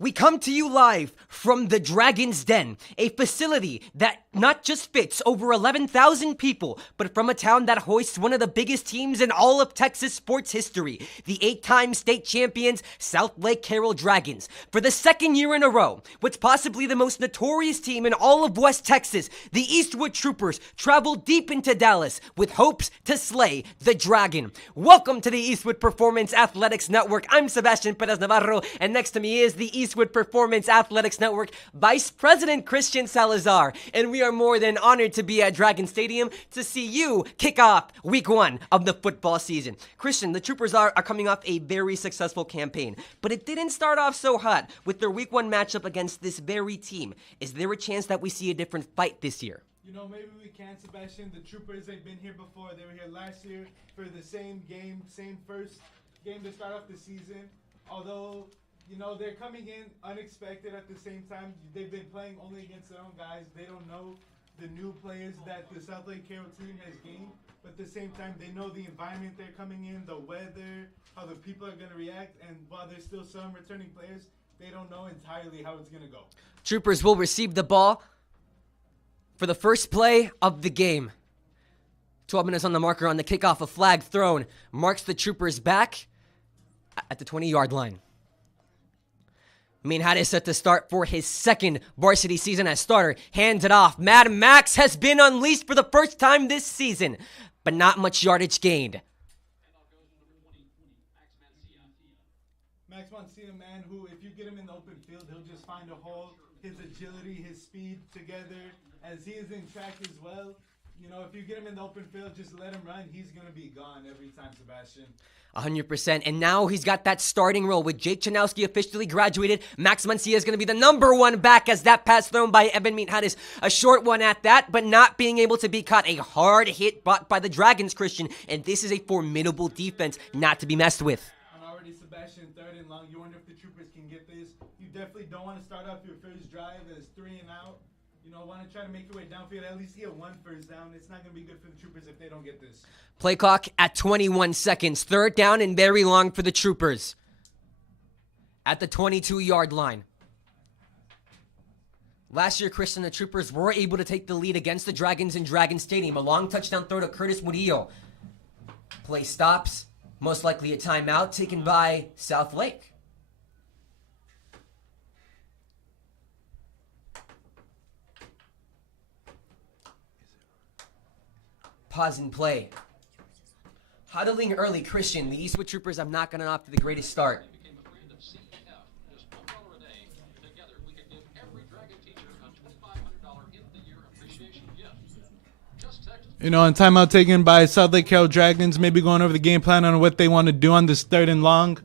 We come to you live from the Dragon's Den, a facility that not just fits over 11,000 people, but from a town that hoists one of the biggest teams in all of Texas sports history, the 8-time state champions Southlake Carroll Dragons. For the second year in a row, what's possibly the most notorious team in all of West Texas, the Eastwood Troopers travel deep into Dallas with hopes to slay the Dragon. Welcome to the Eastwood Performance Athletics Network. I'm Sebastian Perez Navarro, and next to me is the Eastwood Performance Athletics Network Vice President Christian Salazar, and we are more than honored to be at Dragon Stadium to see you kick off week 1 of the football season. Christian, the Troopers are coming off a very successful campaign, but it didn't start off so hot with their week 1 matchup against this very team. Is there a chance that we see a different fight this year? You know, maybe we can, Sebastian. The Troopers, they've been here before. They were here last year for the same game, same first game to start off the season. Although, you know, they're coming in unexpected at the same time. They've been playing only against their own guys. They don't know the new players that the Southlake Carroll team has gained. But at the same time, they know the environment they're coming in, the weather, how the people are going to react. And while there's still some returning players, they don't know entirely how it's going to go. Troopers will receive the ball for the first play of the game. 12 minutes on the marker on the kickoff. A flag thrown marks the Troopers back at the 20-yard line. Had is set to start for his second varsity season as starter. Hands it off. Mad Max has been unleashed for the first time this season, but not much yardage gained. Max Mancia, man, who, if you get him in the open field, he'll just find a hole. His agility, his speed together, as he is in track as well. You know, if you get him in the open field, just let him run. He's going to be gone every time, Sebastian. 100%. And now he's got that starting role with Jake Chanowski officially graduated. Max Mancia is going to be the number 1 back as that pass thrown by Evan Meat-Hadis. A short one at that, but not being able to be caught. A hard hit brought by the Dragons, Christian. And this is a formidable defense not to be messed with. And already, Sebastian, 3rd and long. You wonder if the Troopers can get this. You definitely don't want to start off your first drive as 3 and out. You know, want to try to make your way downfield, at least get 1 first down. It's not going to be good for the Troopers if they don't get this. Play clock at 21 seconds. 3rd down and very long for the Troopers. At the 22-yard line. Last year, Christian, the Troopers were able to take the lead against the Dragons in Dragon Stadium. A long touchdown throw to Curtis Murillo. Play stops. Most likely a timeout taken by Southlake. Pause and play. Huddling early, Christian. The Eastwood Troopers have not gotten off to the greatest start. You know, and timeout taken by Southlake Carroll Dragons, maybe going over the game plan on what they want to do on this 3rd and long.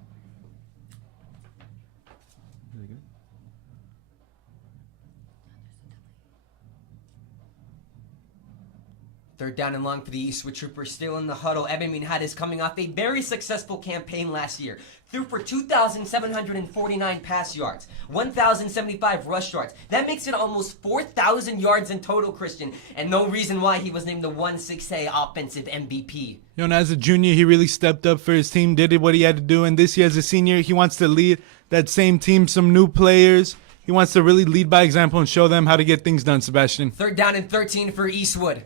Third down and long for the Eastwood Troopers, still in the huddle. Evan Meat-Hadis coming off a very successful campaign last year. Threw for 2,749 pass yards, 1,075 rush yards. That makes it almost 4,000 yards in total, Christian, and no reason why he was named the 1-6A offensive MVP. You know, and as a junior, he really stepped up for his team, did what he had to do, and this year as a senior, he wants to lead that same team, some new players. He wants to really lead by example and show them how to get things done, Sebastian. 3rd down and 13 for Eastwood.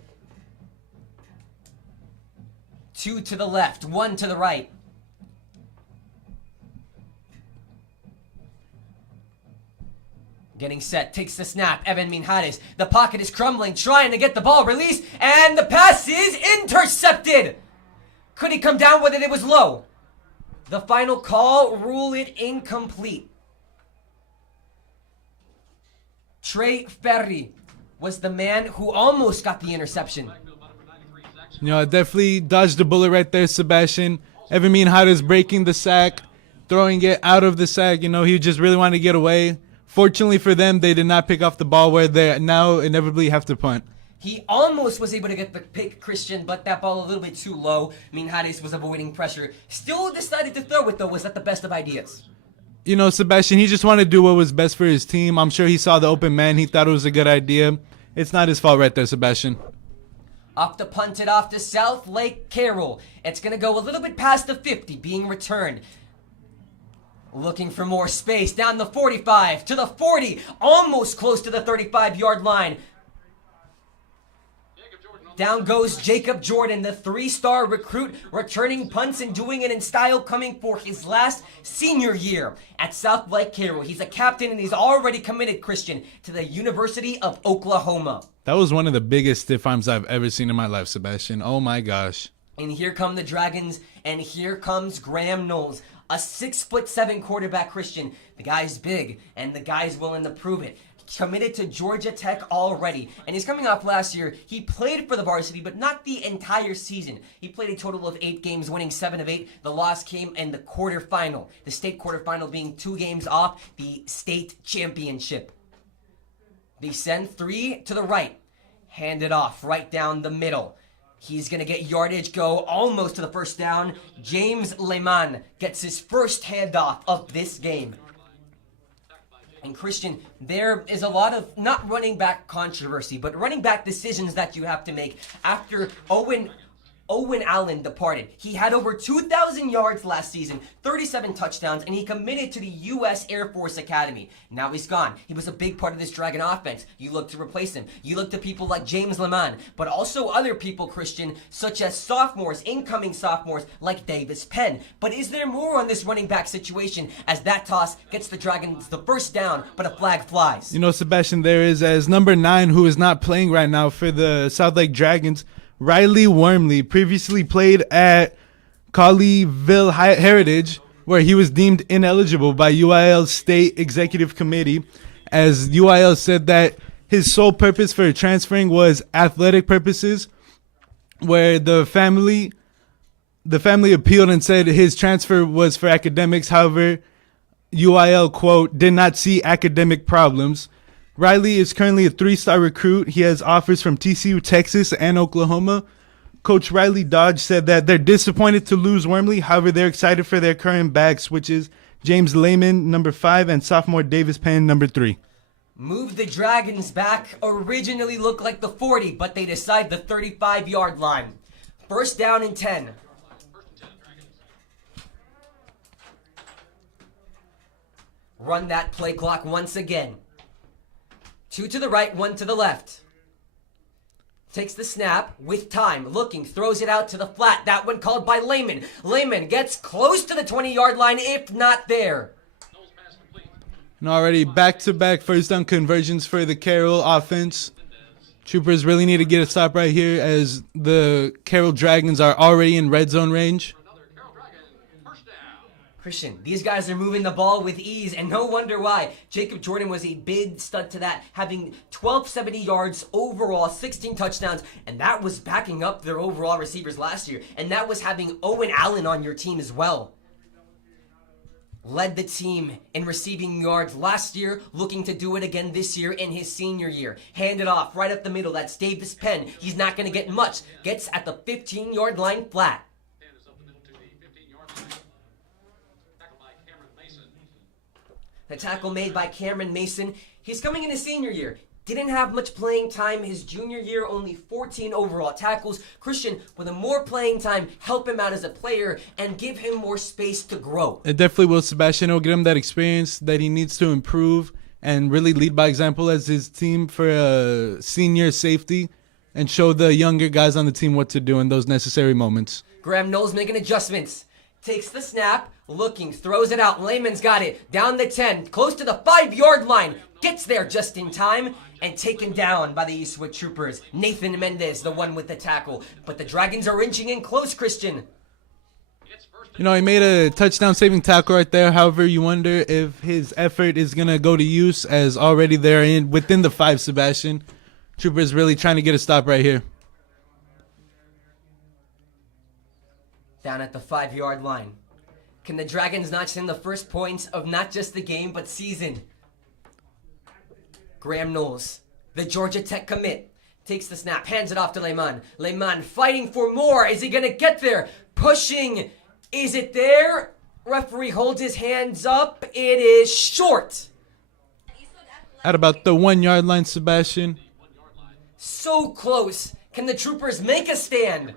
2 to the left, 1 to the right. Getting set, takes the snap. Evan Meat-Hadis. The pocket is crumbling, trying to get the ball released, and the pass is intercepted. Could he come down with it? It was low. The final call, rule it incomplete. Trey Ferry was the man who almost got the interception. You know, definitely dodged the bullet right there, Sebastian. Evan Meat-Hadis breaking the sack, throwing it out of the sack. You know, he just really wanted to get away. Fortunately for them, they did not pick off the ball where they now inevitably have to punt. He almost was able to get the pick, Christian, but that ball a little bit too low. Meat-Hadis was avoiding pressure. Still decided to throw it, though. Was that the best of ideas? You know, Sebastian, he just wanted to do what was best for his team. I'm sure he saw the open man. He thought it was a good idea. It's not his fault right there, Sebastian. Off to punt it off to Southlake Carroll. It's going to go a little bit past the 50, being returned. Looking for more space down the 45 to the 40, almost close to the 35-yard line. Down goes Jacob Jordan, the 3-star recruit, returning punts and doing it in style, coming for his last senior year at Southlake Carroll. He's a captain and he's already committed, Christian, to the University of Oklahoma. That was one of the biggest stiff arms I've ever seen in my life, Sebastian. Oh my gosh. And here come the Dragons, and here comes Graham Knowles, a 6'7" quarterback, Christian. The guy's big, and the guy's willing to prove it. Committed to Georgia Tech already, and he's coming off last year. He played for the Varsity, but not the entire season. He played a total of 8 games, winning 7 of 8. The loss came in the quarterfinal, the state quarterfinal being 2 games off the state championship. They send 3 to the right, hand it off right down the middle. He's going to get yardage, go almost to the first down. James Lehman gets his first handoff of this game. And Christian, there is a lot of not running back controversy, but running back decisions that you have to make after Owen Allen departed. He had over 2,000 yards last season, 37 touchdowns, and he committed to the U.S. Air Force Academy. Now he's gone. He was a big part of this Dragon offense. You look to replace him. You look to people like James Lehman, but also other people, Christian, such as sophomores, incoming sophomores like Davis Penn. But is there more on this running back situation as that toss gets the Dragons the first down, but a flag flies? You know, Sebastian, there is, as number 9, who is not playing right now for the Southlake Dragons, Riley Wormley, previously played at Colleyville Heritage, where he was deemed ineligible by UIL's state executive committee, as UIL said that his sole purpose for transferring was athletic purposes, where the family appealed and said his transfer was for academics. However, UIL, quote, did not see academic problems. Riley is currently a 3-star recruit. He has offers from TCU, Texas, and Oklahoma. Coach Riley Dodge said that they're disappointed to lose Wormley. However, they're excited for their current backs, which is James Lehman, number 5, and sophomore Davis Penn, number 3. Move the Dragons back. Originally looked like the 40, but they decide the 35-yard line. First down and 10. Run that play clock once again. 2 to the right, 1 to the left. Takes the snap with time, looking, throws it out to the flat. That one called by Lehman. Lehman gets close to the 20-yard line, if not there. And already back-to-back first down conversions for the Carroll offense. Troopers really need to get a stop right here, as the Carroll Dragons are already in red zone range. Christian, these guys are moving the ball with ease, and no wonder why. Jacob Jordan was a big stud to that, having 1,270 yards overall, 16 touchdowns, and that was backing up their overall receivers last year, and that was having Owen Allen on your team as well. Led the team in receiving yards last year, looking to do it again this year in his senior year. Handed off right up the middle, that's Davis Penn. He's not going to get much. Gets at the 15-yard line flat. The tackle made by Cameron Mason. He's coming in his senior year. Didn't have much playing time his junior year, only 14 overall tackles. Christian, with a more playing time, help him out as a player and give him more space to grow. It definitely will, Sebastian. It will get him that experience that he needs to improve and really lead by example as his team for a senior safety and show the younger guys on the team what to do in those necessary moments. Graham Knowles making adjustments. Takes the snap, looking, throws it out. Lehman's got it. Down the 10, close to the 5-yard line. Gets there just in time and taken down by the Eastwood Troopers. Nathan Mendez, the one with the tackle. But the Dragons are inching in close, Christian. You know, he made a touchdown-saving tackle right there. However, you wonder if his effort is going to go to use, as already they're within the 5, Sebastian. Troopers really trying to get a stop right here. Down at the 5-yard line. Can the Dragons notch in the first points of not just the game, but season? Graham Knowles, the Georgia Tech commit, takes the snap, hands it off to Lehman. Lehman fighting for more. Is he going to get there? Pushing. Is it there? Referee holds his hands up. It is short. At about the 1-yard line, Sebastian. So close. Can the Troopers make a stand?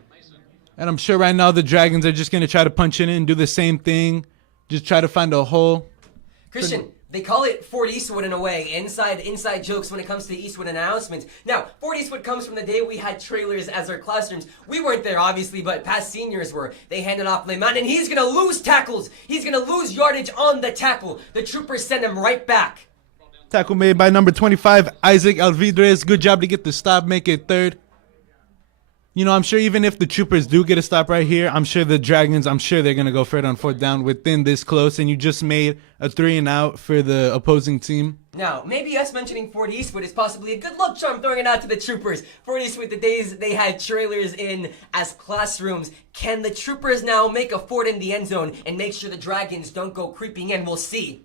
And I'm sure right now the Dragons are just going to try to punch in and do the same thing just try to find a hole. Christian, they call it Fort Eastwood in a way. Inside jokes when it comes to Eastwood announcements. Now, Fort Eastwood comes from the day we had trailers as our classrooms. We weren't there, obviously, but past seniors were. They handed off Le Man, and he's going to lose tackles. He's going to lose yardage on the tackle. The troopers send him right back. Tackle made by number 25, Isaac Alvidrez. Good job to get the stop, make it third. You know, I'm sure even if the troopers do get a stop right here, I'm sure the Dragons, they're going to go for it on fourth down within this close. And you just made a 3-and-out for the opposing team. Now, maybe us mentioning Fort Eastwood is possibly a good luck charm throwing it out to the troopers. Fort Eastwood, the days they had trailers in as classrooms. Can the troopers now make a fort in the end zone and make sure the Dragons don't go creeping in? We'll see.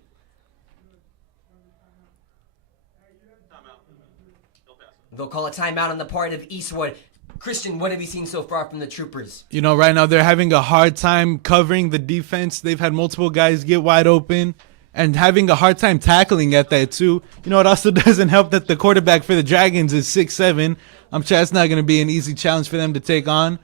They'll call a timeout on the part of Eastwood. Christian, what have you seen so far from the troopers? You know, right now they're having a hard time covering the defense. They've had multiple guys get wide open and having a hard time tackling at that too. You know, it also doesn't help that the quarterback for the Dragons is 6'7". I'm sure that's not going to be an easy challenge for them to take on.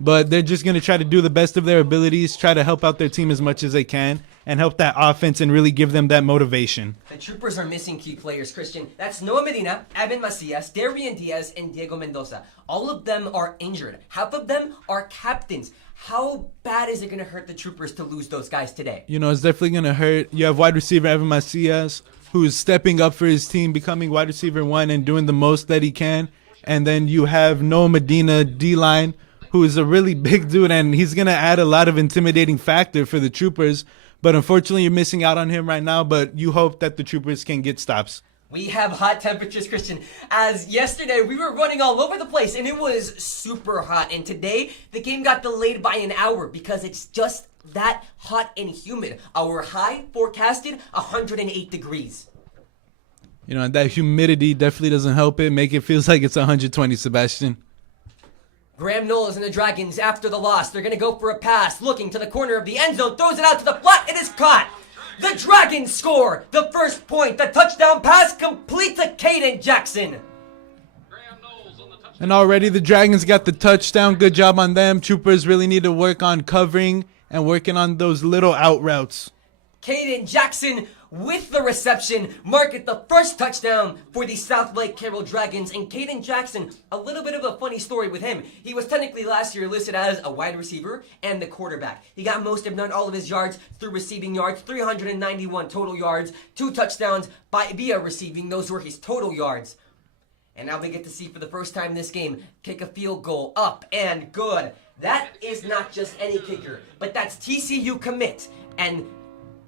But they're just going to try to do the best of their abilities, try to help out their team as much as they can, and help that offense and really give them that motivation. The troopers are missing key players, Christian. That's Noah Medina, Evan Macias, Darian Diaz, and Diego Mendoza. All of them are injured. Half of them are captains. How bad is it going to hurt the troopers to lose those guys today? You know, it's definitely going to hurt. You have wide receiver Evan Macias, who's stepping up for his team, becoming wide receiver 1 and doing the most that he can. And then you have Noah Medina, D-line, who is a really big dude, and he's going to add a lot of intimidating factor for the troopers. But unfortunately, you're missing out on him right now, but you hope that the troopers can get stops. We have hot temperatures, Christian. As yesterday, we were running all over the place, and it was super hot. And today, the game got delayed by an hour because it's just that hot and humid. Our high forecasted 108 degrees. You know, and that humidity definitely doesn't help it. Make it feels like it's 120, Sebastian. Graham Knowles and the Dragons, after the loss, they're going to go for a pass, looking to the corner of the end zone, throws it out to the flat, it is caught. The Dragons score the first point. The touchdown pass complete to Caden Jackson. And already the Dragons got the touchdown. Good job on them. Troopers really need to work on covering and working on those little out routes. Caden Jackson with the reception, marked the first touchdown for the Southlake Carroll Dragons. And Caden Jackson, a little bit of a funny story with him. He was technically last year listed as a wide receiver and the quarterback. He got most, if not all, of his yards through receiving yards, 391 total yards, 2 touchdowns via receiving. Those were his total yards. And now we get to see for the first time this game, kick a field goal up and good. That is not just any kicker, but that's TCU commit and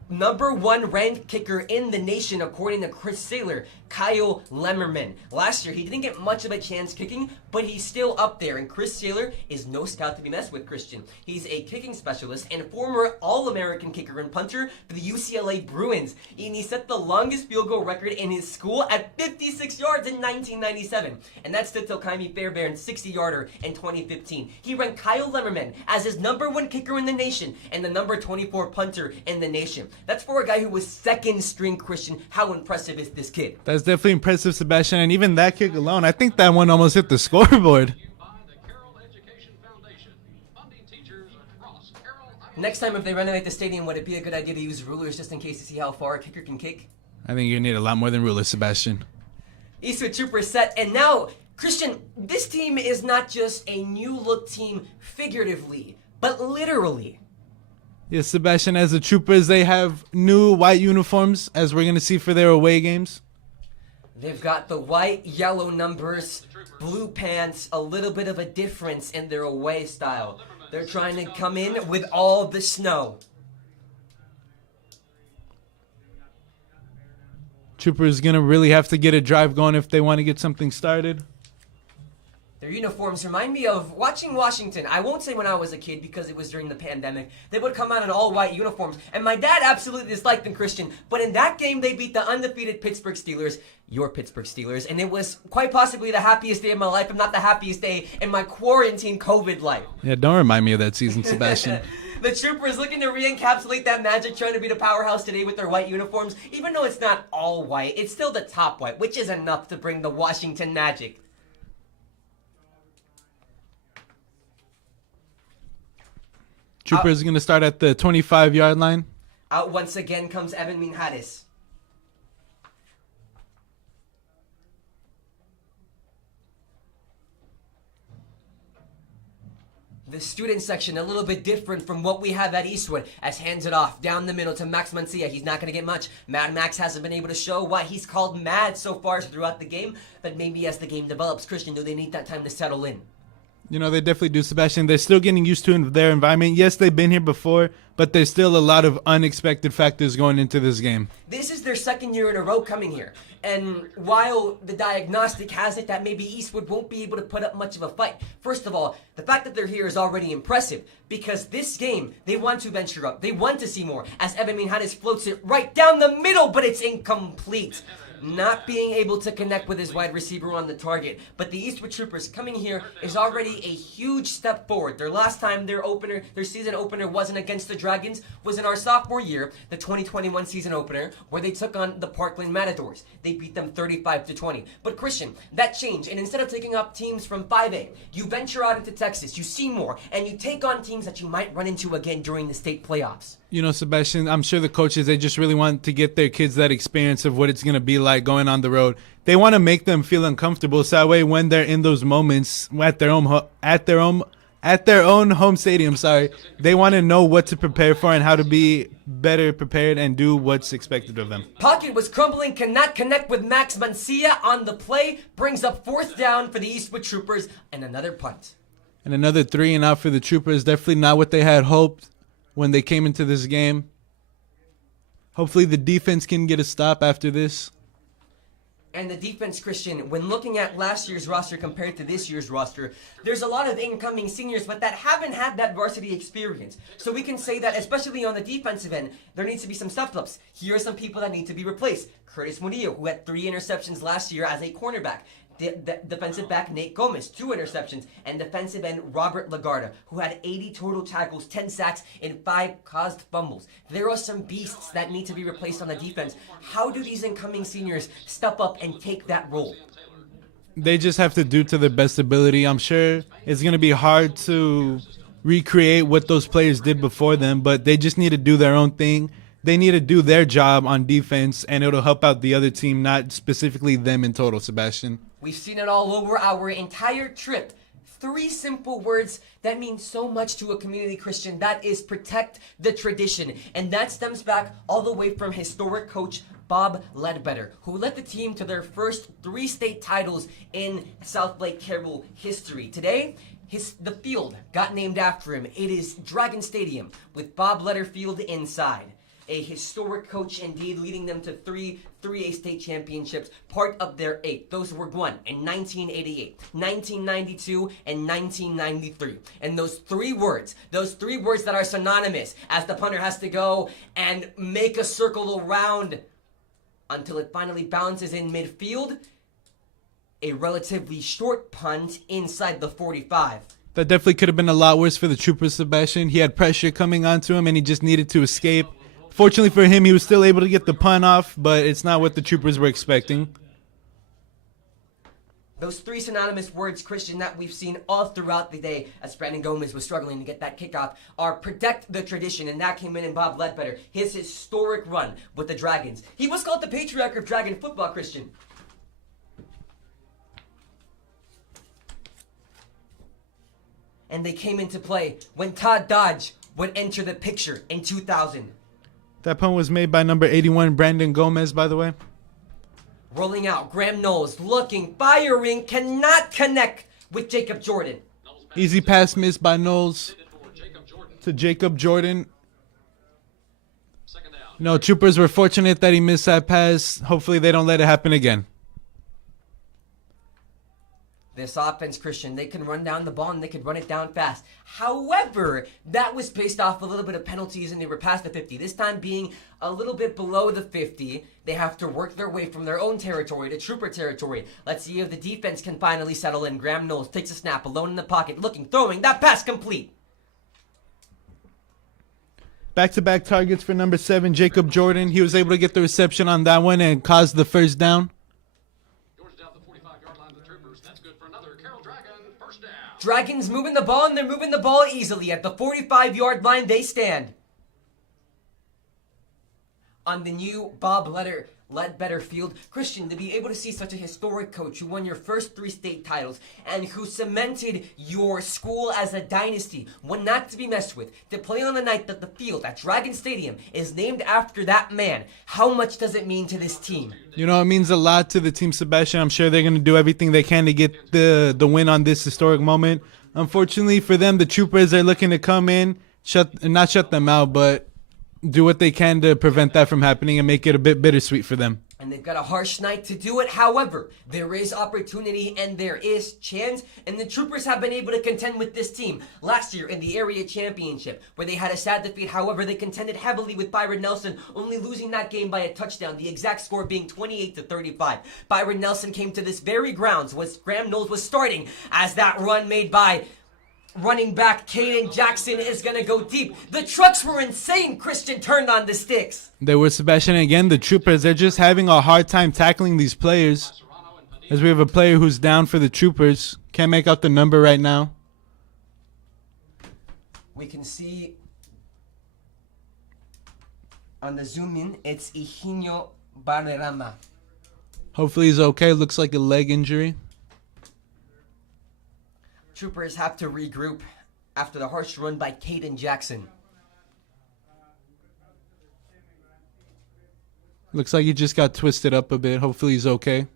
number 1 ranked kicker in the nation according to Chris Saylor, Kyle Lemmerman. Last year, he didn't get much of a chance kicking, but he's still up there. And Chris Saylor is no scout to be messed with, Christian. He's a kicking specialist and former All-American kicker and punter for the UCLA Bruins. And he set the longest field goal record in his school at 56 yards in 1997. And that stood till Kaimi Fairbairn's 60-yarder in 2015. He ranked Kyle Lemmerman as his number 1 kicker in the nation and the number 24 punter in the nation. That's for a guy who was second string, Christian. How impressive is this kid? That's definitely impressive, Sebastian. And even that kick alone, I think that one almost hit the scoreboard. Next time if they renovate the stadium, would it be a good idea to use rulers just in case to see how far a kicker can kick? I think you need a lot more than rulers, Sebastian. Eastwood Troopers set, and now, Christian, this team is not just a new look team figuratively, but literally. Yes, Sebastian, as the Troopers, they have new white uniforms, as we're going to see for their away games. They've got the white, yellow numbers, blue pants, a little bit of a difference in their away style. They're trying to come in with all the snow. Troopers going to really have to get a drive going if they want to get something started. Their uniforms remind me of watching Washington. I won't say when I was a kid because it was during the pandemic. They would come out in all white uniforms. And my dad absolutely disliked them, Christian. But in that game, they beat the undefeated Pittsburgh Steelers, your Pittsburgh Steelers. And it was quite possibly the happiest day of my life, if not the happiest day in my quarantine COVID life. Yeah, don't remind me of that season, Sebastian. The Troopers looking to re-encapsulate that magic, trying to beat a powerhouse today with their white uniforms. Even though it's not all white, it's still the top white, which is enough to bring the Washington magic. Troopers going to start at the 25-yard line. Out once again comes Evan Minhares. The student section, a little bit different from what we have at Eastwood, as hands it off down the middle to Max Mancia. He's not going to get much. Mad Max hasn't been able to show why he's called mad so far throughout the game, but maybe as the game develops, Christian, do they need that time to settle in? You know, they definitely do, Sebastian. They're still getting used to their environment. Yes, they've been here before, but there's still a lot of unexpected factors going into this game. This is their second year in a row coming here. And while the diagnostic has it that maybe Eastwood won't be able to put up much of a fight, first of all, the fact that they're here is already impressive because this game, they want to venture up. They want to see more as Evan Minhares floats it right down the middle, but it's incomplete. Not being able to connect with his wide receiver on the target. But the Eastwood Troopers coming here is already a huge step forward. Their last time their season opener wasn't against the Dragons was in our sophomore year, the 2021 season opener, where they took on the Parkland Matadors. They beat them 35-20. But Christian, that changed, and instead of taking up teams from 5A, you venture out into Texas, you see more, and you take on teams that you might run into again during the state playoffs. You know, Sebastian, I'm sure the coaches, they just really want to get their kids that experience of what it's going to be like going on the road. They want to make them feel uncomfortable so that way when they're in those moments at their own home stadium, they want to know what to prepare for and how to be better prepared and do what's expected of them. Pocket was crumbling, cannot connect with Max Mancia on the play, brings up fourth down for the Eastwood Troopers and another punt. And another 3 and out for the Troopers. Definitely not what they had hoped when they came into this game. Hopefully the defense can get a stop after this. And the defense, Christian, when looking at last year's roster compared to this year's roster, there's a lot of incoming seniors, but that haven't had that varsity experience. So we can say that, especially on the defensive end, there needs to be some step-ups. Here are some people that need to be replaced. Curtis Murillo, who had 3 interceptions last year as a cornerback. Defensive back Nate Gomez, 2 interceptions, and defensive end Robert Lagarda, who had 80 total tackles, 10 sacks, and 5 caused fumbles. There are some beasts that need to be replaced on the defense. How do these incoming seniors step up and take that role? They just have to do to their best ability. I'm sure it's going to be hard to recreate what those players did before them, but they just need to do their own thing. They need to do their job on defense, and it'll help out the other team, not specifically them in total, Sebastian. We've seen it all over our entire trip. 3 simple words that mean so much to a community, Christian. That is protect the tradition. And that stems back all the way from historic coach Bob Ledbetter, who led the team to their first 3 state titles in Southlake Carroll history. Today, the field got named after him. It is Dragon Stadium with Bob Letter Field inside. A historic coach indeed, leading them to 3A state championships, part of their 8. Those were won in 1988, 1992, and 1993. And those three words that are synonymous, as the punter has to go and make a circle around until it finally bounces in midfield, a relatively short punt inside the 45. That definitely could have been a lot worse for the Troopers, Sebastian. He had pressure coming onto him, and he just needed to escape. Fortunately for him, he was still able to get the punt off, but it's not what the Troopers were expecting. Those 3 synonymous words, Christian, that we've seen all throughout the day as Brandon Gomez was struggling to get that kickoff are protect the tradition, and that came in Bob Ledbetter, his historic run with the Dragons. He was called the patriarch of Dragon football, Christian. And they came into play when Todd Dodge would enter the picture in 2000. That punt was made by number 81, Brandon Gomez, by the way. Rolling out, Graham Knowles looking, firing, cannot connect with Jacob Jordan. Easy pass missed by Knowles to Jacob Jordan. No, Troopers were fortunate that he missed that pass. Hopefully they don't let it happen again. This offense, Christian, they can run down the ball and they can run it down fast. However, that was based off a little bit of penalties and they were past the 50. This time being a little bit below the 50, they have to work their way from their own territory to Trooper territory. Let's see if the defense can finally settle in. Graham Knowles takes a snap, alone in the pocket, looking, throwing, that pass complete. Back-to-back targets for number 7, Jacob Jordan. He was able to get the reception on that one and caused the first down. Dragons moving the ball, and they're moving the ball easily. At the 45-yard line, they stand. on the new Bob Ledbetter Field. Christian, to be able to see such a historic coach who won your first 3 state titles and who cemented your school as a dynasty, one not to be messed with, to play on the night that the field at Dragon Stadium is named after that man, how much does it mean to this team? You know, it means a lot to the team, Sebastian. I'm sure they're going to do everything they can to get the win on this historic moment. Unfortunately for them, the Troopers are looking to come in, not shut them out, but do what they can to prevent that from happening and make it a bit bittersweet for them. And they've got a harsh night to do it. However, there is opportunity and there is chance. And the Troopers have been able to contend with this team last year in the area championship, where they had a sad defeat. However, they contended heavily with Byron Nelson, only losing that game by a touchdown, the exact score being 28-35. Byron Nelson came to this very grounds was Graham Knowles was starting as that run made by running back Caden Jackson is going to go deep. The trucks were insane. Christian turned on the sticks. They were, Sebastian. Again, the Troopers, they're just having a hard time tackling these players. As we have a player who's down for the Troopers. Can't make out the number right now. We can see on the zoom in, it's Eugenio Barnerama. Hopefully he's okay. Looks like a leg injury. Troopers have to regroup after the harsh run by Caden Jackson. Looks like he just got twisted up a bit. Hopefully he's okay.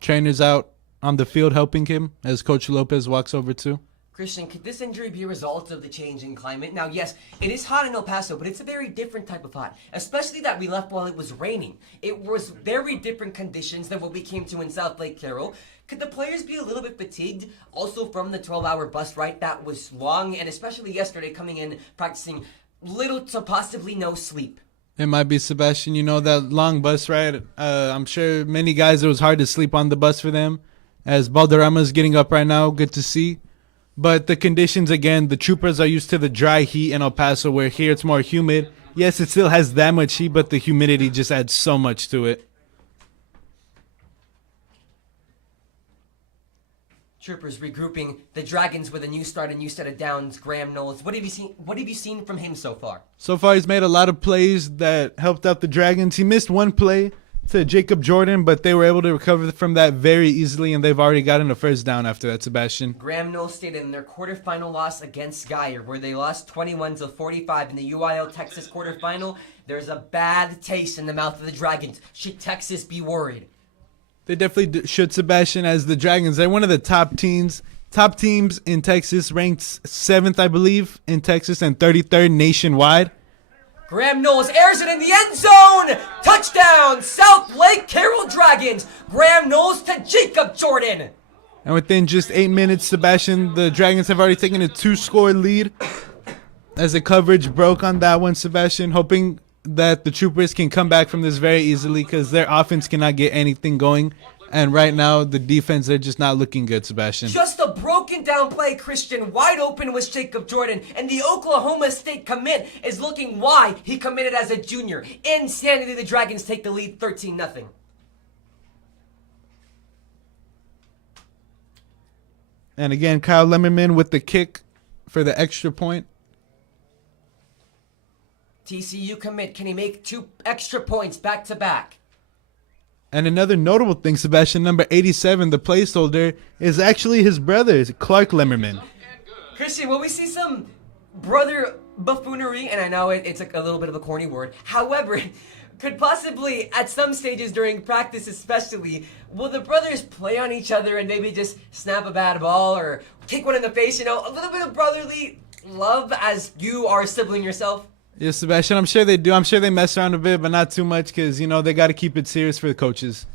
Trainer's out on the field helping him as Coach Lopez walks over too. Christian, could this injury be a result of the change in climate? Now, yes, it is hot in El Paso, but it's a very different type of hot, especially that we left while it was raining. It was very different conditions than what we came to in Southlake Carroll. Could the players be a little bit fatigued also from the 12-hour bus ride that was long, and especially yesterday coming in practicing little to possibly no sleep? It might be, Sebastian. You know, that long bus ride, I'm sure many guys, it was hard to sleep on the bus for them. As Balderrama's getting up right now, good to see. But the conditions, again, the Troopers are used to the dry heat in El Paso, where here it's more humid. Yes, it still has that much heat, but the humidity just adds so much to it. Troopers regrouping. The Dragons with a new start, a new set of downs. Graham Knowles. What have you seen from him so far? So far, he's made a lot of plays that helped out the Dragons. He missed one play to Jacob Jordan, but they were able to recover from that very easily, and they've already gotten a first down after that, Sebastian. Graham Knowles stayed in their quarterfinal loss against Geyer, where they lost 21-45 in the UIL Texas quarterfinal. There's a bad taste in the mouth of the Dragons. Should Texas be worried? They definitely should, Sebastian, as the Dragons. They're one of the top teams in Texas, ranked 7th, I believe, in Texas and 33rd nationwide. Graham Knowles airs it in the end zone. Touchdown, Southlake Carroll Dragons. Graham Knowles to Jacob Jordan. And within just 8 minutes, Sebastian, the Dragons have already taken a 2-score lead as the coverage broke on that one, Sebastian, hoping that the Troopers can come back from this very easily because their offense cannot get anything going. And right now, the defense, they're just not looking good, Sebastian. Just a broken down play, Christian. Wide open was Jacob Jordan. And the Oklahoma State commit is looking why he committed as a junior. Insanity, the Dragons take the lead 13-0. And again, Kyle Lemmerman with the kick for the extra point. TCU commit. Can he make 2 extra points back to back? And another notable thing, Sebastian, number 87, the placeholder, is actually his brother, Clark Lemmerman. Christian, will we see some brother buffoonery? And I know it's a little bit of a corny word. However, could possibly, at some stages during practice especially, will the brothers play on each other and maybe just snap a bad ball or kick one in the face? You know, a little bit of brotherly love as you are a sibling yourself? Yes, Sebastian, I'm sure they do. I'm sure they mess around a bit, but not too much because, you know, they got to keep it serious for the coaches.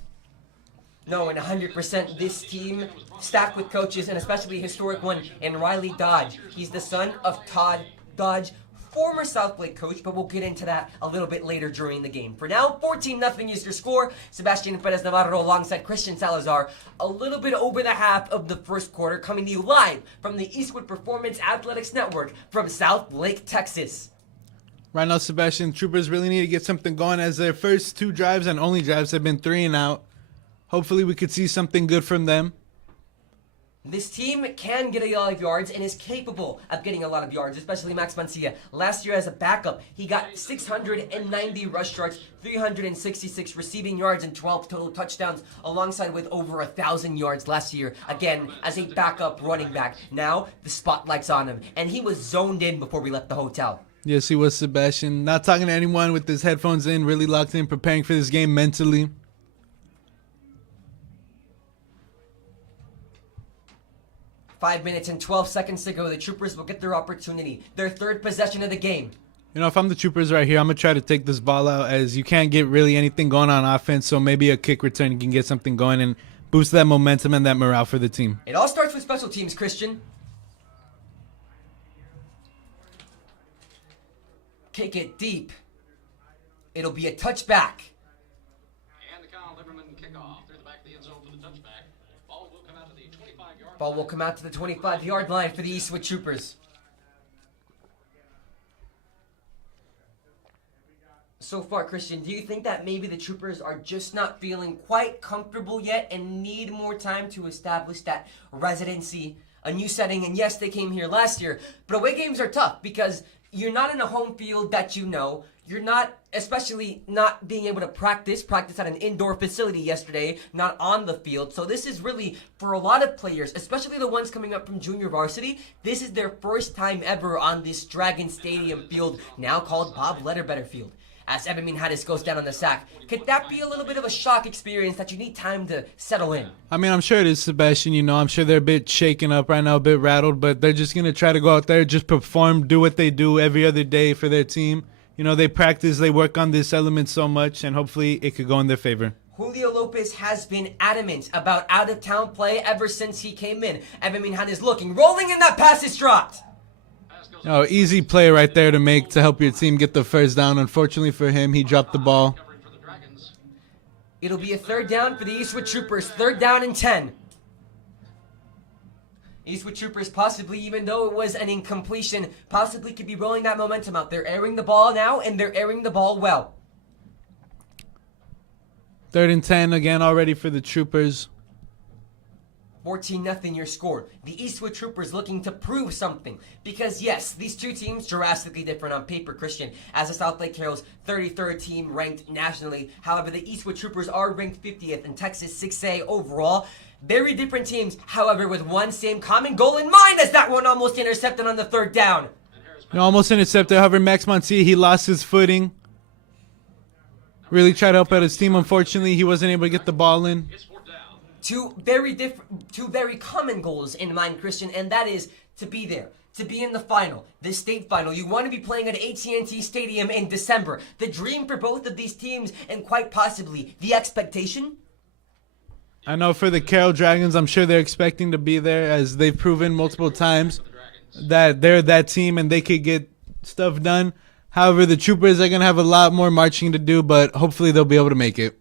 No, and 100% this team stacked with coaches, and especially a historic one in Riley Dodge. He's the son of Todd Dodge, former Southlake coach, but we'll get into that a little bit later during the game. For now, 14-0 is your score. Sebastian Perez Navarro alongside Christian Salazar. A little bit over the half of the first quarter, coming to you live from the Eastwood Performance Athletics Network from Southlake, Texas. Right now, Sebastian, Troopers really need to get something going as their first 2 drives and only drives have been 3 and out. Hopefully we could see something good from them. This team can get a lot of yards and is capable of getting a lot of yards, especially Max Mancia. Last year as a backup, he got 690 rush yards, 366 receiving yards, and 12 total touchdowns, alongside with over 1,000 yards last year, again, as a backup running back. Now, the spotlight's on him, and he was zoned in before we left the hotel. Yes, he was, Sebastian. Not talking to anyone with his headphones in, really locked in, preparing for this game mentally. Five minutes and 12 seconds to go. The Troopers will get their opportunity. Their third possession of the game. You know, if I'm the Troopers right here, I'm going to try to take this ball out, as you can't get really anything going on offense, so maybe a kick return you can get something going and boost that momentum and that morale for the team. It all starts with special teams, Christian. Kick it deep. It'll be a touchback. And the Kyle Liberman kickoff through the back of the end zone for the touchback. Ball will come out to the 25-yard Ball will come out to the 25-yard line for the Eastwood Troopers. So far, Christian, do you think that maybe the Troopers are just not feeling quite comfortable yet and need more time to establish that residency, a new setting? And yes, they came here last year, but away games are tough because you're not in a home field that you know. You're not, especially not being able to practice at an indoor facility yesterday, not on the field. So this is really, for a lot of players, especially the ones coming up from junior varsity, this is their first time ever on this Dragon Stadium field, now called Bob Letterbetter Field. As Evan Minhadis goes down on the sack, could that be a little bit of a shock experience that you need time to settle in? I mean, I'm sure it is, Sebastian. You know, I'm sure they're a bit shaken up right now, a bit rattled, but they're just going to try to go out there, just perform, do what they do every other day for their team. You know, they practice, they work on this element so much, and hopefully it could go in their favor. Julio Lopez has been adamant about out-of-town play ever since he came in. Evan Minhadis looking, rolling, and that pass is dropped. Oh, easy play right there to make to help your team get the first down. Unfortunately for him, he dropped the ball. It'll be a third down for the Eastwood Troopers. Third down and 10. Eastwood Troopers possibly, even though it was an incompletion, possibly could be rolling that momentum out. They're airing the ball now, and they're airing the ball well. 3rd and 10 again already for the Troopers. 14-0 your score. The Eastwood Troopers looking to prove something. Because yes, these two teams drastically different on paper, Christian, as the Southlake Carroll's 33rd team ranked nationally. However, the Eastwood Troopers are ranked 50th in Texas 6A overall. Very different teams, however, with one same common goal in mind, as that one almost intercepted on the third down. You know, almost intercepted. However, Max Mancia, he lost his footing. Really tried to help out his team. Unfortunately, he wasn't able to get the ball in. Two very common goals in mind, Christian, and that is to be there, to be in the final, the state final. You want to be playing at AT&T Stadium in December. The dream for both of these teams, and quite possibly the expectation. I know for the Carroll Dragons, I'm sure they're expecting to be there, as they've proven multiple times that they're that team and they could get stuff done. However, the Troopers are going to have a lot more marching to do, but hopefully they'll be able to make it.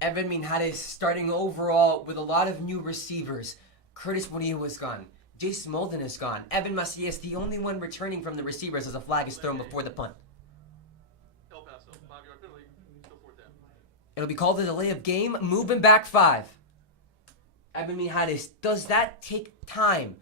Evan Minhadis starting overall with a lot of new receivers. Curtis Murillo is gone. Jace Molden is gone. Evan Macias, the only one returning from the receivers as a flag is thrown before the punt. It'll be called a delay of game, moving back 5. Evan Minhadis, does that take time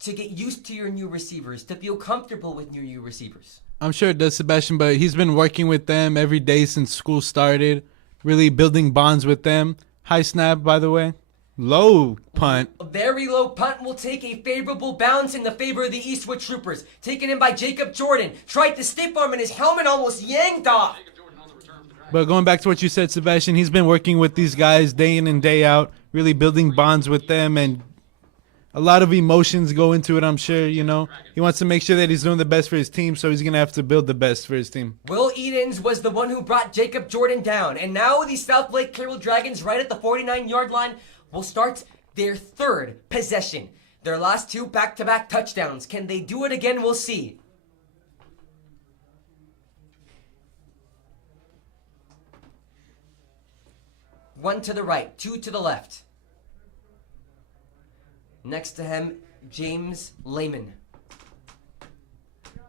to get used to your new receivers, to feel comfortable with your new receivers? I'm sure it does, Sebastian, but he's been working with them every day since school started. Really building bonds with them. High snap, by the way. Low punt. A very low punt will take a favorable bounce in the favor of the Eastwood Troopers. Taken in by Jacob Jordan. Tried to stiff arm and his helmet almost yanked off. But going back to what you said, Sebastian, he's been working with these guys day in and day out. Really building bonds with them, and a lot of emotions go into it, I'm sure, you know. He wants to make sure that he's doing the best for his team, so he's going to have to build the best for his team. Will Edens was the one who brought Jacob Jordan down. And now the Southlake Carroll Dragons, right at the 49-yard line, will start their third possession. Their last two back-to-back touchdowns. Can they do it again? We'll see. One to the right, two to the left. Next to him, James Lehman.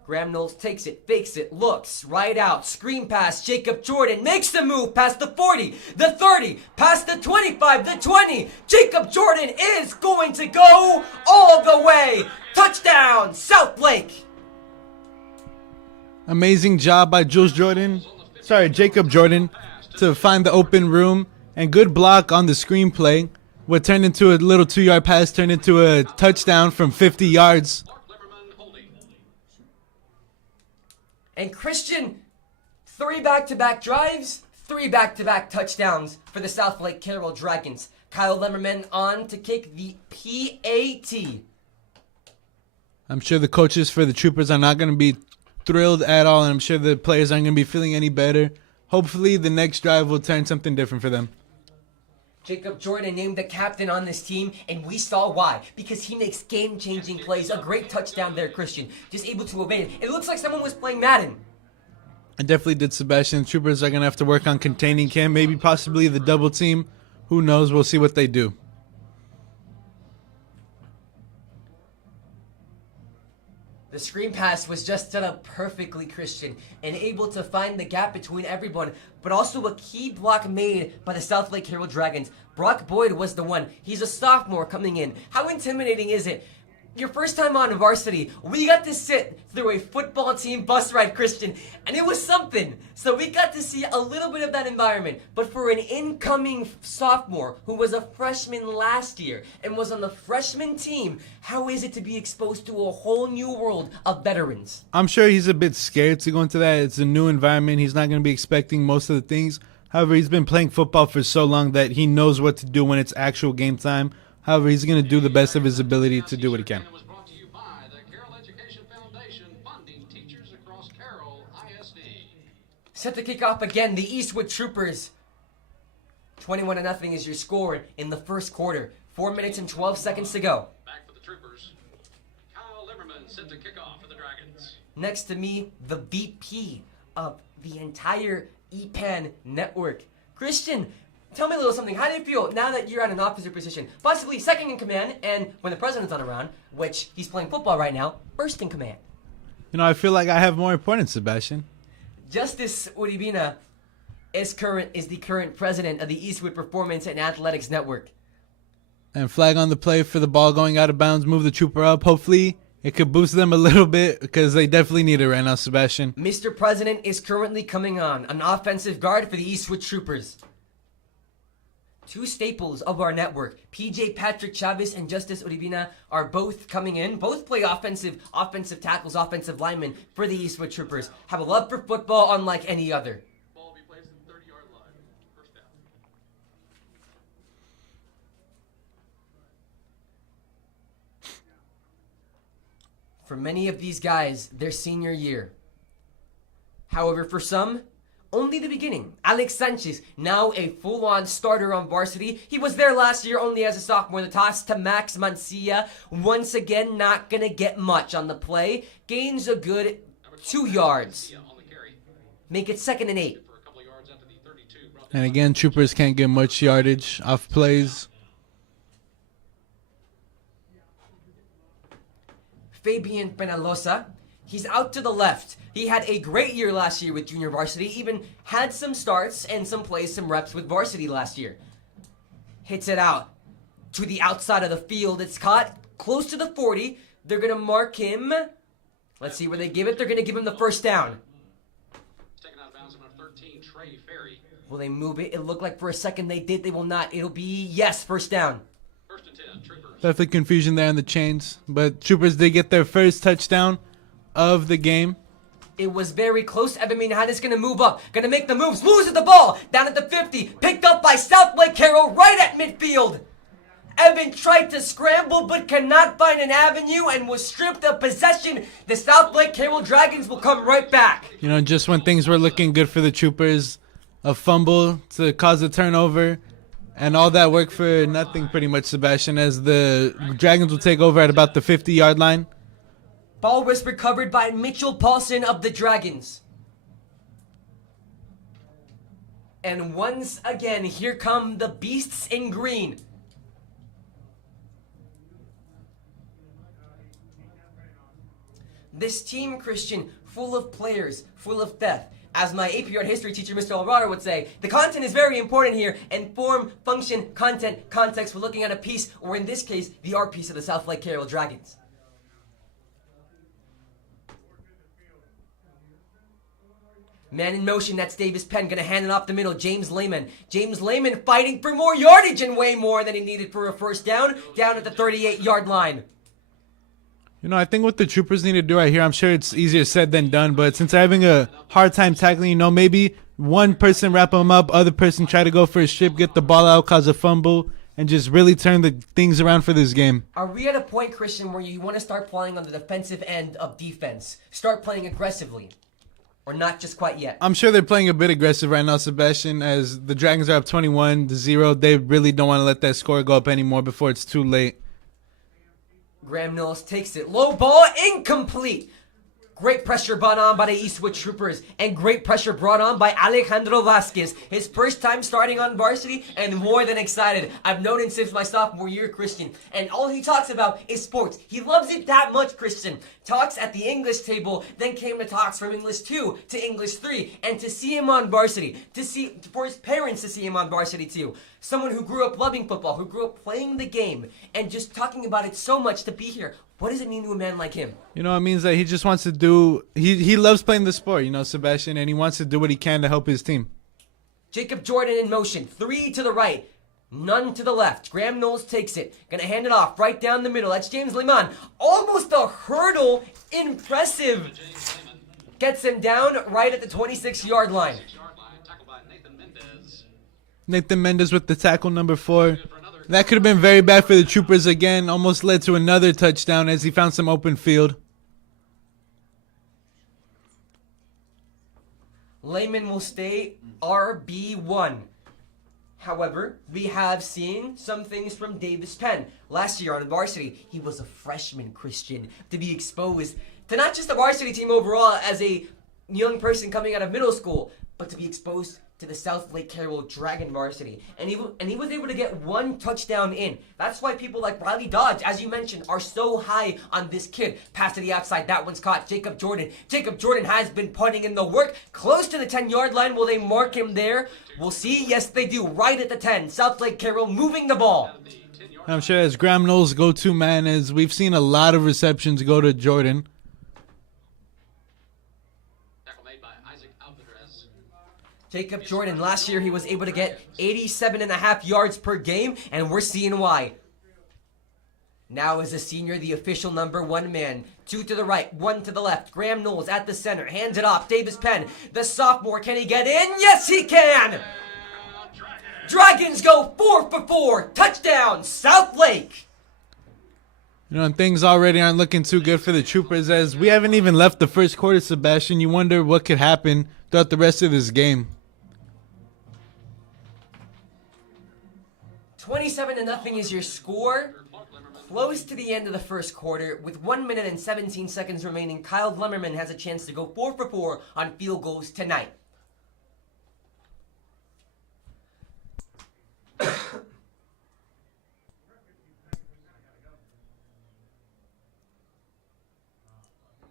Graham Knowles takes it, fakes it, looks, right out, screen pass, Jacob Jordan makes the move past the 40, the 30, past the 25, the 20. Jacob Jordan is going to go all the way. Touchdown, Southlake. Amazing job by Jacob Jordan, to find the open room, and good block on the screenplay. What turned into a little 2-yard pass turned into a touchdown from 50 yards. And Christian, 3 back-to-back drives, 3 back-to-back touchdowns for the Southlake Carroll Dragons. Kyle Lemmerman on to kick the PAT. I'm sure the coaches for the Troopers are not going to be thrilled at all, and I'm sure the players aren't going to be feeling any better. Hopefully the next drive will turn something different for them. Jacob Jordan named the captain on this team, and we saw why. Because he makes game-changing plays. A great touchdown there, Christian. Just able to obey it. It looks like someone was playing Madden. I definitely did, Sebastian. Troopers are going to have to work on containing Cam, maybe possibly the double team. Who knows? We'll see what they do. The screen pass was just set up perfectly, Christian, and able to find the gap between everyone, but also a key block made by the Southlake Carroll Dragons. Brock Boyd was the one. He's a sophomore coming in. How intimidating is it? Your first time on Varsity, we got to sit through a football team bus ride, Christian, and it was something. So we got to see a little bit of that environment. But for an incoming sophomore who was a freshman last year and was on the freshman team, how is it to be exposed to a whole new world of veterans? I'm sure he's a bit scared to go into that. It's a new environment. He's not going to be expecting most of the things. However, he's been playing football for so long that he knows what to do when it's actual game time. However, he's going to do the best of his ability to do what he can. Set to kick off again, the Eastwood Troopers. 21-0 is your score in the first quarter. 4 minutes and 12 seconds to go. Back for the Troopers. Kyle Lemmerman set to kick off for the Dragons. Next to me, the VP of the entire EPAN network. Christian, tell me a little something. How do you feel now that you're at an officer position? Possibly second in command, and when the president's not around, which he's playing football right now, first in command. You know, I feel like I have more importance, Sebastian. Justice Uribina is the current president of the Eastwood Performance and Athletics Network. And flag on the play for the ball going out of bounds. Move the trooper up. Hopefully, it could boost them a little bit because they definitely need it right now, Sebastian. Mr. President is currently coming on, an offensive guard for the Eastwood Troopers. Two staples of our network, PJ Patrick Chavez and Justice Uribina, are both coming in. Both play offensive tackles, offensive linemen for the Eastwood Troopers. Have a love for football unlike any other. Ball will be placed in the 30-yard line. First down. For many of these guys, their senior year. However, for some, only the beginning. Alex Sanchez, now a full-on starter on Varsity. He was there last year only as a sophomore. The toss to Max Mancia. Once again, not going to get much on the play. Gains a good 2 yards. Make it 2nd and 8. And again, Troopers can't get much yardage off plays. Fabian Penalosa. He's out to the left. He had a great year last year with junior varsity. Even had some starts and some plays, some reps with varsity last year. Hits it out to the outside of the field. It's caught close to the 40. They're going to mark him. Let's see where they give it. They're going to give him the first down. Taken out of bounds, number 13, Trey Ferry. Will they move it? It looked like for a second they did. They will not. It'll be, yes, first down. First and 10, Troopers. Definitely confusion there in the chains. But Troopers did get their first touchdown of the game. It was very close. Evan Minahana's going to move up. Going to make the moves. Loses the ball. Down at the 50. Picked up by Southlake Carroll right at midfield. Evan tried to scramble but cannot find an avenue and was stripped of possession. The Southlake Carroll Dragons will come right back. You know, just when things were looking good for the Troopers, a fumble to cause a turnover, and all that work for nothing pretty much, Sebastian, as the Dragons will take over at about the 50-yard line. Ball was recovered by Mitchell Paulson of the Dragons. And once again, here come the Beasts in green. This team, Christian, full of players, full of depth. As my AP Art History teacher, Mr. Alvaro, would say, the content is very important here, and form, function, content, context. We're looking at a piece, or in this case, the art piece of the Southlake Carroll Dragons. Man in motion, that's Davis Penn, gonna hand it off the middle, James Lehman. James Lehman fighting for more yardage and way more than he needed for a first down at the 38-yard line. You know, I think what the Troopers need to do right here, I'm sure it's easier said than done, but since they're having a hard time tackling, you know, maybe one person wrap them up, other person try to go for a strip, get the ball out, cause a fumble, and just really turn the things around for this game. Are we at a point, Christian, where you want to start playing on the defensive end of defense? Start playing aggressively? Or not just quite yet? I'm sure they're playing a bit aggressive right now, Sebastian, as the Dragons are up 21-0. They really don't want to let that score go up anymore before it's too late. Graham Knowles takes it. Low ball, incomplete. Great pressure brought on by the Eastwood Troopers, and great pressure brought on by Alejandro Vasquez. His first time starting on varsity, and more than excited. I've known him since my sophomore year, Christian, and all he talks about is sports. He loves it that much, Christian. Talks at the English table, then came to talks from English 2 to English 3, and to see him on varsity, for his parents to see him on varsity too. Someone who grew up loving football, who grew up playing the game, and just talking about it so much to be here. What does it mean to a man like him? You know, it means that he just wants to do, he loves playing the sport, you know, Sebastian, and he wants to do what he can to help his team. Jacob Jordan in motion, 3 to the right, none to the left. Graham Knowles takes it, gonna hand it off right down the middle. That's James Lehman, almost a hurdle, impressive. Gets him down right at the 26-yard line. Nathan Mendez with the tackle, number 4. That could have been very bad for the Troopers again. Almost led to another touchdown as he found some open field. Lehman will stay RB1. However, we have seen some things from Davis Penn. Last year on varsity, he was a freshman, Christian, to be exposed to not just the varsity team overall as a young person coming out of middle school, but to be exposed to the Southlake Carroll Dragon varsity. And he was able to get 1 touchdown in. That's why people like Riley Dodge, as you mentioned, are so high on this kid. Pass to the outside, that one's caught. Jacob Jordan. Jacob Jordan has been putting in the work. Close to the 10-yard line. Will they mark him there? We'll see. Yes, they do. Right at the 10. Southlake Carroll moving the ball. I'm sure as Graham Knowles' go-to man, as we've seen a lot of receptions go to Jordan. Jacob Jordan, last year he was able to get 87.5 yards per game, and we're seeing why. Now as a senior, the official number 1 man. 2 to the right, 1 to the left. Graham Knowles at the center, hands it off. Davis Penn, the sophomore, can he get in? Yes, he can! Dragons go 4 for 4. Touchdown, Southlake! You know, and things already aren't looking too good for the Troopers as we haven't even left the first quarter, Sebastian. You wonder what could happen throughout the rest of this game. 27-0 is your score. Close to the end of the first quarter. With 1 minute and 17 seconds remaining, Kyle Lemmerman has a chance to go 4 for 4 on field goals tonight.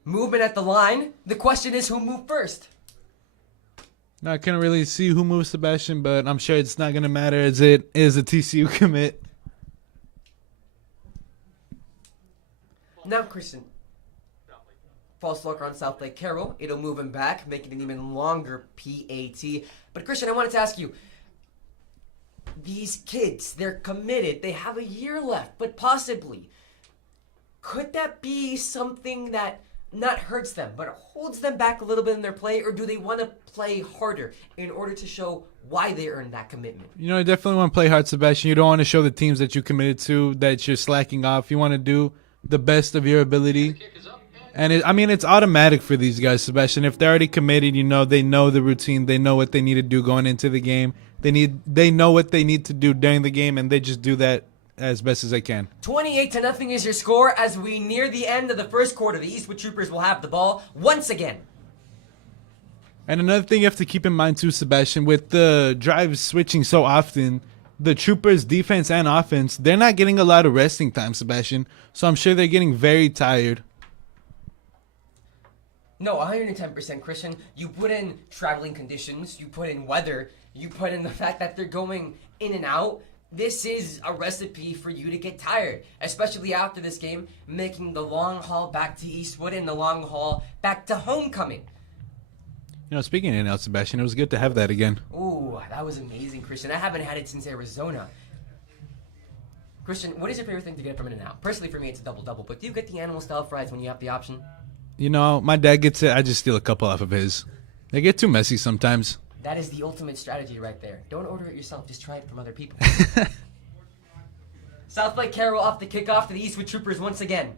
Movement at the line. The question is, who moved first? Now, I can't really see who moves Sebastian, but I'm sure it's not going to matter as it is a TCU commit. Now, Christian. False look on Southlake Carroll. It'll move him back, make it an even longer PAT. But, Christian, I wanted to ask you. These kids, they're committed. They have a year left, but possibly. Could that be something that not hurts them, but holds them back a little bit in their play, or do they want to play harder in order to show why they earned that commitment? You know, you definitely want to play hard, Sebastian. You don't want to show the teams that you committed to that you're slacking off. You want to do the best of your ability. And it's automatic for these guys, Sebastian. If they're already committed, you know, they know the routine. They know what they need to do going into the game. They know what they need to do during the game, and they just do that as best as they can. 28-0 is your score as we near the end of the first quarter. The Eastwood Troopers will have the ball once again. And another thing you have to keep in mind too, Sebastian, with the drives switching so often, the Troopers' defense and offense, they're not getting a lot of resting time, Sebastian. So I'm sure they're getting very tired. No, 110%, Christian. You put in traveling conditions, you put in weather, you put in the fact that they're going in and out. This is a recipe for you to get tired, especially after this game, making the long haul back to Eastwood and the long haul back to homecoming. You know, speaking of In-N-Out, Sebastian, it was good to have that again. Ooh, that was amazing, Christian. I haven't had it since Arizona. Christian, what is your favorite thing to get from In-N-Out? Personally, for me, it's a double-double, but do you get the animal-style fries when you have the option? You know, my dad gets it. I just steal a couple off of his. They get too messy sometimes. That is the ultimate strategy right there. Don't order it yourself. Just try it from other people. Southlake Carroll off the kickoff to the Eastwood Troopers once again.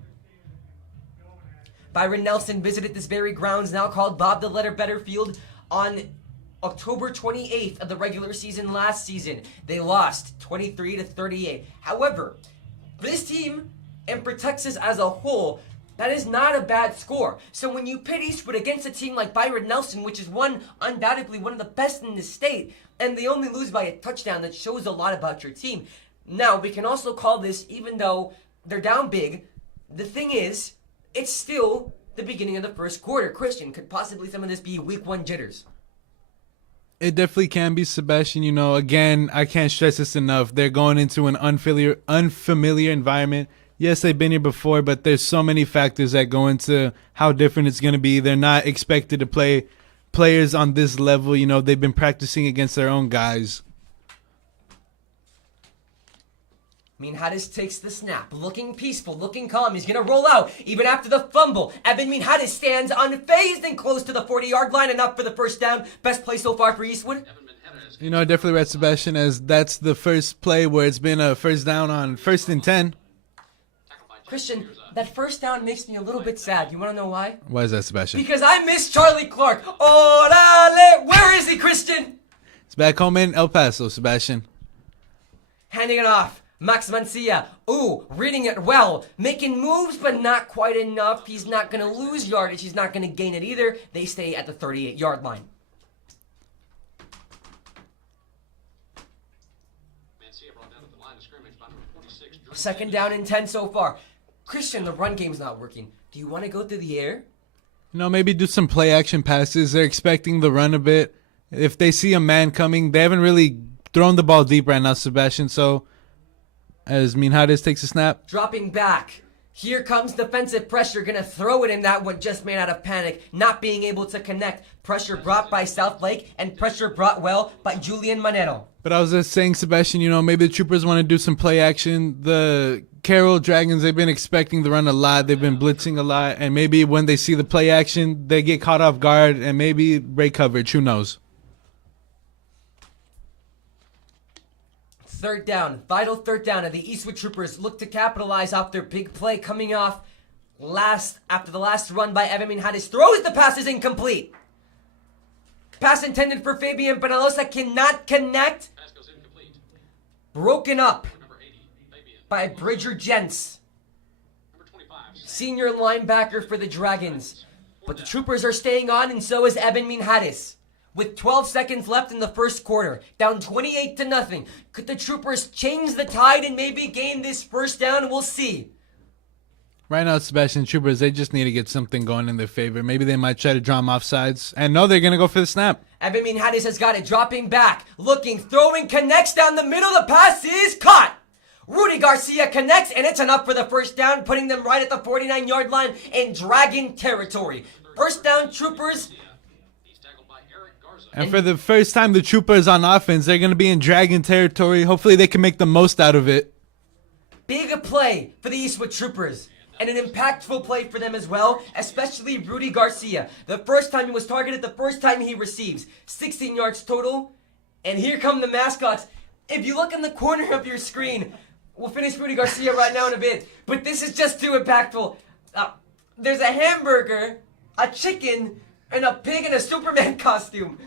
Byron Nelson visited this very grounds now called Bob the Letter Better Field on October 28th of the regular season last season. They lost 23-38. However, for this team and for Texas as a whole, that is not a bad score. So when you pit Eastwood against a team like Byron Nelson, which is undoubtedly one of the best in the state, and they only lose by a touchdown, that shows a lot about your team. Now, we can also call this, even though they're down big, the thing is, it's still the beginning of the first quarter. Christian, could possibly some of this be week 1 jitters? It definitely can be, Sebastian. You know, again, I can't stress this enough. They're going into an unfamiliar environment. Yes, they've been here before, but there's so many factors that go into how different it's going to be. They're not expected to play players on this level. You know, they've been practicing against their own guys. Minhadis takes the snap, looking peaceful, looking calm. He's going to roll out even after the fumble. Evan Minhadis stands unfazed and close to the 40-yard line, enough for the first down. Best play so far for Eastwood. You know, I definitely read Sebastian, as that's the first play where it's been a first down on 1st and 10. Christian, that first down makes me a little bit sad. You want to know why? Why is that, Sebastian? Because I miss Charlie Clark. Orale! Where is he, Christian? It's back home in El Paso, Sebastian. Handing it off. Max Mancia. Ooh, reading it well. Making moves, but not quite enough. He's not going to lose yardage. He's not going to gain it either. They stay at the 38-yard line. Second down and 10 so far. Christian, the run game's not working. Do you want to go through the air? You know, maybe do some play action passes. They're expecting the run a bit. If they see a man coming, they haven't really thrown the ball deep right now, Sebastian. So, as Minhadis takes a snap. Dropping back. Here comes defensive pressure. Gonna throw it in. That one just made out of panic. Not being able to connect. Pressure brought by Southlake, and pressure brought well by Julian Manero. But I was just saying, Sebastian, you know, maybe the Troopers want to do some play action. The Carroll Dragons, they've been expecting the run a lot. They've been blitzing a lot. And maybe when they see the play action, they get caught off guard and maybe break coverage. Who knows? Third down. Vital third down. And the Eastwood Troopers look to capitalize off their big play coming off after the last run by Evan Minhadis. Throws the pass, is incomplete. Pass intended for Fabian Penalosa, cannot connect. Broken up by Bridger Gents, senior linebacker for the Dragons. But the Troopers are staying on, and so is Evan Minhadis. With 12 seconds left in the first quarter, down 28-0. Could the Troopers change the tide and maybe gain this first down? We'll see. Right now, Sebastian, Troopers, they just need to get something going in their favor. Maybe they might try to draw them offsides. And no, they're going to go for the snap. Evan Minhadis has got it, dropping back, looking, throwing, connects down the middle. The pass is caught. Rudy Garcia connects, and it's enough for the first down, putting them right at the 49-yard line in Dragon territory. First down, Troopers. And for the first time, the Troopers on offense, they're going to be in Dragon territory. Hopefully they can make the most out of it. Big play for the Eastwood Troopers. And an impactful play for them as well, especially Rudy Garcia. The first time he was targeted, the first time he receives. 16 yards total. And here come the mascots. If you look in the corner of your screen, we'll finish Rudy Garcia right now in a bit. But this is just too impactful. There's a hamburger, a chicken, and a pig in a Superman costume.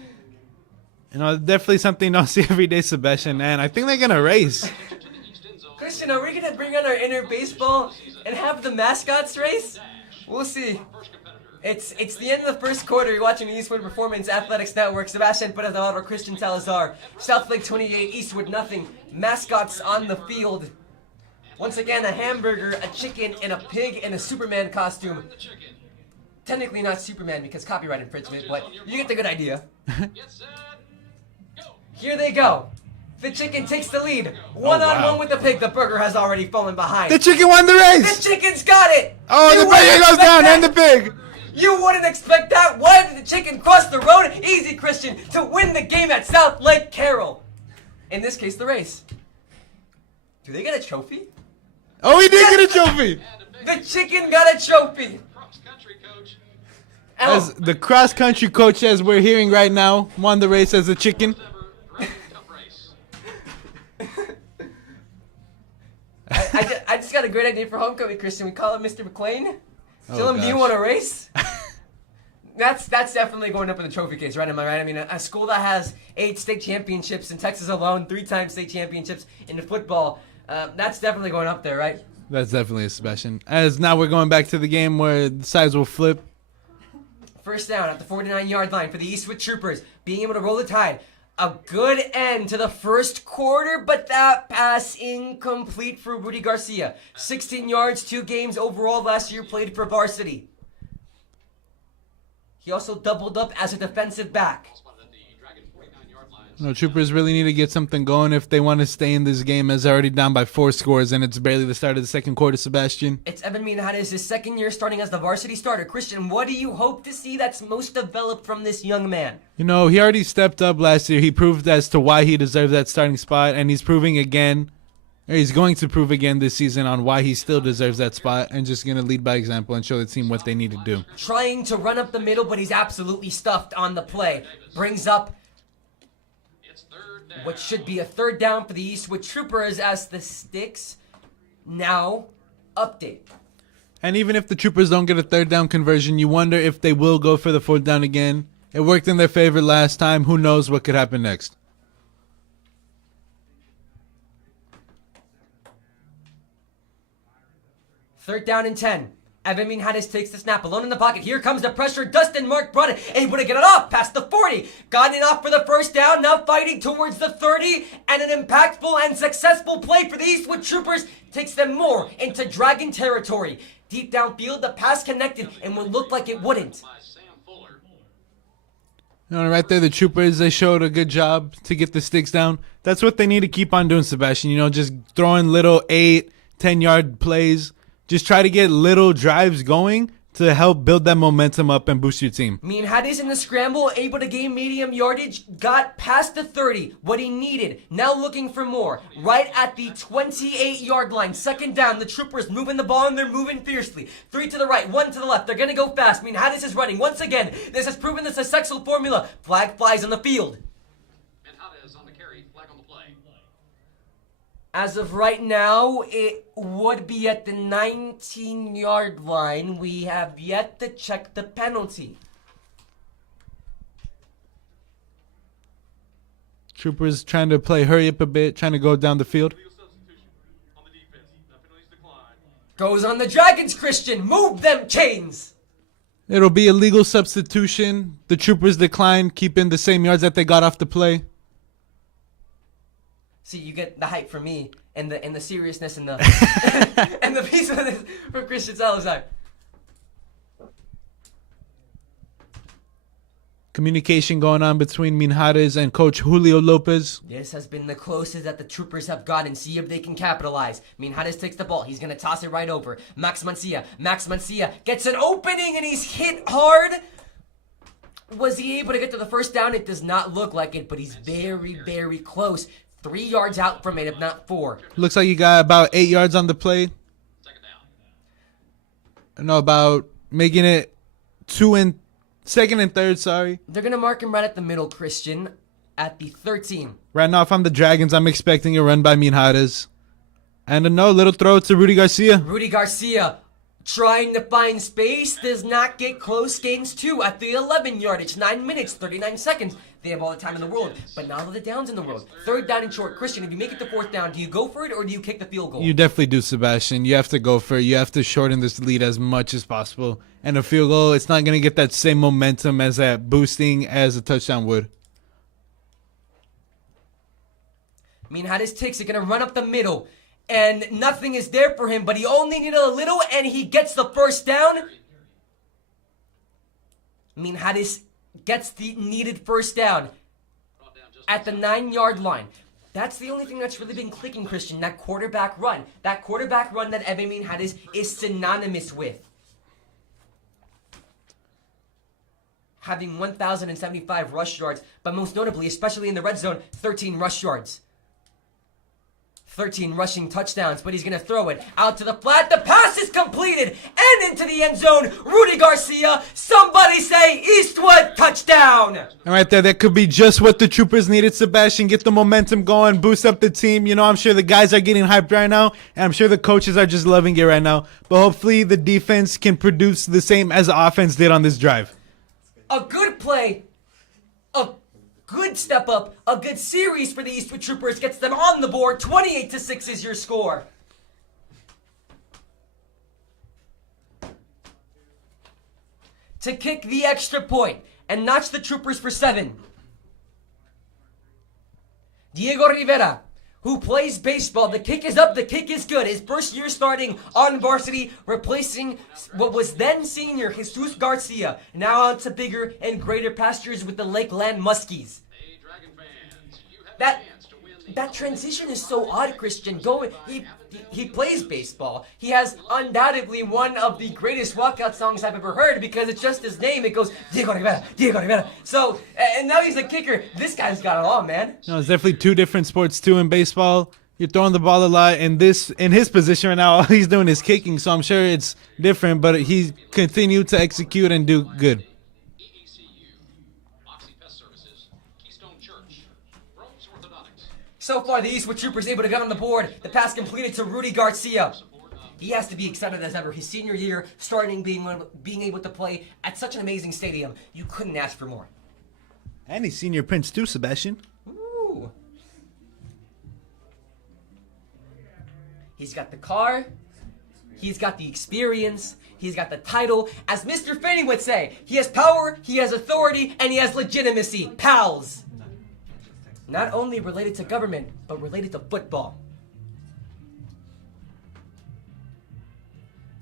You know, definitely something you don't see every day, Sebastian. And I think they're going to race. Christian, are we going to bring on our inner baseball and have the mascots race? We'll see. It's the end of the first quarter. You're watching the Eastwood Performance Athletics Network. Sebastian Perezauro, Christian Salazar. Southlake 28, Eastwood nothing. Mascots on the field. Once again, a hamburger, a chicken, and a pig in a Superman costume. Technically not Superman because copyright infringement, but you get the good idea. Get set, go. Here they go. The chicken takes the lead. One-on-one with the pig. The burger has already fallen behind. The chicken won the race. The chicken's got it. Oh, You the wouldn't burger goes expect down that. and the pig. You wouldn't expect that. Why did the chicken cross the road? Easy, Christian, to win the game at Southlake Carroll. In this case, the race. Do they get a trophy? Oh, he did get a trophy. The chicken got a trophy. Cross country coach. As the cross country coach, as we're hearing right now, won the race as a chicken. Ever Dragon Cup race. I just got a great idea for homecoming, Christian. We call him Mr. McLean. Tell him, do you gosh. want to race? That's definitely going up in the trophy case, right? Am I right? I mean, a school that has 8 state championships in Texas alone, 3-time state championships in football, that's definitely going up there, right? That's definitely a Sebastian. As now we're going back to the game where the sides will flip. First down at the 49-yard line for the Eastwood Troopers, being able to roll the tide. A good end to the first quarter, but that pass incomplete for Rudy Garcia. 16 yards, 2 games overall last year, played for Varsity. He also doubled up as a defensive back. Spotted at the Dragon 49-yard line. No, Troopers really need to get something going if they want to stay in this game, as they're already down by 4 scores, and it's barely the start of the second quarter, Sebastian. It's Evan Minhades, his second year starting as the varsity starter. Christian, what do you hope to see that's most developed from this young man? You know, he already stepped up last year. He proved as to why he deserved that starting spot, and he's proving again, or he's going to prove again this season on why he still deserves that spot, and just going to lead by example and show the team what they need to do. Trying to run up the middle, but he's absolutely stuffed on the play. Brings up It's third down. what should be a third down for the Eastwood Troopers as the sticks now update. And even if the Troopers don't get a third down conversion, you wonder if they will go for the fourth down again. It worked in their favor last time. Who knows what could happen next? Third down and 10. Evan Minhades takes the snap alone in the pocket. Here comes the pressure. Dustin Mark brought it, able to get it off past the 40. Got it off for the first down. Now fighting towards the 30. And an impactful and successful play for the Eastwood Troopers takes them more into Dragon territory. Deep downfield, the pass connected and would look like it wouldn't. By Sam Fuller. You know, right there, the Troopers, they showed a good job to get the sticks down. That's what they need to keep on doing, Sebastian. You know, just throwing little 8, 10-yard plays. Just try to get little drives going to help build that momentum up and boost your team. Minhades in the scramble, able to gain medium yardage, got past the 30, what he needed. Now looking for more. Right at the 28-yard line, second down, the Troopers moving the ball and they're moving fiercely. 3 to the right, 1 to the left. They're going to go fast. Minhades is running. Once again, this has proven the successful formula. Flag flies on the field. Minhades on the carry, flag on the play. As of right now, it would be at the 19-yard line. We have yet to check the penalty. Troopers trying to play hurry up a bit, trying to go down the field. Legal substitution on the defense. That penalty's declined. Goes on the Dragons, Christian. Move them chains. It'll be a legal substitution. The Troopers decline, keeping the same yards that they got off the play. See, you get the hype from me and the seriousness and the and the peacefulness from Christian Salazar. Communication going on between Minhades and Coach Julio Lopez. This has been the closest that the Troopers have gotten. See if they can capitalize. Minhades takes the ball. He's going to toss it right over. Max Mancia gets an opening and he's hit hard. Was he able to get to the first down? It does not look like it, but he's very, very close. 3 yards out from it, if not 4. Looks like you got about 8 yards on the play. Second down. No, about making it second and third, sorry. They're going to mark him right at the middle, Christian, at the 13. Right now, if I'm the Dragons, I'm expecting a run by Minhades. And a little throw to Rudy Garcia. Rudy Garcia trying to find space, does not get close, gains 2 at the 11-yard. It's 9 minutes, 39 seconds. They have all the time in the world, but not all the downs in the world. Third down and short. Christian, if you make it to fourth down, do you go for it or do you kick the field goal? You definitely do, Sebastian. You have to go for it. You have to shorten this lead as much as possible. And a field goal, it's not going to get that same momentum as that boosting as a touchdown would. Minhades takes it, going to run up the middle, and nothing is there for him, but he only needed a little, and he gets the first down. Hadis gets the needed first down at the 9-yard line. That's the only thing that's really been clicking, Christian. That quarterback run. That quarterback run that Evan Hadis is synonymous with. Having 1,075 rush yards, but most notably, especially in the red zone, 13 rush yards. 13 rushing touchdowns, but he's going to throw it out to the flat. The pass is completed and into the end zone. Rudy Garcia, somebody say Eastwood, touchdown. And right there, that could be just what the Troopers needed, Sebastian. Get the momentum going, boost up the team. You know, I'm sure the guys are getting hyped right now, and I'm sure the coaches are just loving it right now. But hopefully the defense can produce the same as the offense did on this drive. A good play, a good step up, a good series for the Eastwood Troopers gets them on the board. 28-6 is your score. To kick the extra point and notch the Troopers for 7. Diego Rivera, who plays baseball. The kick is up, the kick is good. His first year starting on varsity, replacing what was then senior Jesus Garcia. Now on to bigger and greater pastures with the Lakeland Muskies. Hey, Dragon fans, you have That a chance to win the that transition is so odd, Christian. He plays baseball. He has undoubtedly one of the greatest walkout songs I've ever heard because it's just his name. It goes Diego Rivera, Diego Rivera. So and now he's a kicker. This guy's got it all, man. No, it's definitely two different sports too. In baseball, you're throwing the ball a lot, and in his position right now, all he's doing is kicking. So I'm sure it's different, but he continued to execute and do good. EECU, Oxy Pest Services, Keystone Church, Rose Orthodontics. So far, the Eastwood Troopers able to get on the board. The pass completed to Rudy Garcia. He has to be excited as ever. His senior year, starting being able to play at such an amazing stadium. You couldn't ask for more. And he's senior prince too, Sebastian. Ooh. He's got the car. He's got the experience. He's got the title. As Mr. Finney would say, he has power, he has authority, and he has legitimacy. Pals. Not only related to government, but related to football.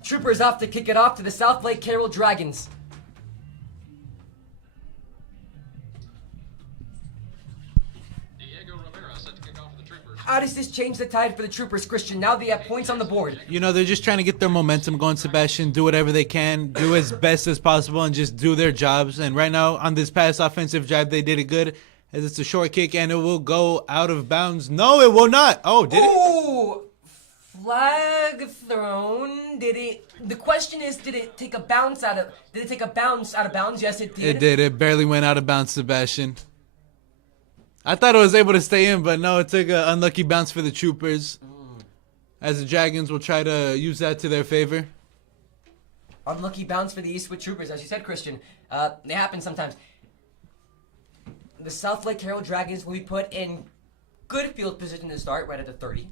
Troopers off to kick it off to the Southlake Carroll Dragons. Diego Rivera set to kick off for the Troopers. How does this change the tide for the Troopers, Christian? Now they have points on the board. You know, they're just trying to get their momentum going, Sebastian. Do whatever they can, do as best as possible, and just do their jobs. And right now, on this past offensive drive, they did it good, as it's a short kick, and it will go out of bounds. No, it will not. Oh, did it? Ooh! Flag thrown. Did it? The question is, did it take a bounce out of? Did it take a bounce out of bounds? Yes, it did. It did. It barely went out of bounds, Sebastian. I thought it was able to stay in, but no, it took an unlucky bounce for the Troopers. As the Dragons will try to use that to their favor. Unlucky bounce for the Eastwood Troopers, as you said, Christian. They happen sometimes. The Southlake Carroll Dragons will be put in good field position to start, right at the 30.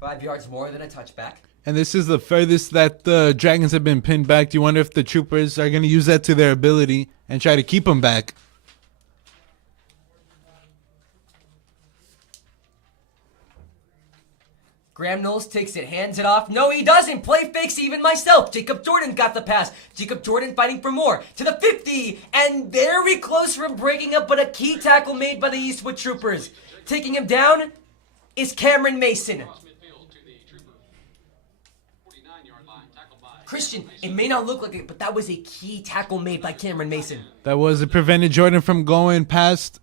5 yards more than a touchback. And this is the furthest that the Dragons have been pinned back. Do you wonder if the Troopers are going to use that to their ability and try to keep them back? Graham Knowles takes it, hands it off. No, he doesn't. Play fakes even myself. Jacob Jordan got the pass. Jacob Jordan fighting for more. To the 50. And very close from breaking up, but a key tackle made by the Eastwood Troopers. Taking him down is Cameron Mason. Cross midfield to the Trooper. 49-yard line, tackled by Christian, it may not look like it, but that was a key tackle made by Cameron Mason. That was it prevented Jordan from going past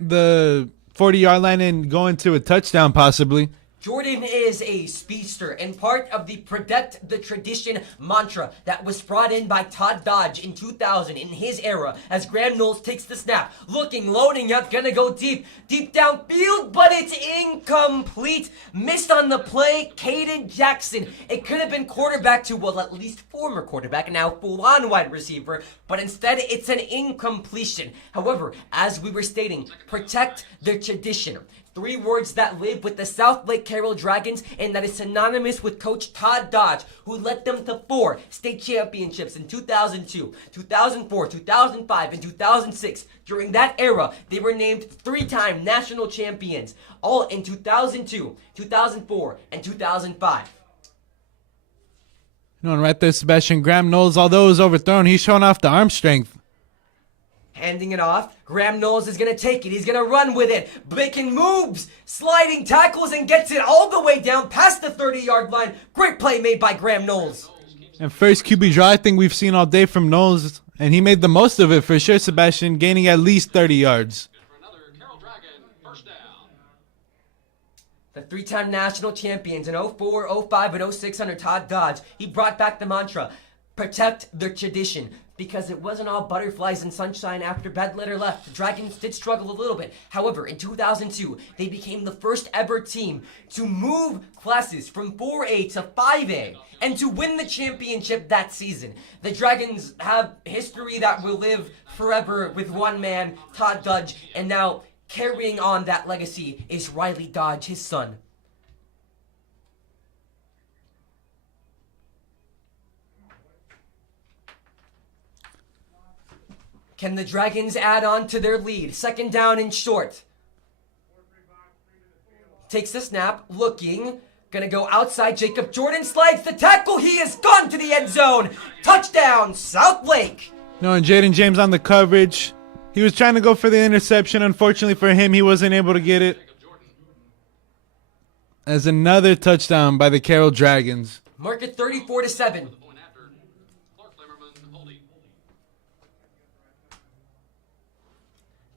the 40-yard line and going to a touchdown possibly. Jordan is a speedster and part of the Protect the Tradition mantra that was brought in by Todd Dodge in 2000 in his era as Graham Knowles takes the snap. Looking, loading up, gonna go deep downfield, but it's incomplete. Missed on the play, Caden Jackson. It could have been quarterback to, well, at least former quarterback, now full-on wide receiver, but instead it's an incompletion. However, as we were stating, protect the tradition. 3 words that live with the Southlake Carroll Dragons and that is synonymous with Coach Todd Dodge, who led them to 4 state championships in 2002, 2004, 2005, and 2006. During that era, they were named 3-time national champions, all in 2002, 2004, and 2005. No, and right there, Sebastian Graham Knowles, although it was overthrown, he's showing off the arm strength. Handing it off, Graham Knowles is going to take it. He's going to run with it. Making moves, sliding tackles, and gets it all the way down past the 30-yard line. Great play made by Graham Knowles. And first QB draw I think we've seen all day from Knowles, and he made the most of it for sure, Sebastian, gaining at least 30 yards. For another Carroll Dragon first down. The three-time national champions in 04, 05, and 06 under Todd Dodge, he brought back the mantra, protect the tradition. Because it wasn't all butterflies and sunshine after Bedletter left. The Dragons did struggle a little bit. However, in 2002, they became the first ever team to move classes from 4A to 5A and to win the championship that season. The Dragons have history that will live forever with one man, Todd Dodge, and now carrying on that legacy is Riley Dodge, his son. Can the Dragons add on to their lead? Second down and short. Takes the snap, looking. Gonna go outside. Jacob Jordan slides the tackle. He is gone to the end zone. Touchdown, Southlake. No, and Jaden James on the coverage. He was trying to go for the interception. Unfortunately for him, he wasn't able to get it. As another touchdown by the Carroll Dragons. Mark it 34-7. Point after Clark Limmerman holding.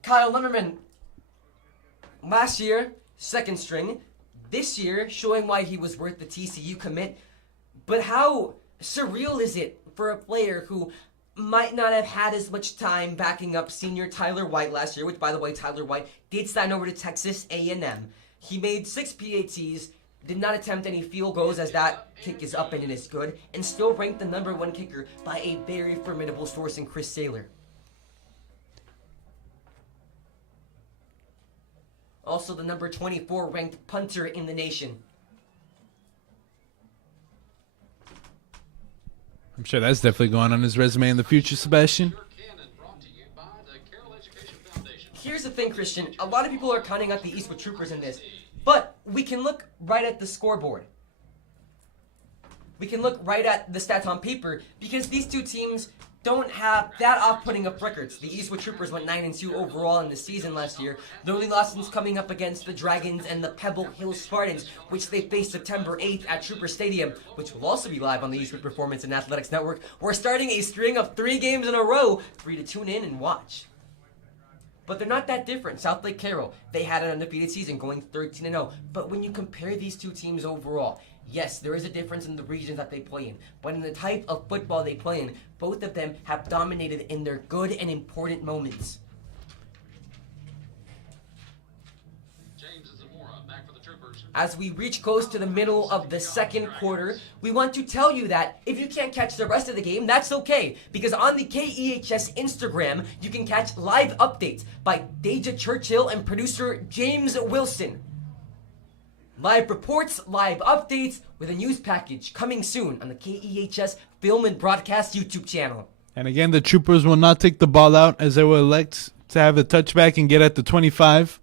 Kyle Limmerman, last year, second string. This year, showing why he was worth the TCU commit. But how surreal is it for a player who might not have had as much time backing up senior Tyler White last year, which, by the way, Tyler White did sign over to Texas A&M. He made 6 PATs, did not attempt any field goals as that kick is up and it is good, and still ranked the #1 kicker by a very formidable source in Chris Saylor. Also the number 24 ranked punter in the nation. I'm sure that's definitely going on his resume in the future, Sebastian. Cannon brought to you by the Carroll Education Foundation. Here's the thing, Christian. A lot of people are counting out the Eastwood Troopers in this, but we can look right at the scoreboard. We can look right at the stats on paper because these two teams don't have that off-putting of records. The Eastwood Troopers went 9-2 overall in the season last year. The only losses coming up against the Dragons and the Pebble Hill Spartans, which they face September 8th at Trooper Stadium, which will also be live on the Eastwood Performance and Athletics Network. We're starting a string of 3 games in a row for you to tune in and watch. But they're not that different. Southlake Carroll, they had an undefeated season going 13-0. But when you compare these two teams overall, yes, there is a difference in the regions that they play in. But in the type of football they play in, both of them have dominated in their good and important moments. James and Zamora back for the Troopers. As we reach close to the middle of the second quarter, we want to tell you that if you can't catch the rest of the game, that's okay. Because on the KEHS Instagram, you can catch live updates by Deja Churchill and producer James Wilson. Live reports, live updates with a news package coming soon on the KEHS Film and Broadcast YouTube channel. And again, the Troopers will not take the ball out as they will elect to have the touchback and get at the 25.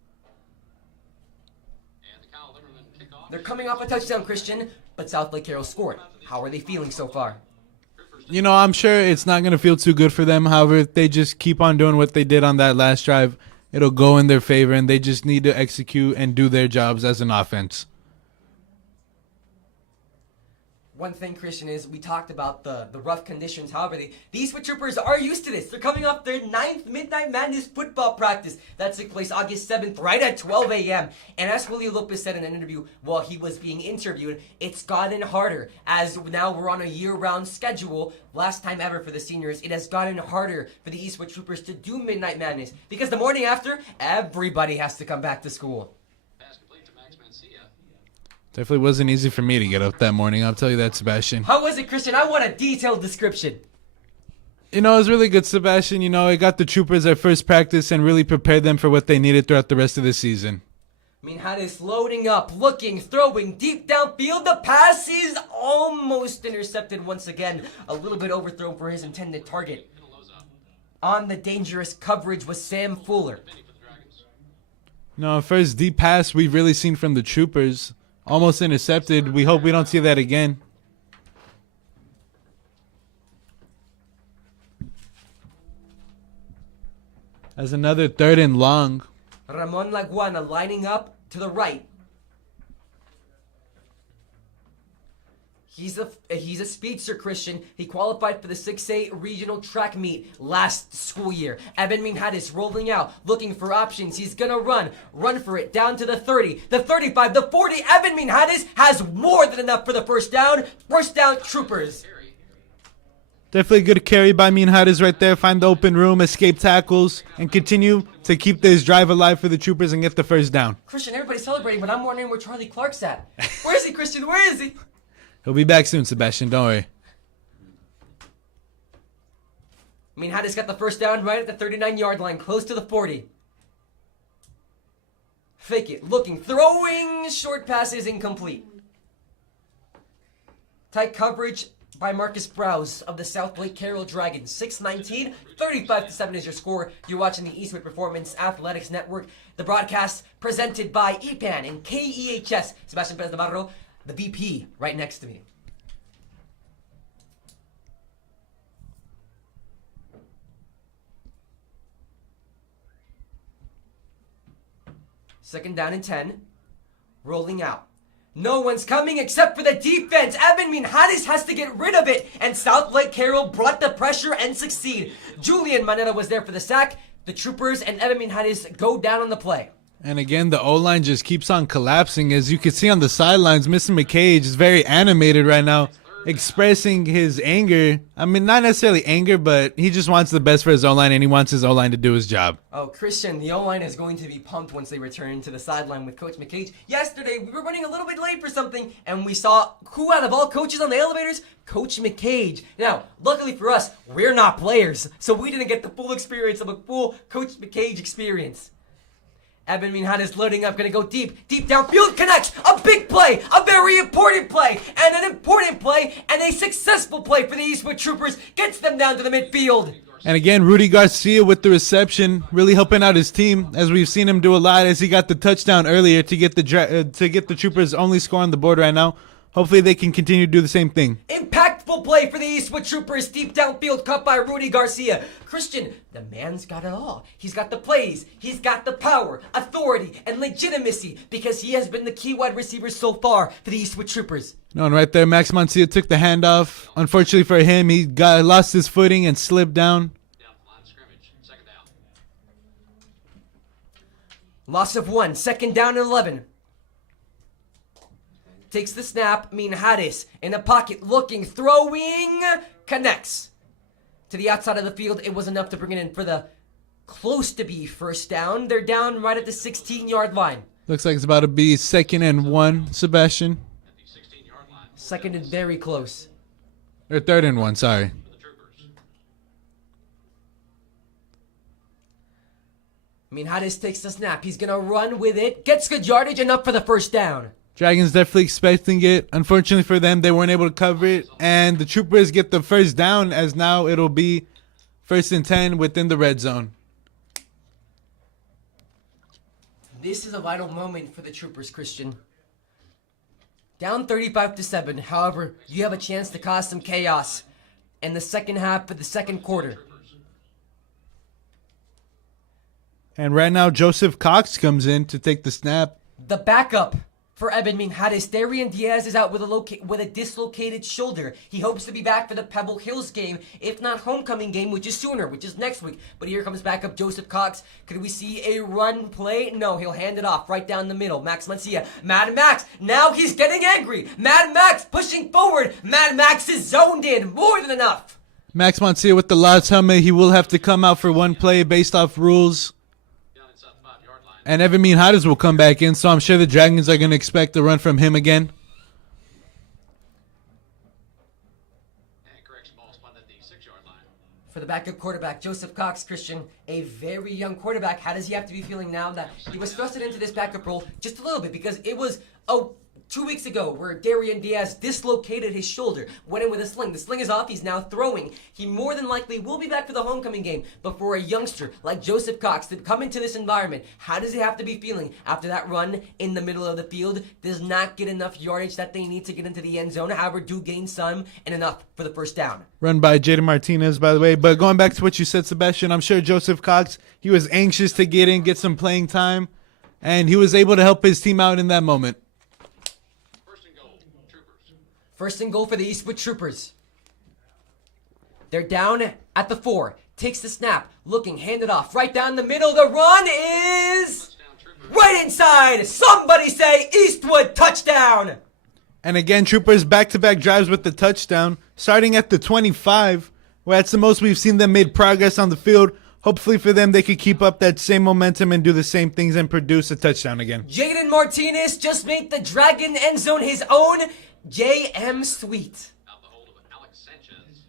And the Kyle Limmerman kickoff. They're coming off a touchdown, Christian, but Southlake Carroll scored. How are they feeling so far? You know, I'm sure it's not going to feel too good for them. However, if they just keep on doing what they did on that last drive, it'll go in their favor, and they just need to execute and do their jobs as an offense. One thing, Christian, is we talked about the rough conditions. However, the Eastwood Troopers are used to this. They're coming off their 9th Midnight Madness football practice. That took place August 7th, right at 12 a.m. And as Julio Lopez said in an interview while he was being interviewed, it's gotten harder as now we're on a year-round schedule. Last time ever for the seniors, it has gotten harder for the Eastwood Troopers to do Midnight Madness because the morning after, everybody has to come back to school. Pass complete to Max Mancia. Definitely wasn't easy for me to get up that morning. I'll tell you that, Sebastian. How was it, Christian? I want a detailed description. You know, it was really good, Sebastian. You know, it got the Troopers their first practice and really prepared them for what they needed throughout the rest of the season. I mean, Hadis loading up, looking, throwing deep downfield. The pass is almost intercepted once again. A little bit overthrown for his intended target. On the dangerous coverage was Sam Fuller. No, first deep pass we've really seen from the Troopers. Almost intercepted. We hope we don't see that again. As another 3rd and long. Ramon Laguana lining up to the right. He's a speedster, Christian. He qualified for the 6A regional track meet last school year. Evan Minhadis rolling out, looking for options. He's gonna run for it, down to the 30, the 35, the 40. Evan Minhadis has more than enough for the first down. First down, Troopers. Definitely good carry by Minhadis right there. Find the open room, escape tackles, and continue to keep this drive alive for the Troopers and get the first down. Christian, everybody's celebrating, but I'm wondering where Charlie Clark's at. Where is he, Christian? Where is he? He'll be back soon, Sebastian. Don't worry. Minhadis got the first down right at the 39-yard line, close to the 40. Fake it, looking, throwing, short passes incomplete. Tight coverage by Marcus Browse of the Southlake Carroll Dragons. 6-19, 35-7 is your score. You're watching the Eastwood Performance Athletics Network. The broadcast presented by EPAN and KEHS. Sebastian Perez Navarro, the VP, right next to me. Second down and 10. Rolling out. No one's coming except for the defense. Evan Minhadis has to get rid of it. And Southlake Carroll brought the pressure and succeed. Julian Manetta was there for the sack. The Troopers and Evan Minhadis go down on the play. And again, the O-line just keeps on collapsing. As you can see on the sidelines, Mr. McCage is very animated right now, expressing his anger. I mean, not necessarily anger, but he just wants the best for his O-line, and he wants his O-line to do his job. Oh, Christian, the O-line is going to be pumped once they return to the sideline with Coach McCage. Yesterday, we were running a little bit late for something, and we saw who out of all coaches on the elevators? Coach McCage. Now, luckily for us, we're not players, so we didn't get the full experience of a full Coach McCage experience. Evan Minhadis loading up, gonna go deep downfield, connects, a big play, a very important play, and an important play, and a successful play for the Eastwood Troopers, gets them down to the midfield. And again, Rudy Garcia with the reception, really helping out his team, as we've seen him do a lot, as he got the touchdown earlier to get the Troopers' only score on the board right now. Hopefully they can continue to do the same thing. Impactful play for the Eastwood Troopers, deep downfield, cut by Rudy Garcia. Christian, the man's got it all. He's got the plays, he's got the power, authority, and legitimacy, because he has been the key wide receiver so far for the Eastwood Troopers. No, and right there, Max Mancia took the handoff. Unfortunately for him, he lost his footing and slipped down. Loss of 1, second down and 11. Takes the snap, Minhadis in the pocket, looking, throwing, connects. To the outside of the field, it was enough to bring it in for the close to be first down. They're down right at the 16-yard line. Looks like it's about to be 2nd and 1, Sebastian. Second and very close. Or 3rd and 1, sorry. Minhadis takes the snap. He's going to run with it. Gets good yardage, enough for the first down. Dragons definitely expecting it. Unfortunately for them, they weren't able to cover it. And the Troopers get the first down, as now it'll be 1st and 10 within the red zone. This is a vital moment for the Troopers, Christian. Down 35-7. However, you have a chance to cause some chaos in the second half of the second quarter. And right now, Joseph Cox comes in to take the snap. The backup for Evan Minhadis, Darian Diaz is out with a dislocated shoulder. He hopes to be back for the Pebble Hills game, if not homecoming game, which is sooner, which is next week. But here comes backup Joseph Cox. Could we see a run play? No, he'll hand it off right down the middle. Max Mancia, Mad Max, now he's getting angry. Mad Max pushing forward. Mad Max is zoned in, more than enough. Max Mancia with the Lots helmet. He will have to come out for one play based off rules. And Evan Minhadis will come back in, so I'm sure the Dragons are going to expect a run from him again. For the backup quarterback, Joseph Cox, Christian, a very young quarterback. How does he have to be feeling now that he was thrusted into this backup role just a little bit? Because it was a 2 weeks ago where Darian Diaz dislocated his shoulder, went in with a sling. The sling is off, he's now throwing. He more than likely will be back for the homecoming game, but for a youngster like Joseph Cox to come into this environment, how does he have to be feeling after that run in the middle of the field? Does not get enough yardage that they need to get into the end zone, however do gain some and enough for the first down. Run by Jaden Martinez, by the way. But going back to what you said, Sebastian, I'm sure Joseph Cox, he was anxious to get in, get some playing time, and he was able to help his team out in that moment. First and goal for the Eastwood Troopers. They're down at the 4. Takes the snap. Looking, handed off. Right down the middle. The run is right inside. Somebody say Eastwood touchdown. And again, Troopers back-to-back drives with the touchdown. Starting at the 25, where that's the most we've seen them made progress on the field. Hopefully for them, they could keep up that same momentum and do the same things and produce a touchdown again. Jaden Martinez just made the Dragon end zone his own. J.M. Sweet. Out the hold of Alex Sanchez.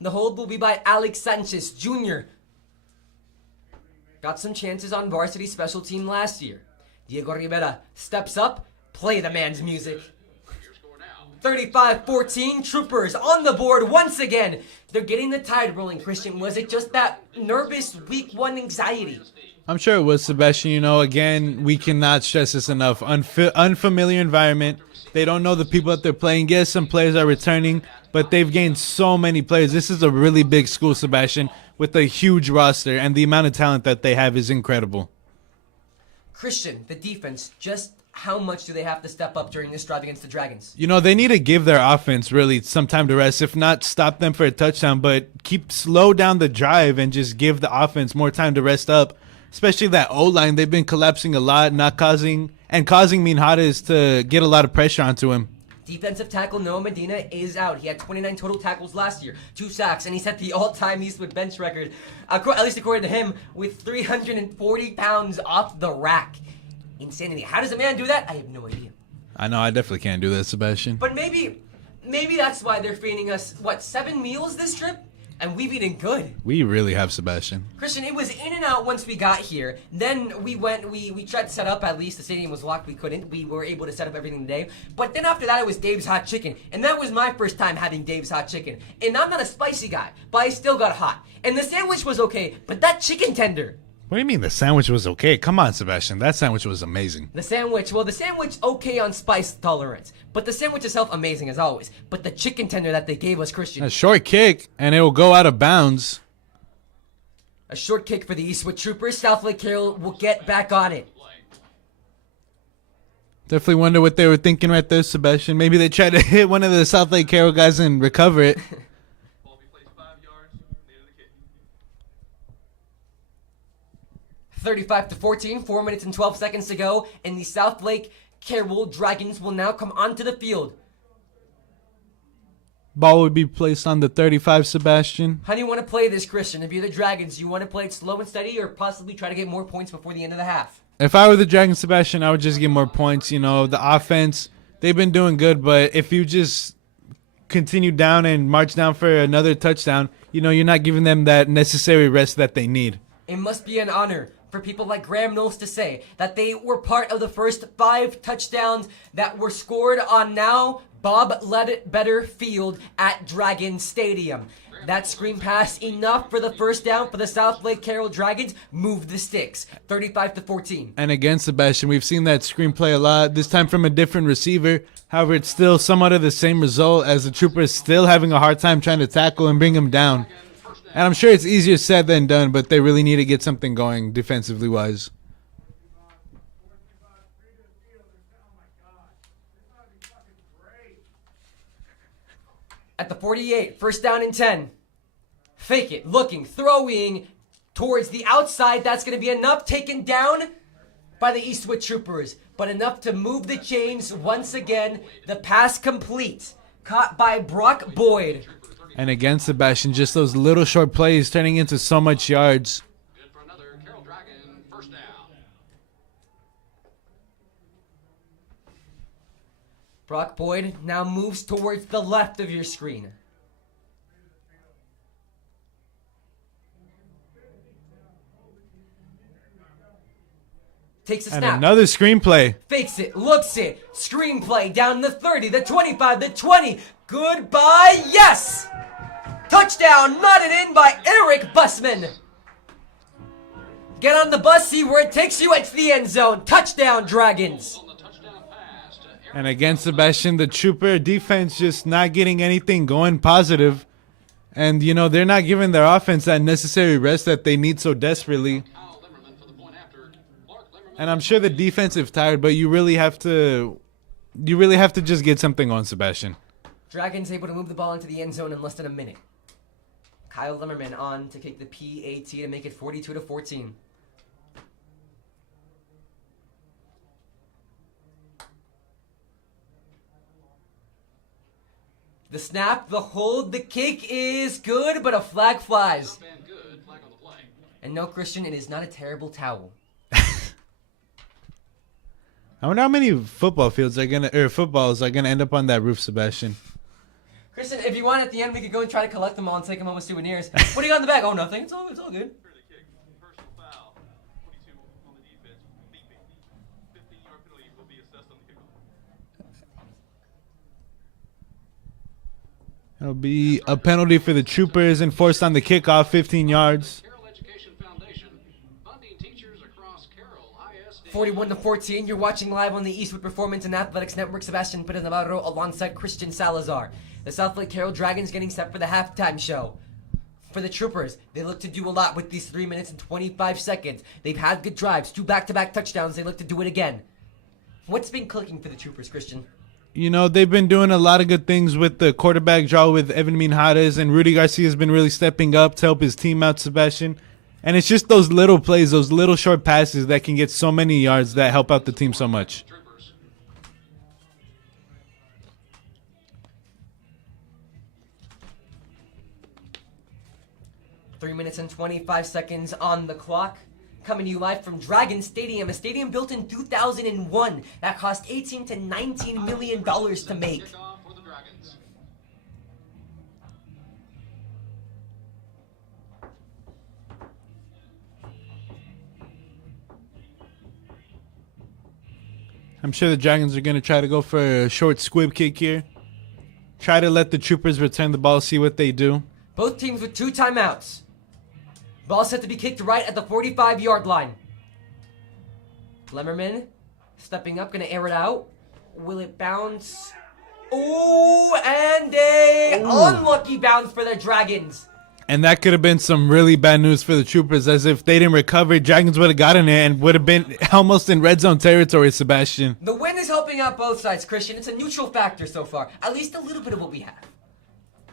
The hold will be by Alex Sanchez Jr. Got some chances on varsity special team last year. Diego Rivera steps up. Play the man's music. Your score now. 35-14, Troopers on the board once again. They're getting the tide rolling, Christian. Was it just that nervous week 1 anxiety? I'm sure it was, Sebastian. You know, again, we cannot stress this enough. Unfamiliar environment. They don't know the people that they're playing. Yes, some players are returning, but they've gained so many players. This is a really big school, Sebastian, with a huge roster, and the amount of talent that they have is incredible. Christian, the defense, just how much do they have to step up during this drive against the Dragons? You know, they need to give their offense really some time to rest. If not, stop them for a touchdown, but slow down the drive and just give the offense more time to rest up. Especially that O-line, they've been collapsing a lot, causing Minhares to get a lot of pressure onto him. Defensive tackle Noah Medina is out. He had 29 total tackles last year, 2 sacks, and he set the all-time Eastwood bench record, at least according to him, with 340 pounds off the rack. Insanity. How does a man do that? I have no idea. I know, I definitely can't do that, Sebastian. But maybe that's why they're feeding us, 7 meals this trip? And we've eaten good. We really have, Sebastian. Christian, it was in and out once we got here. Then we tried to set up, at least the stadium was locked, we couldn't. We were able to set up everything today. But then after that, it was Dave's Hot Chicken. And that was my first time having Dave's Hot Chicken. And I'm not a spicy guy, but I still got hot. And the sandwich was okay, but that chicken tender. What do you mean the sandwich was okay? Come on, Sebastian. That sandwich was amazing. The sandwich okay on spice tolerance. But the sandwich itself, amazing as always. But the chicken tender that they gave us, Christian. A short kick, and it will go out of bounds. A short kick for the Eastwood Troopers. Southlake Carroll will get back on it. Definitely wonder what they were thinking right there, Sebastian. Maybe they tried to hit one of the Southlake Carroll guys and recover it. Ball be placed 5 yards near the kick. 35-14, 4 minutes and 12 seconds to go, and the Southlake Carroll Dragons will now come onto the field. Ball would be placed on the 35, Sebastian. How do you want to play this, Christian? If you're the Dragons, you want to play it slow and steady or possibly try to get more points before the end of the half? If I were the Dragons, Sebastian, I would just get more points. You know, the offense, they've been doing good, but if you just continue down and march down for another touchdown, you know, you're not giving them that necessary rest that they need. It must be an honor for people like Graham Knowles to say that they were part of the first 5 touchdowns that were scored on now Bob Ledbetter Field at Dragon Stadium. That screen pass enough for the first down for the Southlake Carroll Dragons. Move the sticks. 35-14. And again, Sebastian, we've seen that screenplay a lot, this time from a different receiver. However, it's still somewhat of the same result as the Troopers still having a hard time trying to tackle and bring him down. And I'm sure it's easier said than done, but they really need to get something going defensively wise. At the 48, first down and 10. Fake it, looking, throwing towards the outside. That's going to be enough. Taken down by the Eastwood Troopers, but enough to move the chains once again. The pass complete. Caught by Brock Boyd. And again, Sebastian, just those little short plays turning into so much yards. Good for another Carroll Dragon first down. Brock Boyd now moves towards the left of your screen. Takes a And snap. another screenplay. Fakes it, looks it, screenplay down the 30, the 25, the 20. Goodbye, yes! Touchdown, knotted in by Eric Bussman. Get on the bus, see where it takes you. It's the end zone. Touchdown, Dragons. On the touchdown pass to Eric. And again, Sebastian, the Trooper defense just not getting anything going positive. And, you know, they're not giving their offense that necessary rest that they need so desperately. Kyle Limmerman for the point after. Clark Limmerman. And I'm sure the defense is tired, but you really have to just get something on, Sebastian. Dragons able to move the ball into the end zone in less than a minute. Kyle Limmerman on to kick the PAT to make it 42-14. The snap, the hold, the kick is good, but a flag flies. Up and good. Flag on the play. And no, Christian, it is not a terrible towel. I wonder how many footballs are gonna end up on that roof, Sebastian. Christian, if you want at the end, we could go and try to collect them all and take them home as souvenirs. What do you got in the bag? Oh, nothing. It's all good. For the kick, personal foul, 22 on the defense, leaping. 15-yard penalty will be assessed on the kickoff. It'll be a penalty for the Troopers enforced on the kickoff, 15 yards. Carroll Education Foundation. Funding teachers across Carroll ISD. 41-14, you're watching live on the Eastwood Performance and Athletics Network. Sebastian Perez Navarro alongside Christian Salazar. The Southlake Carroll Dragons getting set for the halftime show. For the Troopers, they look to do a lot with these 3 minutes and 25 seconds. They've had good drives, 2 back-to-back touchdowns. They look to do it again. What's been clicking for the Troopers, Christian? You know, they've been doing a lot of good things with the quarterback draw with Evan Minjares, and Rudy Garcia's been really stepping up to help his team out, Sebastian. And it's just those little plays, those little short passes that can get so many yards that help out the team so much. Troopers. 3 minutes and 25 seconds on the clock. Coming to you live from Dragon Stadium, a stadium built in 2001 that cost $18 to $19 million to make. Kickoff for the Dragons. I'm sure the Dragons are going to try to go for a short squib kick here. Try to let the Troopers return the ball, see what they do. Both teams with 2 timeouts. Ball set to be kicked right at the 45-yard line. Lemmerman stepping up, going to air it out. Will it bounce? Ooh, and a unlucky bounce for the Dragons. And that could have been some really bad news for the Troopers, as if they didn't recover, Dragons would have gotten it and would have been almost in red zone territory, Sebastian. The win is helping out both sides, Christian. It's a neutral factor so far. At least a little bit of what we have.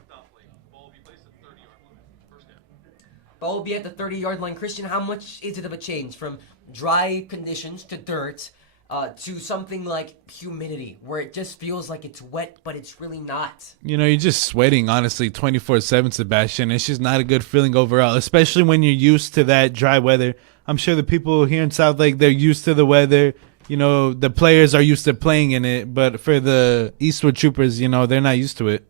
Southlake, ball will be placed at the 30-yard line. First down. Ball will be at the 30-yard line. Christian, how much is it of a change from dry conditions to dirt to something like humidity, where it just feels like it's wet, but it's really not? You know, you're just sweating, honestly, 24/7, Sebastian. It's just not a good feeling overall, especially when you're used to that dry weather. I'm sure the people here in Southlake, they're used to the weather. You know, the players are used to playing in it, but for the Eastwood Troopers, you know, they're not used to it.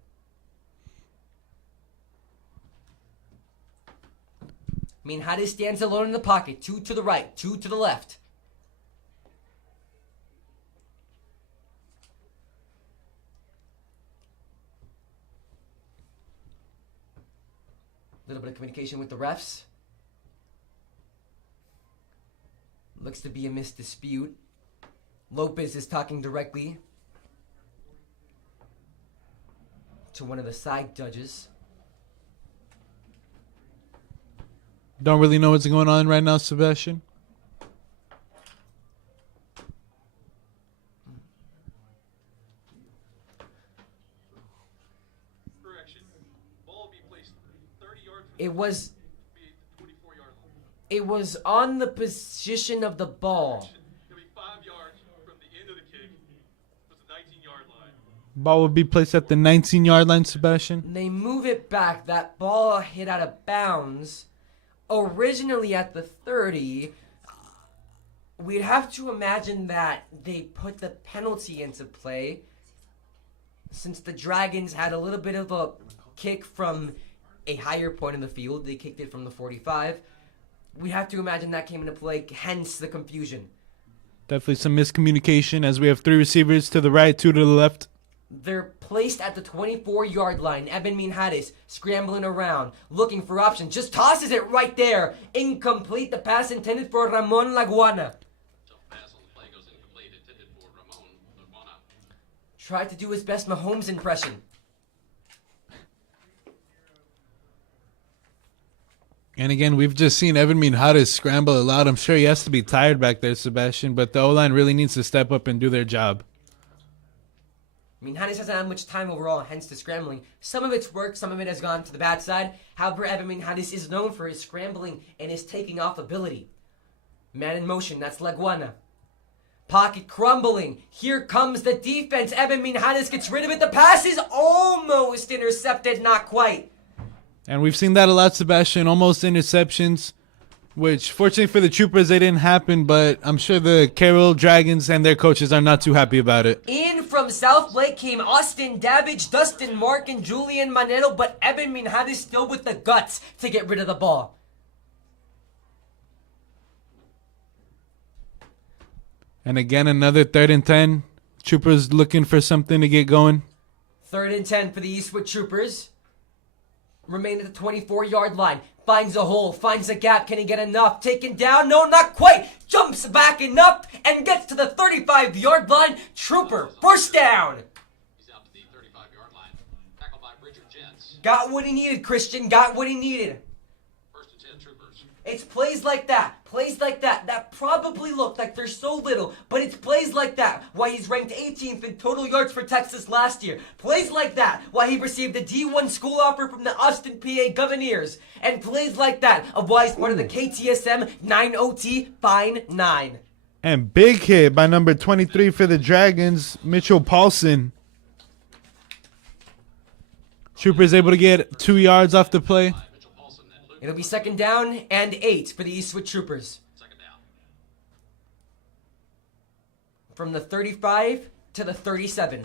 Minjares stands alone in the pocket. 2 to the right, 2 to the left. A little bit of communication with the refs. Looks to be a missed dispute. Lopez is talking directly to one of the side judges. Don't really know what's going on right now, Sebastian. Correction. Ball will be placed 30 yards from It was the 24-yard line. it was on the position of the ball. It'll be 5 yards from the end of the kick. It's the 19-yard line. Ball will be placed at the 19-yard line, Sebastian. They move it back. That ball hit out of bounds. Originally at the 30, we'd have to imagine that they put the penalty into play since the Dragons had a little bit of a kick from a higher point in the field. They kicked it from the 45. We'd have to imagine that came into play, hence the confusion. Definitely some miscommunication as we have 3 receivers to the right, 2 to the left. They're placed at the 24-yard line. Evan Minhares scrambling around, looking for options. Just tosses it right there. Incomplete. The pass intended for Ramon Laguana. Tough pass on the play goes incomplete. Intended for Ramon Laguana. Tried to do his best Mahomes impression. And again, we've just seen Evan Minhares scramble a lot. I'm sure he has to be tired back there, Sebastian, but the O-line really needs to step up and do their job. Minhares hasn't had much time overall, hence the scrambling. Some of it's worked, some of it has gone to the bad side. However, Evan Minhares is known for his scrambling and his taking off ability. Man in motion, that's Laguana. Pocket crumbling. Here comes the defense. Evan Minhares gets rid of it. The pass is almost intercepted, not quite. And we've seen that a lot, Sebastian. Almost interceptions, which fortunately for the Troopers, they didn't happen, but I'm sure the Carroll Dragons and their coaches are not too happy about it. In from Southlake came Austin Davidge, Dustin Mark, and Julian Manero, but Evan Minhares still with the guts to get rid of the ball. And again, another 3rd and 10. Troopers looking for something to get going. 3rd and 10 for the Eastwood Troopers. Remain at the 24-yard line. Finds a hole, finds a gap. Can he get enough? Taken down? No, not quite. Jumps back and up and gets to the 35-yard line. Trooper, first down. He's out to the 35-yard line. Tackled by Bridger Jets. Got what he needed, Christian. Got what he needed. First and 10 Troopers. It's plays like that, that probably look like they're so little, but it's plays like that why he's ranked 18th in total yards for Texas last year. Plays like that why he received a D1 school offer from the Austin, PA Governors. And plays like that of why he's part of the KTSM 9OT Fine 9. And big hit by number 23 for the Dragons, Mitchell Paulson. Troopers able to get 2 yards off the play. Mitchell Paulson and Luke. It'll be 2nd down and 8 for the Eastwood Troopers. Second down. From the 35 to the 37.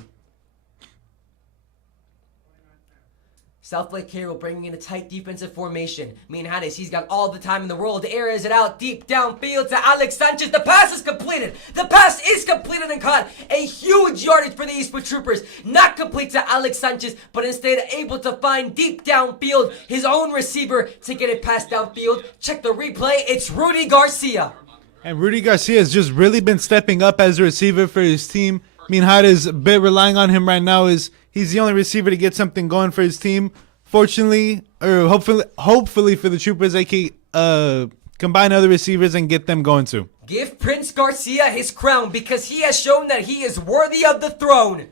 Southlake Carroll bringing in a tight defensive formation. Minhares, he's got all the time in the world. Airs it out deep downfield to Alex Sanchez. The pass is completed. The pass is completed and caught. A huge yardage for the Eastwood Troopers. Not complete to Alex Sanchez, but instead able to find deep downfield his own receiver to get it past downfield. Check the replay. It's Rudy Garcia. And Rudy Garcia has just really been stepping up as a receiver for his team. Minhares, a bit relying on him right now, is he's the only receiver to get something going for his team. Fortunately, or hopefully for the Troopers, they can combine other receivers and get them going too. Give Prince Garcia his crown because he has shown that he is worthy of the throne.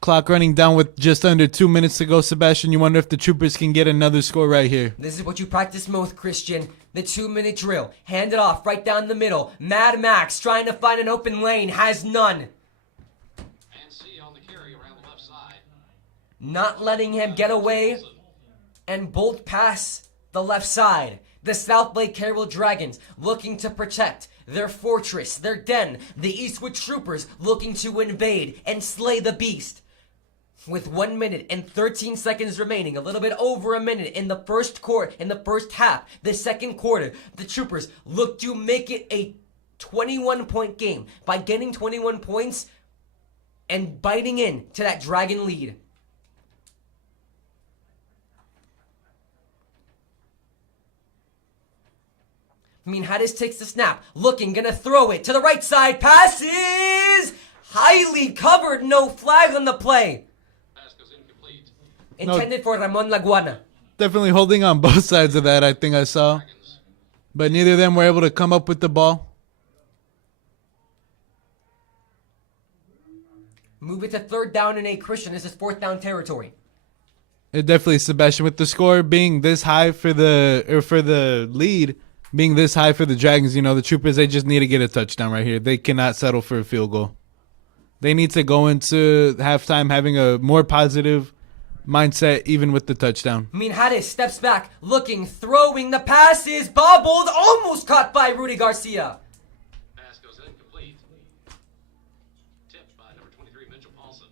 Clock running down with just under 2 minutes to go, Sebastian. You wonder if the Troopers can get another score right here. This is what you practice most, Christian. The 2-minute drill. Hand it off right down the middle. Mad Max trying to find an open lane. Has none. And C on the carry around the left side. Not letting him get away and bolt past the left side. The Southlake Carroll Dragons looking to protect their fortress, their den. The Eastwood Troopers looking to invade and slay the beast. With 1 minute and 13 seconds remaining, a little bit over a minute in the first half, the second quarter, the Troopers look to make it a 21-point game by getting 21 points and biting in to that Dragon lead. Minhares takes the snap, looking, gonna throw it to the right side. Passes highly covered, no flag on the play. Pass goes incomplete. Intended for Ramon Laguana. Definitely holding on both sides of that, I think I saw. But neither of them were able to come up with the ball. Move it to 3rd down and 8, Christian. This is 4th down territory. It definitely, Sebastian, with the score being this high for the lead being this high for the Dragons, you know, the Troopers, they just need to get a touchdown right here. They cannot settle for a field goal. They need to go into halftime having a more positive mindset, even with the touchdown. Minhares steps back, looking, throwing. The pass is bobbled, almost caught by Rudy Garcia. Pass goes incomplete. Tipped by number 23, Mitchell Paulson.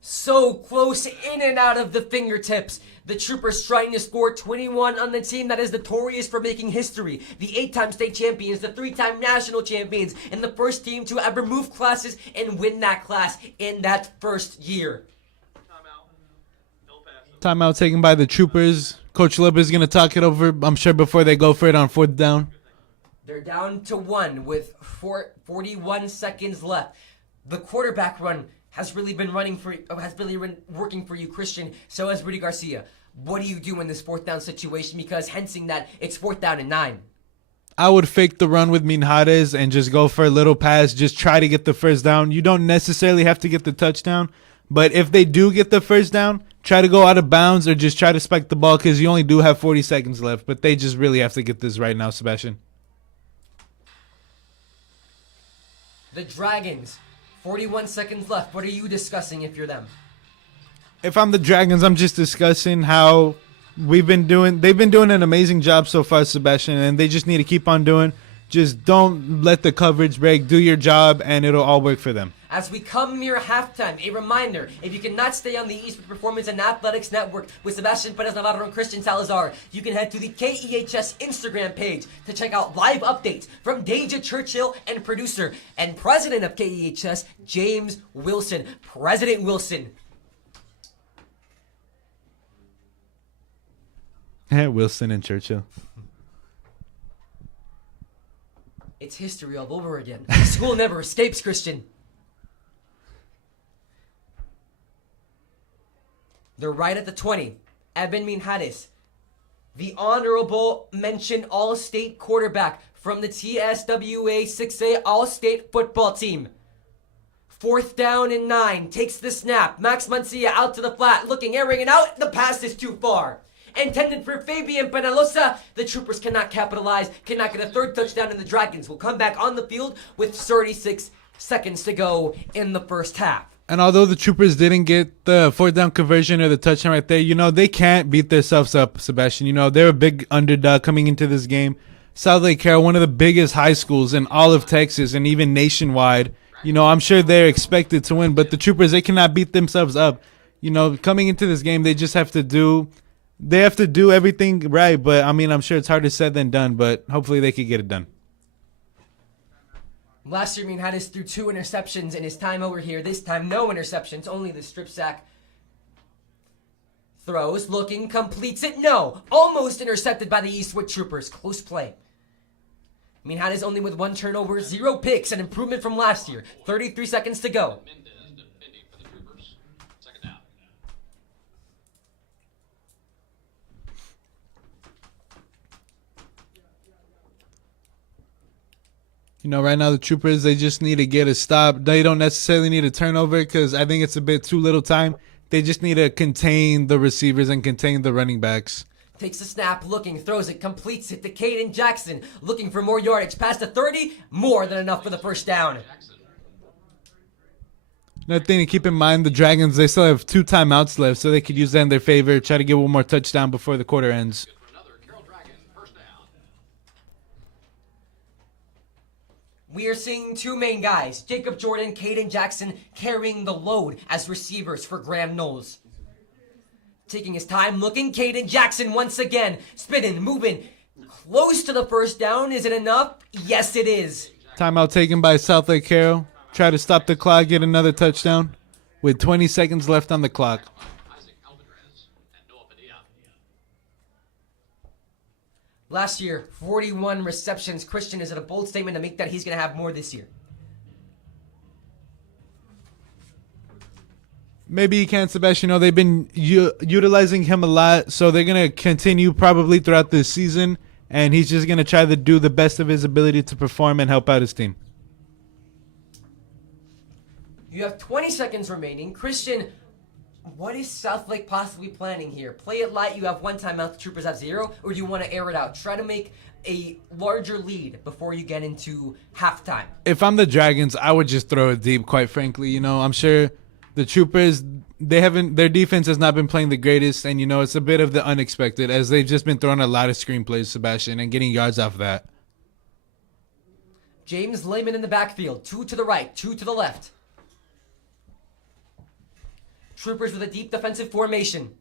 So close, in and out of the fingertips. The Troopers trying to score 21 on the team that is notorious for making history. The 8-time state champions, the 3-time national champions, and the first team to ever move classes and win that class in that first year. Timeout. No pass. Timeout taken by the Troopers. Coach Lip is going to talk it over, I'm sure, before they go for it on 4th down. They're down to 1 with 41 seconds left. The quarterback run has really been working for you, Christian. So has Rudy Garcia. What do you do in this 4th down situation? Because hensing that it's 4th down and 9. I would fake the run with Minjares and just go for a little pass. Just try to get the first down. You don't necessarily have to get the touchdown. But if they do get the first down, try to go out of bounds or just try to spike the ball because you only do have 40 seconds left. But they just really have to get this right now, Sebastian. The Dragons, 41 seconds left. What are you discussing if you're them? If I'm the Dragons, I'm just discussing how they've been doing an amazing job so far, Sebastian, and they just need to keep on doing. Just don't let the coverage break. Do your job, and it'll all work for them. As we come near halftime, a reminder, if you cannot stay on the Eastwood Performance and Athletics Network with Sebastian Perez Navarro and Christian Salazar, you can head to the KEHS Instagram page to check out live updates from Deja Churchill and producer and president of KEHS, James Wilson. President Wilson. Wilson and Churchill. It's history all over again. School never escapes, Christian. They're right at the 20. Evan Minjares, the honorable mention All-State quarterback from the TSWA 6A All-State football team. 4th down and 9. Takes the snap. Max Mancia out to the flat. Looking, airing it out. The pass is too far. Intended for Fabian Penalosa. The Troopers cannot capitalize. Cannot get a 3rd touchdown, and the Dragons will come back on the field with 36 seconds to go in the first half. And although the Troopers didn't get the 4th down conversion or the touchdown right there, they can't beat themselves up, Sebastian. They're a big underdog coming into this game. Southlake Carroll, one of the biggest high schools in all of Texas and even nationwide. I'm sure they're expected to win, but the Troopers, they cannot beat themselves up. Coming into this game, they just have to do everything right. But, I'm sure it's harder said than done, but hopefully they could get it done. Last year, Minjares threw 2 interceptions in his time over here. This time, no interceptions, only the strip sack. Throws, looking, completes it. No, almost intercepted by the Eastwood Troopers. Close play. Minjares only with 1 turnover, 0 picks, an improvement from last year. 33 seconds to go. Mendez to Bendy for the Troopers. 2nd down. Right now the Troopers, they just need to get a stop. They don't necessarily need a turnover because I think it's a bit too little time. They just need to contain the receivers and contain the running backs. Takes the snap, looking, throws it, completes it to Caden Jackson. Looking for more yardage. Past the 30, more than enough for the first down. Another thing to keep in mind, the Dragons, they still have 2 timeouts left, so they could use that in their favor. Try to get one more touchdown before the quarter ends. Good for another. Carroll Dragon, 1st down. We are seeing 2 main guys, Jacob Jordan, Caden Jackson, carrying the load as receivers for Graham Knowles. Taking his time, looking, Caden Jackson once again, spinning, moving, close to the first down. Is it enough? Yes, it is. Timeout taken by Southlake Carroll. Try to stop the clock, get another touchdown with 20 seconds left on the clock. Isaac Alvarez and Noah Padilla. Last year, 41 receptions. Christian, is it a bold statement to make that he's going to have more this year? Maybe you can, Sebastian. They've been utilizing him a lot, so they're going to continue probably throughout this season, and he's just going to try to do the best of his ability to perform and help out his team. You have 20 seconds remaining. Christian, what is Southlake possibly planning here? Play it light, you have 1 timeout, the Troopers have 0, or do you want to air it out? Try to make a larger lead before you get into halftime. If I'm the Dragons, I would just throw it deep, quite frankly. I'm sure the Troopers, their defense has not been playing the greatest, and it's a bit of the unexpected as they've just been throwing a lot of screen plays, Sebastian, and getting yards off that. James Lehman in the backfield, 2 to the right, 2 to the left. Troopers with a deep defensive formation.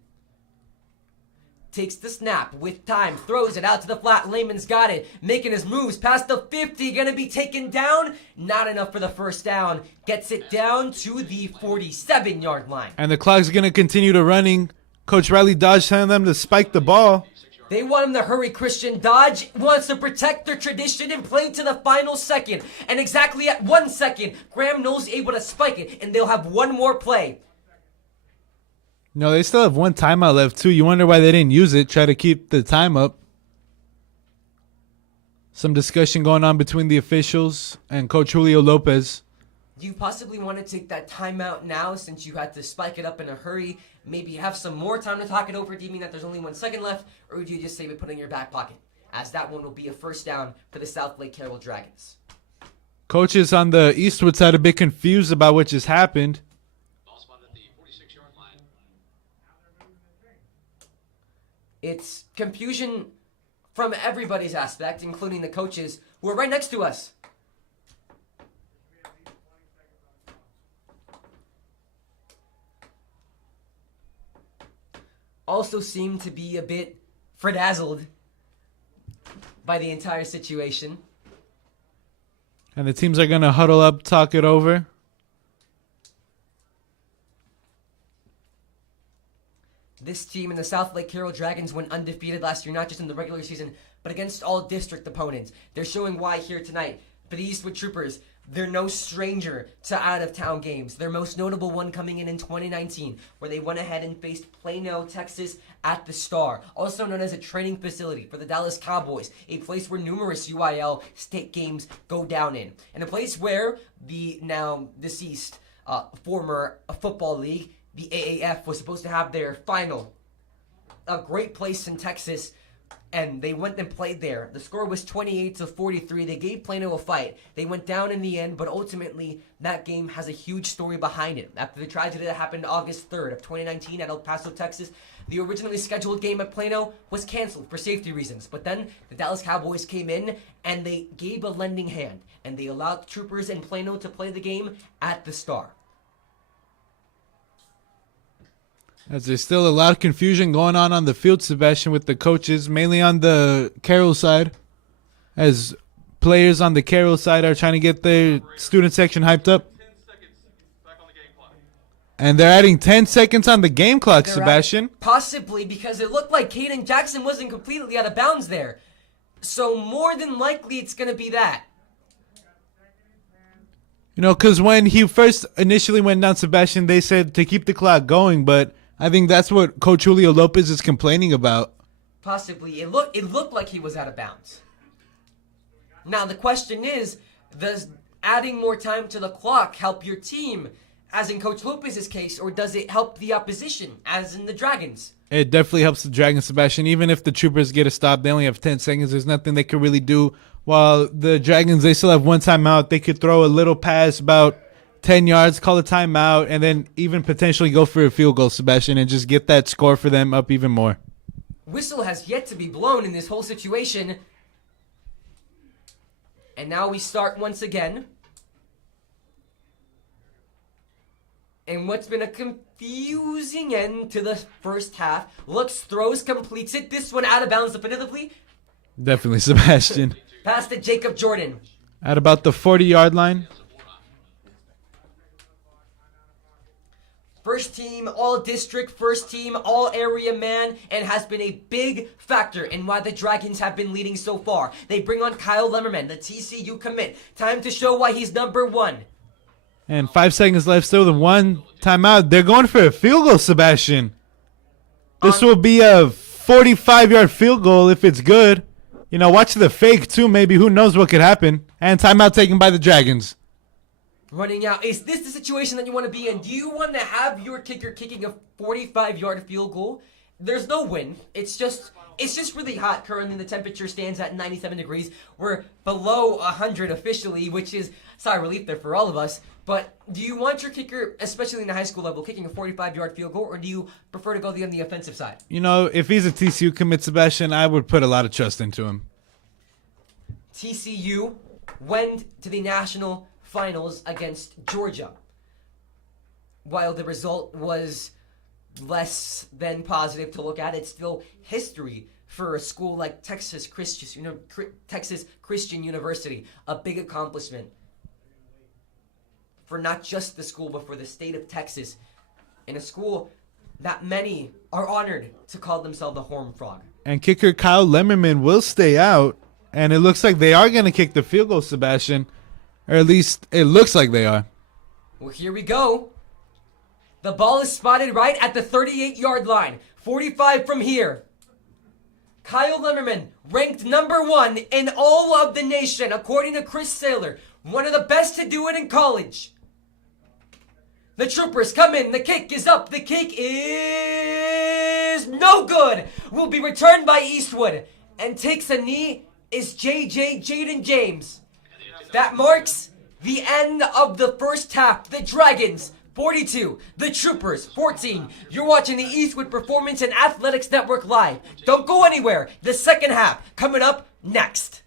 takes the snap with time, throws it out to the flat. Lehman's got it, making his moves past the 50, gonna be taken down. Not enough for the first down. Gets it down to the 47-yard line. And the clock's going to continue to running. Coach Riley Dodge telling them to spike the ball. They want him to hurry. Christian Dodge wants to protect their tradition and play to the final second. And exactly at 1 second, Graham Knowles able to spike it, and they'll have one more play. No, they still have one timeout left, too. You wonder why they didn't use it. Try to keep the time up. Some discussion going on between the officials and Coach Julio Lopez. Do you possibly want to take that timeout now since you had to spike it up in a hurry? Maybe have some more time to talk it over, deeming that there's only 1 second left? Or would you just save it, put it in your back pocket? As that one will be a first down for the Southlake Carroll Dragons. Coaches on the Eastwood side a bit confused about what just happened. Ball spotted at the 46-yard line. It's confusion from everybody's aspect, including the coaches who are right next to us. Also seem to be a bit frazzled by the entire situation. And the teams are going to huddle up, talk it over. This team in the Southlake Carroll Dragons went undefeated last year, not just in the regular season, but against all district opponents. They're showing why here tonight. For the Eastwood Troopers, they're no stranger to out-of-town games. Their most notable one coming in 2019, where they went ahead and faced Plano, Texas at the Star, also known as a training facility for the Dallas Cowboys, a place where numerous UIL state games go down in, and a place where the now deceased former football league, the AAF, was supposed to have their final. A great place in Texas. And they went and played there. The score was 28-43. They gave Plano a fight. They went down in the end, but ultimately that game has a huge story behind it. After the tragedy that happened August 3rd of 2019 at El Paso, Texas, the originally scheduled game at Plano was canceled for safety reasons. But then the Dallas Cowboys came in and they gave a lending hand, and they allowed the Troopers in Plano to play the game at the Star. As there's still a lot of confusion going on the field, Sebastian, with the coaches, mainly on the Carroll side, as players on the Carroll side are trying to get their student section hyped up. 10 seconds back on the game clock. And they're adding 10 seconds on the game clock, They're Sebastian. Possibly because it looked like Caden Jackson wasn't completely out of bounds there. So more than likely it's going to be that. You know, because when he first initially went down, Sebastian, they said to keep the clock going, but I think that's what Coach Julio Lopez is complaining about. Possibly. It looked like he was out of bounds. Now the question is, does adding more time to the clock help your team, as in Coach Lopez's case, or does it help the opposition, as in the Dragons? It definitely helps the Dragons, Sebastian. Even if the Troopers get a stop, they only have 10 seconds. There's nothing they can really do. While the Dragons, they still have one timeout. They could throw a little pass about 10 yards, call a timeout, and then even potentially go for a field goal, Sebastian, and just get that score for them up even more. Whistle has yet to be blown in this whole situation. And now we start once again. And what's been a confusing end to the first half. Looks, throws, completes it. This one out of bounds definitively. Definitely, Sebastian. Pass to Jacob Jordan. At about the 40-yard line. First team, all district, first team, all area man, and has been a big factor in why the Dragons have been leading so far. They bring on Kyle Lemmerman, the TCU commit. Time to show why he's number one. And 5 seconds left, still the one timeout. They're going for a field goal, Sebastian. This will be a 45-yard field goal if it's good. You know, watch the fake, too, maybe. Who knows what could happen. And timeout taken by the Dragons. Running out. Is this the situation that you want to be in? Do you want to have your kicker kicking a 45-yard field goal? There's no win. It's just really hot currently. The temperature stands at 97 degrees. We're below 100 officially, which is sigh of relief there for all of us. But do you want your kicker, especially in the high school level, kicking a 45-yard field goal, or do you prefer to go on the offensive side? You know, if he's a TCU commit, Sebastian, I would put a lot of trust into him. TCU went to the national finals against Georgia. While the result was less than positive to look at. It's still history for a school like Texas Christian University. A big accomplishment for not just the school, but for the state of Texas. In a school that many are honored to call themselves the Horned Frog. And kicker Kyle Lemmerman will stay out. And it looks like they are going to kick the field goal, Sebastian. Or at least it looks like they are. Well, here we go. The ball is spotted right at the 38-yard line. 45 from here. Kyle Lemmerman, ranked number 1 in all of the nation, according to Chris Saylor. One of the best to do it in college. The Troopers come in. The kick is up. The kick is no good. Will be returned by Eastwood. And takes a knee is Jaden James. That marks the end of the first half. The Dragons 42, the Troopers 14. You're watching the Eastwood Performance and Athletics Network live. Don't go anywhere. The second half coming up next.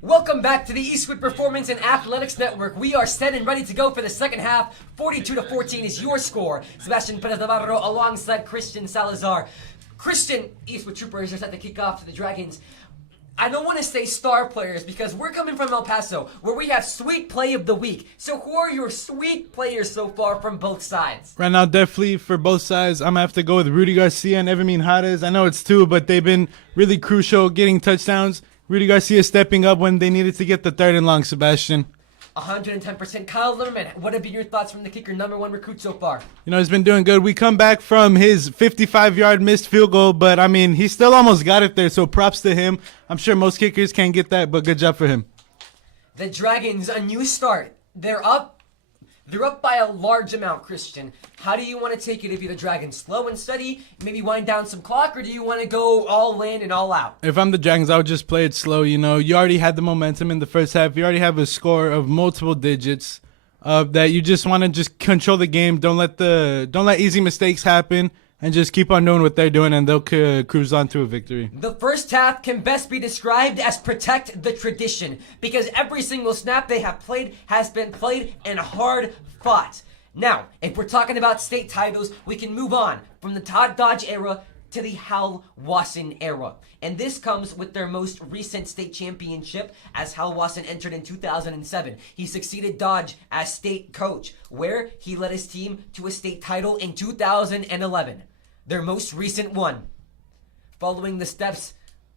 Welcome back to the Eastwood Performance and Athletics Network. We are set and ready to go for the second half. 42-14 is your score. Sebastian Perez Navarro alongside Christian Salazar. Christian, Eastwood Troopers are set to kick off to the Dragons. I don't want to say star players because we're coming from El Paso where we have sweet play of the week. So who are your sweet players so far from both sides? Right now, definitely for both sides, I'm going to have to go with Rudy Garcia and Evan Minjares. I know it's two, but they've been really crucial getting touchdowns. Rudy Garcia stepping up when they needed to get the third and long, Sebastian. 110%. Kyle Limmerman, what have been your thoughts from the kicker, #1 recruit so far? You know, he's been doing good. We come back from his 55-yard missed field goal, but, I mean, he still almost got it there, so props to him. I'm sure most kickers can't get that, but good job for him. The Dragons, a new start. They're up by a large amount, Christian. How do you want to take it if you're the Dragons? Slow and steady, maybe wind down some clock, or do you want to go all in and all out? If I'm the Dragons, I would just play it slow. You know, you already had the momentum in the first half. You already have a score of multiple digits that you just want to just control the game. Don't let easy mistakes happen. And just keep on doing what they're doing, and they'll cruise on to a victory. The first half can best be described as protect the tradition, because every single snap they have played has been played and hard fought. Now, if we're talking about state titles, we can move on from the Todd Dodge era to the Hal Wasson era. And this comes with their most recent state championship, as Hal Wasson entered in 2007. He succeeded Dodge as state coach, where he led his team to a state title in 2011. Their most recent one, following the steps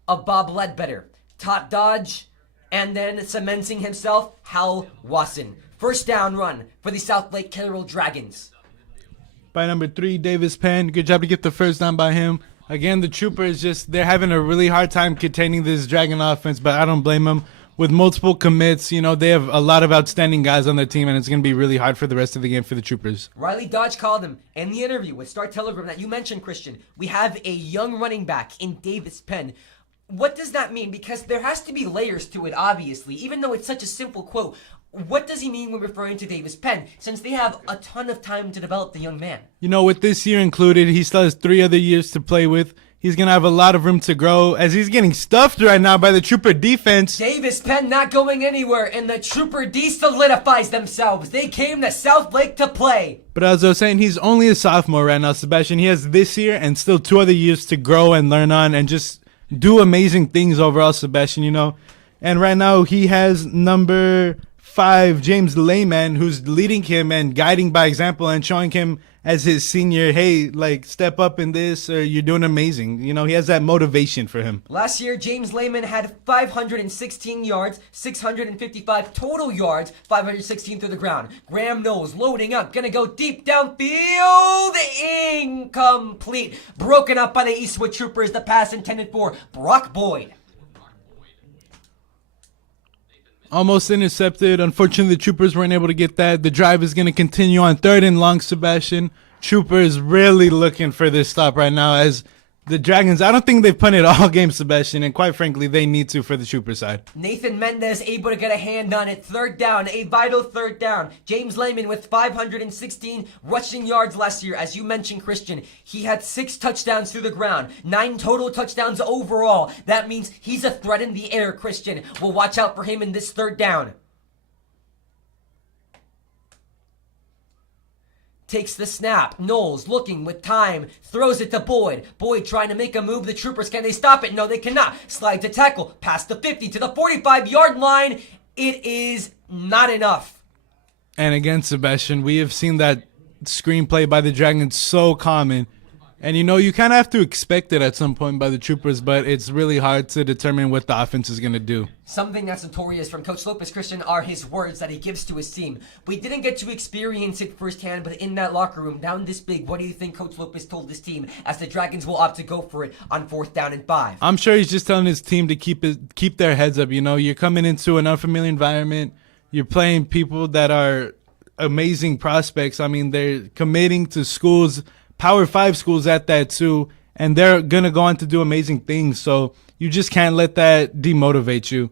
of Bob Ledbetter, Todd Dodge, and then cementing himself, Hal Wasson. First down run for the Southlake Carroll Dragons. By number 3, Davis Penn. Good job to get the first down by him. Again, the Troopers they're having a really hard time containing this Dragon offense, but I don't blame them. With multiple commits, you know, they have a lot of outstanding guys on their team, and it's going to be really hard for the rest of the game for the Troopers. Riley Dodge called him in the interview with Star Telegram that you mentioned, Christian. We have a young running back in Davis Penn. What does that mean? Because there has to be layers to it, obviously, even though it's such a simple quote. What does he mean when referring to Davis Penn, since they have a ton of time to develop the young man? You know, with this year included, he still has 3 other years to play with. He's going to have a lot of room to grow as he's getting stuffed right now by the Trooper defense. Davis Penn not going anywhere, and the Trooper D solidifies themselves. They came to Southlake to play. But as I was saying, he's only a sophomore right now, Sebastian. He has this year and still 2 other years to grow and learn on and just do amazing things overall, Sebastian, you know. And right now he has number 5, James Layman, who's leading him and guiding by example and showing him as his senior, hey, like, step up in this, or you're doing amazing. You know, he has that motivation for him. Last year, James Layman had 516 yards, 655 total yards, 516 through the ground. Graham Knowles loading up, gonna go deep downfield, incomplete. Broken up by the Eastwood Troopers, the pass intended for Brock Boyd. Almost intercepted. Unfortunately, the Troopers weren't able to get that. The drive is going to continue on 3rd and long, Sebastian. Troopers really looking for this stop right now as the Dragons, I don't think they've punted all game, Sebastian, and quite frankly, they need to for the Trooper side. Nathan Mendez able to get a hand on it. 3rd down, a vital 3rd down. James Layman with 516 rushing yards last year. As you mentioned, Christian, he had 6 touchdowns through the ground, 9 total touchdowns overall. That means he's a threat in the air, Christian. We'll watch out for him in this 3rd down. Takes the snap. Knowles looking with time. Throws it to Boyd. Boyd trying to make a move. The Troopers, can they stop it? No, they cannot. Slide to tackle. Past the 50 to the 45-yard line. It is not enough. And again, Sebastian, we have seen that screenplay by the Dragons so common. And, you know, you kind of have to expect it at some point by the Troopers, but it's really hard to determine what the offense is going to do. Something that's notorious from Coach Lopez, Christian, are his words that he gives to his team. We didn't get to experience it firsthand, but in that locker room, down this big, what do you think Coach Lopez told his team as the Dragons will opt to go for it on 4th down and 5? I'm sure he's just telling his team to keep their heads up. You know, you're coming into an unfamiliar environment. You're playing people that are amazing prospects. I mean, they're committing to schools, Power 5 schools at that too, and they're going to go on to do amazing things. So you just can't let that demotivate you.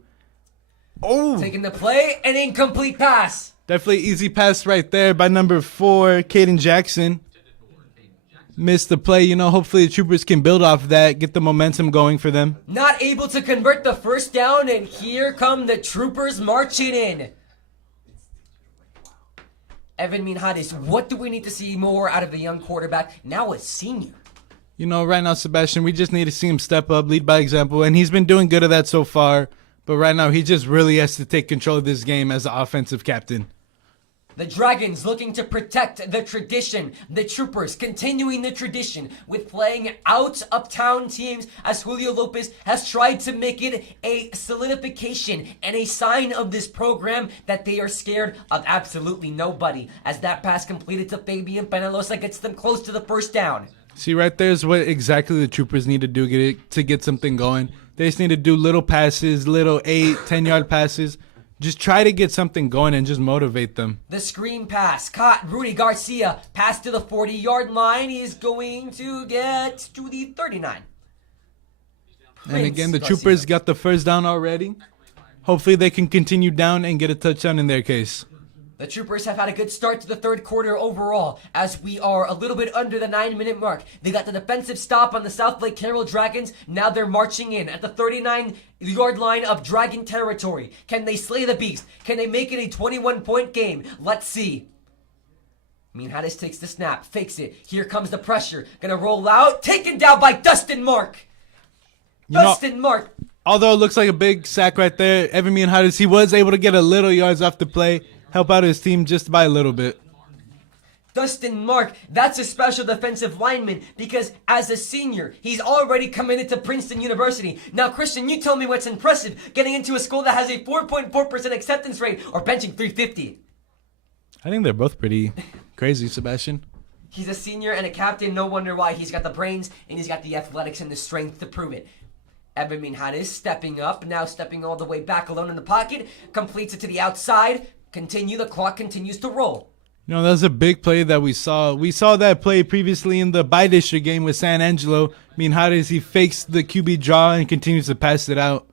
Oh, taking the play, an incomplete pass. Definitely easy pass right there by number 4, Caden Jackson. missed the play. You know, hopefully the Troopers can build off that, get the momentum going for them. Not able to convert the first down, and here come the Troopers marching in. Evan Minhadis, what do we need to see more out of the young quarterback, now a senior? You know, right now, Sebastian, we just need to see him step up, lead by example, and he's been doing good at that so far. But right now, he just really has to take control of this game as the offensive captain. The Dragons looking to protect the tradition. The Troopers continuing the tradition with playing out uptown teams as Julio Lopez has tried to make it a solidification and a sign of this program that they are scared of absolutely nobody. As that pass completed to Fabian Penelosa gets them close to the first down. See, right there is what exactly the Troopers need to do to get something going. They just need to do little passes, little 8, 10-yard passes. Just try to get something going and just motivate them. The screen pass caught Rudy Garcia. Pass to the 40-yard line. He is going to get to the 39. And again, the Troopers got the first down already. Hopefully they can continue down and get a touchdown in their case. The Troopers have had a good start to the third quarter overall, as we are a little bit under the 9-minute mark. They got the defensive stop on the Southlake Carroll Dragons. Now they're marching in at the 39-yard line of Dragon territory. Can they slay the beast? Can they make it a 21-point game? Let's see. Minhadis takes the snap, fakes it. Here comes the pressure. Gonna roll out. Taken down by Dustin Mark. Dustin Mark. Although it looks like a big sack right there, Evan Minhadis, he was able to get a little yards off the play. Help out his team just by a little bit. Dustin Mark, that's a special defensive lineman because as a senior, he's already committed to Princeton University. Now, Christian, you tell me what's impressive, getting into a school that has a 4.4% acceptance rate or benching 350. I think they're both pretty crazy, Sebastian. He's a senior and a captain. No wonder why. He's got the brains and he's got the athletics and the strength to prove it. Evan Minhadis stepping up, now stepping all the way back alone in the pocket, completes it to the outside. The clock continues to roll. You know, that was a big play that we saw. We saw that play previously in the bi-district game with San Angelo. Minhadis, he fakes the QB draw and continues to pass it out.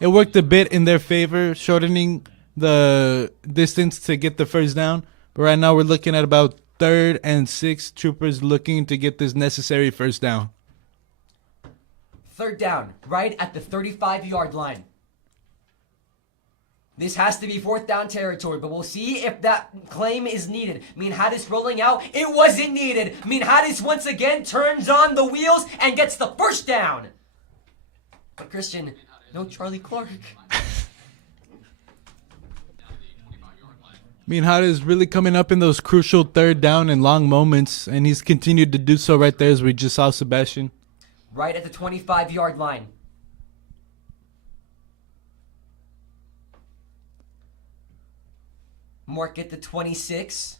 It worked a bit in their favor, shortening the distance to get the first down. But right now we're looking at about 3rd and 6. Troopers looking to get this necessary first down. 3rd down, right at the 35-yard line. This has to be 4th down territory, but we'll see if that claim is needed. Minhadis rolling out. It wasn't needed. Minhadis once again turns on the wheels and gets the first down. But Christian, no Charlie Clark. Minhadis really coming up in those crucial 3rd down and long moments, and he's continued to do so right there as we just saw Sebastian. Right at the 25-yard line. Mark at the 26.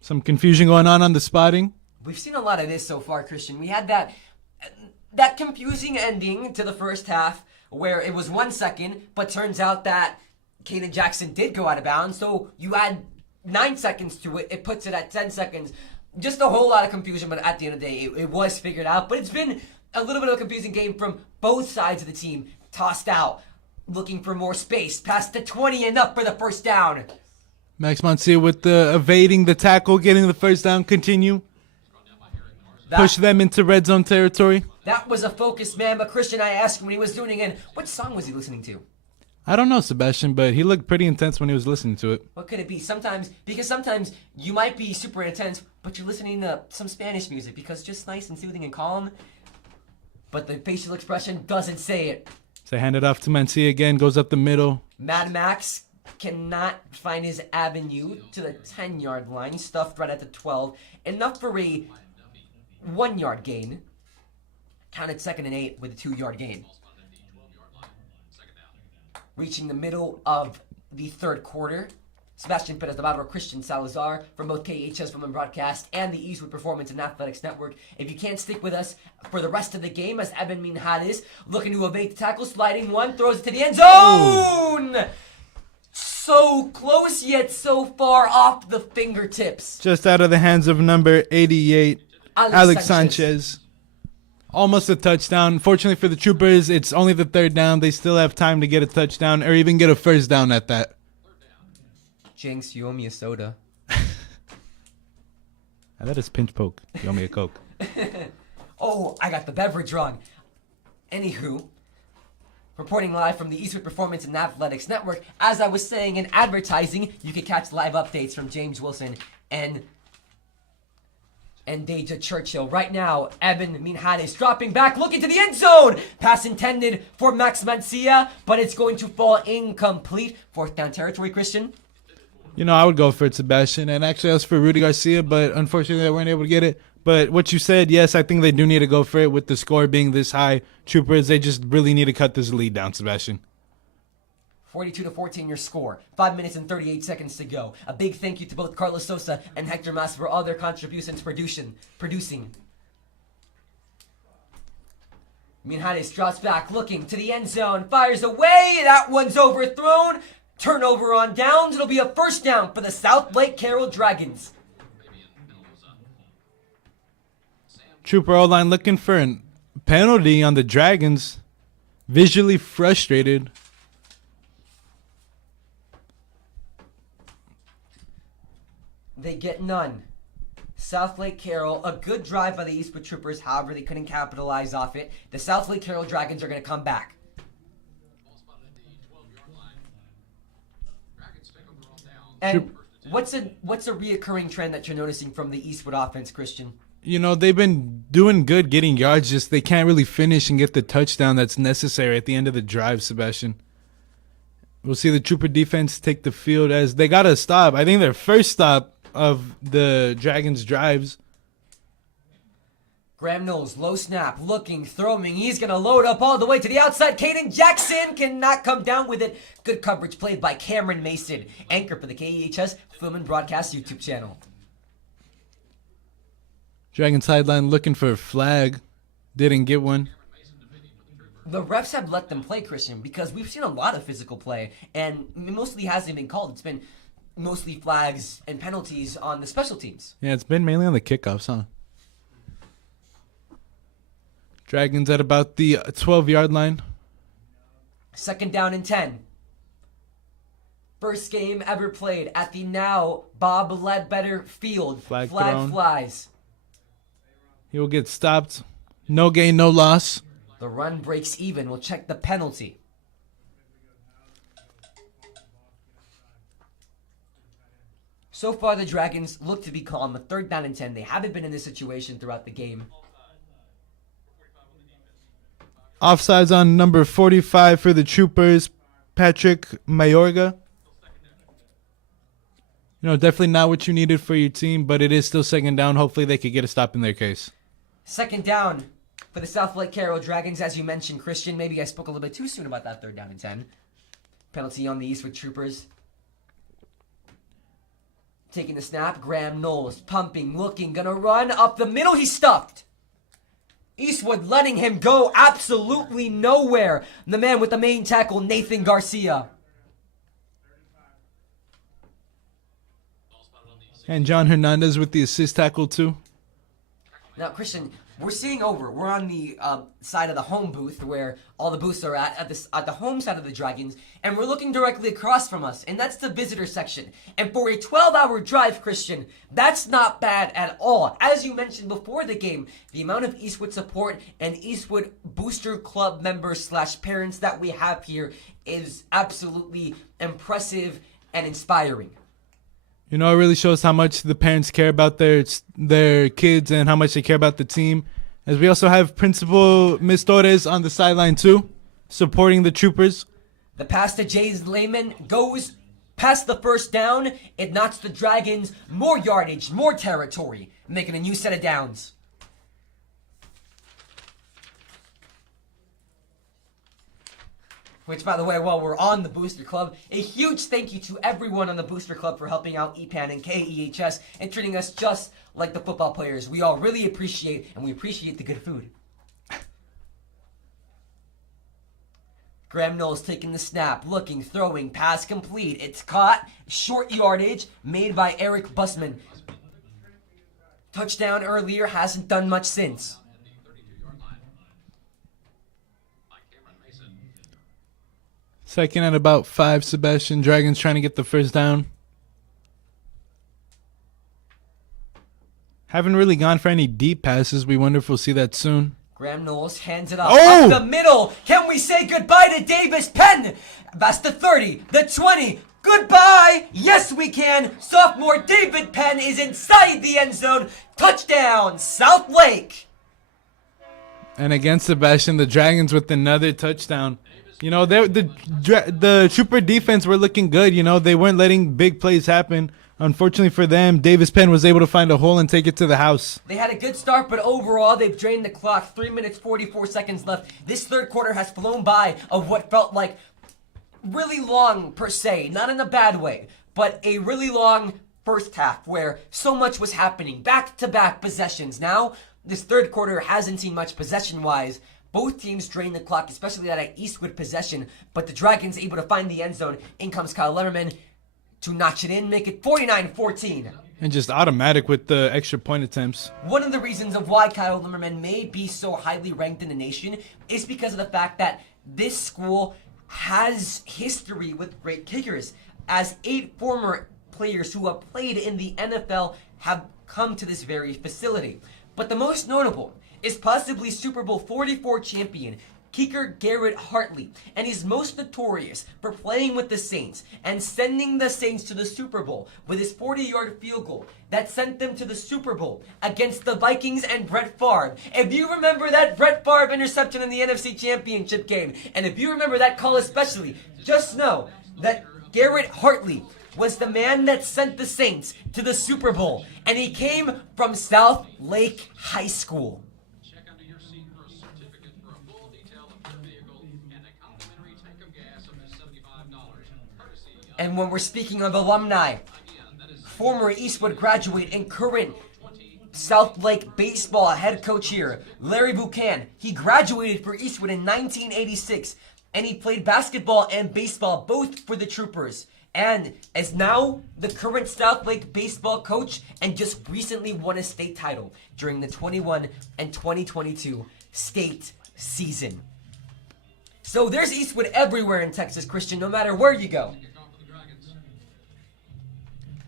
Some confusion going on the spotting. We've seen a lot of this so far, Christian. We had that confusing ending to the first half where it was 1 second, but turns out that Kaden Jackson did go out of bounds. So you add 9 seconds to it. It puts it at 10 seconds. Just a whole lot of confusion, but at the end of the day, it was figured out. But it's been a little bit of a confusing game from both sides of the team. Tossed out. Looking for more space. Past the 20 and up for the first down. Max Monsieur with the evading the tackle, getting the first down. Continue. Push them into red zone territory. That was a focused man, but Christian, I asked him when he was doing it again, what song was he listening to? I don't know, Sebastian, but he looked pretty intense when he was listening to it. What could it be? Sometimes you might be super intense, but you're listening to some Spanish music because it's just nice and soothing and calm. But the facial expression doesn't say it. So hand it off to Mancia again, goes up the middle. Mad Max cannot find his avenue to the 10-yard line, stuffed right at the 12. Enough for a 1-yard gain. Counted 2nd and 8 with a 2-yard gain. Reaching the middle of the 3rd quarter. Sebastian Perez Navarro, Christian Salazar from both KHS Women Broadcast and the Eastwood Performance and Athletics Network. If you can't stick with us for the rest of the game, as Evan Minhadis looking to evade the tackle, sliding one, throws it to the end zone! So close yet so far off the fingertips. Just out of the hands of number 88, Alex Sanchez. Almost a touchdown. Fortunately for the Troopers, it's only the 3rd down. They still have time to get a touchdown or even get a first down at that. Jinx, you owe me a soda. That is pinch poke. You owe me a Coke. Oh, I got the beverage wrong. Anywho, reporting live from the Eastwood Performance and Athletics Network. As I was saying in advertising, you can catch live updates from James Wilson and Deja Churchill. Right now, Evan Minhades dropping back, looking to the end zone. Pass intended for Max Mancia, but it's going to fall incomplete. Fourth down territory, Christian. You know, I would go for it, Sebastian. And actually, I was for Rudy Garcia, but unfortunately, they weren't able to get it. But what you said, yes, I think they do need to go for it with the score being this high. Troopers, they just really need to cut this lead down, Sebastian. 42-14 your score. 5 minutes and 38 seconds to go. A big thank you to both Carlos Sosa and Hector Mas for all their contributions producing. Minhades drops back, looking to the end zone, fires away. That one's overthrown. Turnover on downs. It'll be a first down for the Southlake Carroll Dragons. Trooper O-line looking for a penalty on the Dragons. Visually frustrated. They get none. Southlake Carroll, a good drive by the Eastwood Troopers. However, they couldn't capitalize off it. The Southlake Carroll Dragons are going to come back. And what's a reoccurring trend that you're noticing from the Eastwood offense, Christian? You know, they've been doing good getting yards, just they can't really finish and get the touchdown that's necessary at the end of the drive, Sebastian. We'll see the Trooper defense take the field as they got to stop. I think their first stop of the Dragons' drives. Graham Knowles, low snap, looking, throwing. He's going to load up all the way to the outside. Caden Jackson cannot come down with it. Good coverage played by Cameron Mason, anchor for the KEHS Film and Broadcast YouTube channel. Dragon sideline looking for a flag. Didn't get one. The refs have let them play, Christian, because we've seen a lot of physical play, and it mostly hasn't been called. It's been mostly flags and penalties on the special teams. Yeah, it's been mainly on the kickoffs, huh? Dragons at about the 12-yard line. Second down and 10. First game ever played at the now Bob Ledbetter Field. Flag thrown. Flies. He will get stopped. No gain, no loss. The run breaks even. We'll check the penalty. So far, the Dragons look to be calm. A third down and 10. They haven't been in this situation throughout the game. Offsides on number 45 for the Troopers, Patrick Mayorga. You know, definitely not what you needed for your team, but it is still second down. Hopefully they could get a stop in their case. Second down for the Southlake Carroll Dragons. As you mentioned, Christian, maybe I spoke a little bit too soon about that third down and 10. Penalty on the Eastwood Troopers. Taking the snap, Graham Knowles, pumping, looking, gonna run up the middle. He's stuffed. Eastwood letting him go absolutely nowhere. The man with the main tackle, Nathan Garcia. And John Hernandez with the assist tackle too. Now, Christian, we're on the side of the home booth where all the booths are at the home side of the Dragons, and we're looking directly across from us, and that's the visitor section. And for a 12-hour drive, Christian, that's not bad at all. As you mentioned before the game, the amount of Eastwood support and Eastwood Booster Club members / parents that we have here is absolutely impressive and inspiring. You know, it really shows how much the parents care about their kids and how much they care about the team. As we also have Principal Miss Torres on the sideline too, supporting the Troopers. The pass to Jays Lehman goes past the first down. It knocks the Dragons more yardage, more territory, making a new set of downs. Which, by the way, while we're on the Booster Club, a huge thank you to everyone on the Booster Club for helping out EPAN and KEHS and treating us just like the football players. We all really appreciate, and we appreciate the good food. Graham Knowles taking the snap, looking, throwing, pass complete. It's caught, short yardage, made by Eric Bussman. Touchdown earlier, hasn't done much since. Second at about 5, Sebastian. Dragons trying to get the first down. Haven't really gone for any deep passes. We wonder if we'll see that soon. Graham Knowles hands it off Oh! up the middle. Can we say goodbye to Davis Penn? That's the 30, the 20. Goodbye. Yes, we can. Sophomore David Penn is inside the end zone. Touchdown, Southlake. And against Sebastian, the Dragons with another touchdown. You know, the Trooper defense were looking good. You know, they weren't letting big plays happen. Unfortunately for them, Davis Penn was able to find a hole and take it to the house. They had a good start, but overall, they've drained the clock. 3 minutes, 44 seconds left. This third quarter has flown by of what felt like really long, per se. Not in a bad way, but a really long first half where so much was happening. Back-to-back possessions. Now, this third quarter hasn't seen much possession-wise. Both teams drained the clock, especially that Eastwood possession, but the Dragons able to find the end zone. In comes Kyle Lemmerman to notch it in, make it 49-14. And just automatic with the extra point attempts. One of the reasons of why Kyle Limmerman may be so highly ranked in the nation is because of the fact that this school has history with great kickers, as 8 former players who have played in the NFL have come to this very facility. But the most notable is possibly Super Bowl 44 champion kicker Garrett Hartley, and he's most notorious for playing with the Saints and sending the Saints to the Super Bowl with his 40-yard field goal that sent them to the Super Bowl against the Vikings and Brett Favre. If you remember that Brett Favre interception in the NFC Championship game, and if you remember that call especially, just know that Garrett Hartley was the man that sent the Saints to the Super Bowl, and he came from Southlake High School. Check under your seat for a certificate for a full detail of your vehicle and a complimentary tank of gas up to $75. Courtesy of, And when we're speaking of alumni, again, that is former Eastwood graduate and current Southlake baseball head coach here, Larry Buchan. He graduated for Eastwood in 1986, and he played basketball and baseball both for the Troopers, and is now the current Southlake baseball coach and just recently won a state title during the 21 and 2022 state season. So there's Eastwood everywhere in Texas, Christian, no matter where you go. kickoff for the Dragons.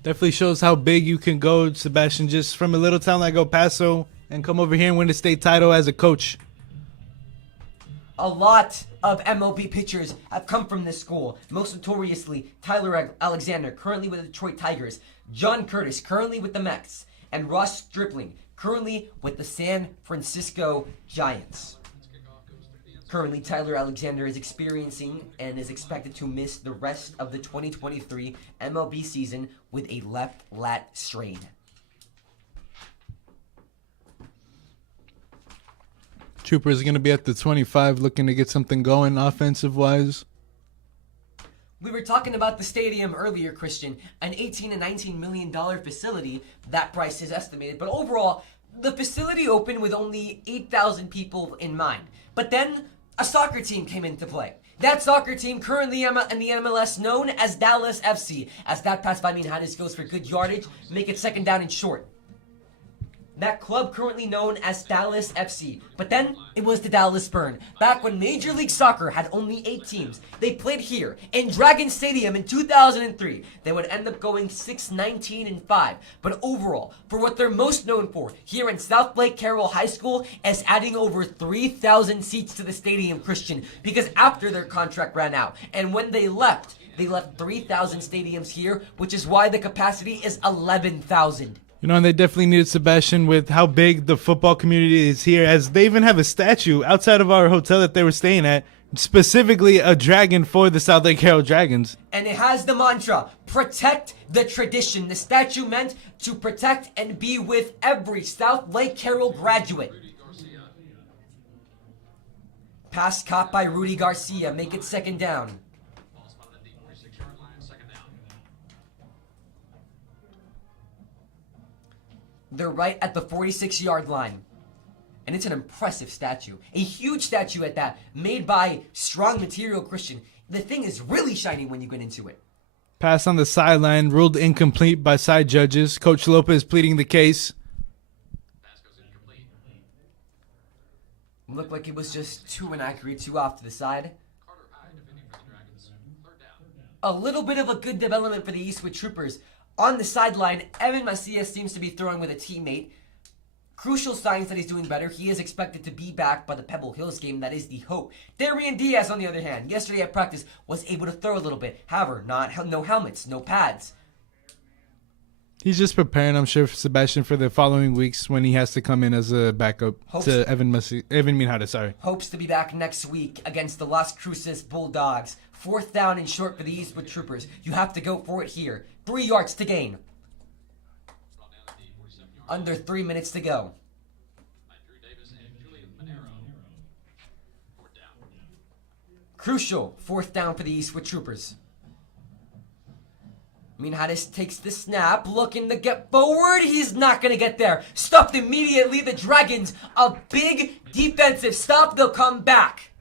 Definitely shows how big you can go, Sebastian, just from a little town like El Paso and come over here and win the state title as a coach. A lot of MLB pitchers have come from this school, most notoriously Tyler Alexander, currently with the Detroit Tigers, John Curtis, currently with the Mets, and Ross Stripling, currently with the San Francisco Giants. Currently, Tyler Alexander is experiencing and is expected to miss the rest of the 2023 MLB season with a left lat strain. Trooper is going to be at the 25 looking to get something going offensive-wise. We were talking about the stadium earlier, Christian, an $18 and $19 million facility. That price is estimated, but overall, the facility opened with only 8,000 people in mind. But then, a soccer team came into play. That soccer team currently in the MLS known as Dallas FC. As that pass by Minhades goes for good yardage, make it second down and short. That club currently known as Dallas FC. But then, it was the Dallas Burn. Back when Major League Soccer had only 8 teams, they played here in Dragon Stadium in 2003. They would end up going 6-19-5. But overall, for what they're most known for here in Southlake Carroll High School is adding over 3,000 seats to the stadium, Christian, because after their contract ran out, and when they left 3,000 stadiums here, which is why the capacity is 11,000. You know, and they definitely needed Sebastian with how big the football community is here, as they even have a statue outside of our hotel that they were staying at, specifically a dragon for the Southlake Carroll Dragons. And it has the mantra, protect the tradition. The statue meant to protect and be with every Southlake Carroll graduate. Pass caught by Rudy Garcia, make it second down. Ball spotted at the 46-yard line, second down. They're right at the 46-yard line. And it's an impressive statue. A huge statue at that, made by strong material, Christian. The thing is really shiny when you get into it. Pass on the sideline, ruled incomplete by side judges. Coach Lopez pleading the case. Pass goes incomplete. Looked like it was just too inaccurate, too off to the side. Carter Hyde defending for the Dragons. Third down. A little bit of a good development for the Eastwood Troopers. On the sideline, Evan Macias seems to be throwing with a teammate. Crucial signs that he's doing better. He is expected to be back by the Pebble Hills game. That is the hope. Darian Diaz, on the other hand, yesterday at practice was able to throw a little bit. However, no helmets, no pads. He's just preparing, I'm sure, for Sebastian for the following weeks when he has to come in as a backup to Evan Minhada. Sorry. Hopes to be back next week against the Las Cruces Bulldogs. 4th down and short for the Eastwood Troopers. You have to go for it here. 3 yards to gain. Under 3 minutes to go. Crucial 4th down for the Eastwood Troopers. Minhades takes the snap, looking to get forward. He's not going to get there. Stopped immediately. The Dragons, a big defensive stop. They'll come back.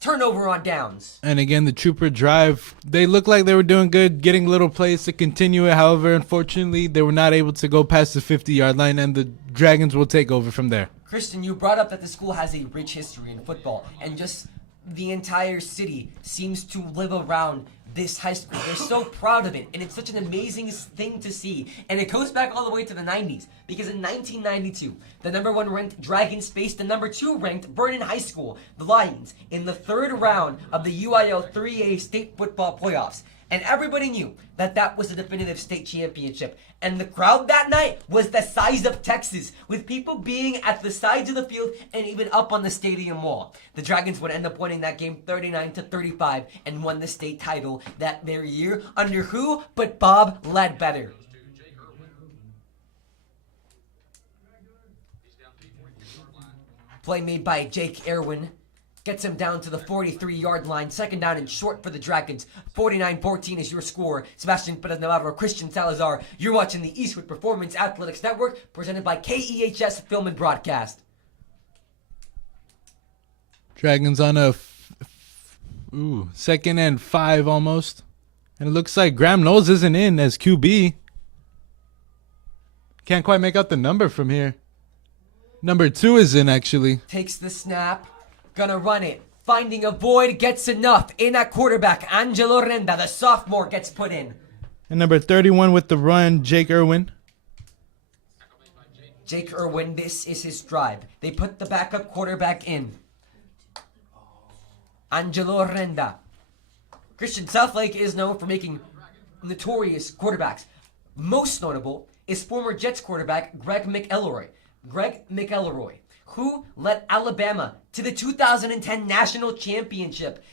Turnover on downs. And again, the Trooper drive, they looked like they were doing good, getting little plays to continue it. However, unfortunately, they were not able to go past the 50-yard line, and the Dragons will take over from there. Christian, you brought up that the school has a rich history in football, and just the entire city seems to live around this high school. They're so proud of it, and it's such an amazing thing to see. And it goes back all the way to the 90s, because in 1992, the number 1 ranked Dragons faced the number 2 ranked Vernon High School, the Lions, in the 3rd round of the UIL 3A state football playoffs. And everybody knew that that was the definitive state championship. And the crowd that night was the size of Texas, with people being at the sides of the field and even up on the stadium wall. The Dragons would end up winning that game 39-35 and won the state title that very year under who but Bob Ledbetter. Play made by Jake Irwin. Gets him down to the 43-yard line. 2nd down and short for the Dragons. 49-14 is your score. Sebastian Perez Navarro, Christian Salazar. You're watching the Eastwood Performance Athletics Network, presented by KEHS Film and Broadcast. Dragons on a 2nd and 5 almost. And it looks like Graham Knowles isn't in as QB. Can't quite make out the number from here. Number 2 is in, actually. Takes the snap. Gonna run it. Finding a void, gets enough. In at quarterback, Angelo Renda, the sophomore, gets put in. And number 31 with the run, Jake Irwin. Jake Irwin, this is his drive. They put the backup quarterback in. Angelo Renda. Christian, Southlake is known for making notorious quarterbacks. Most notable is former Jets quarterback Greg McElroy. Who led Alabama to the 2010 National Championship.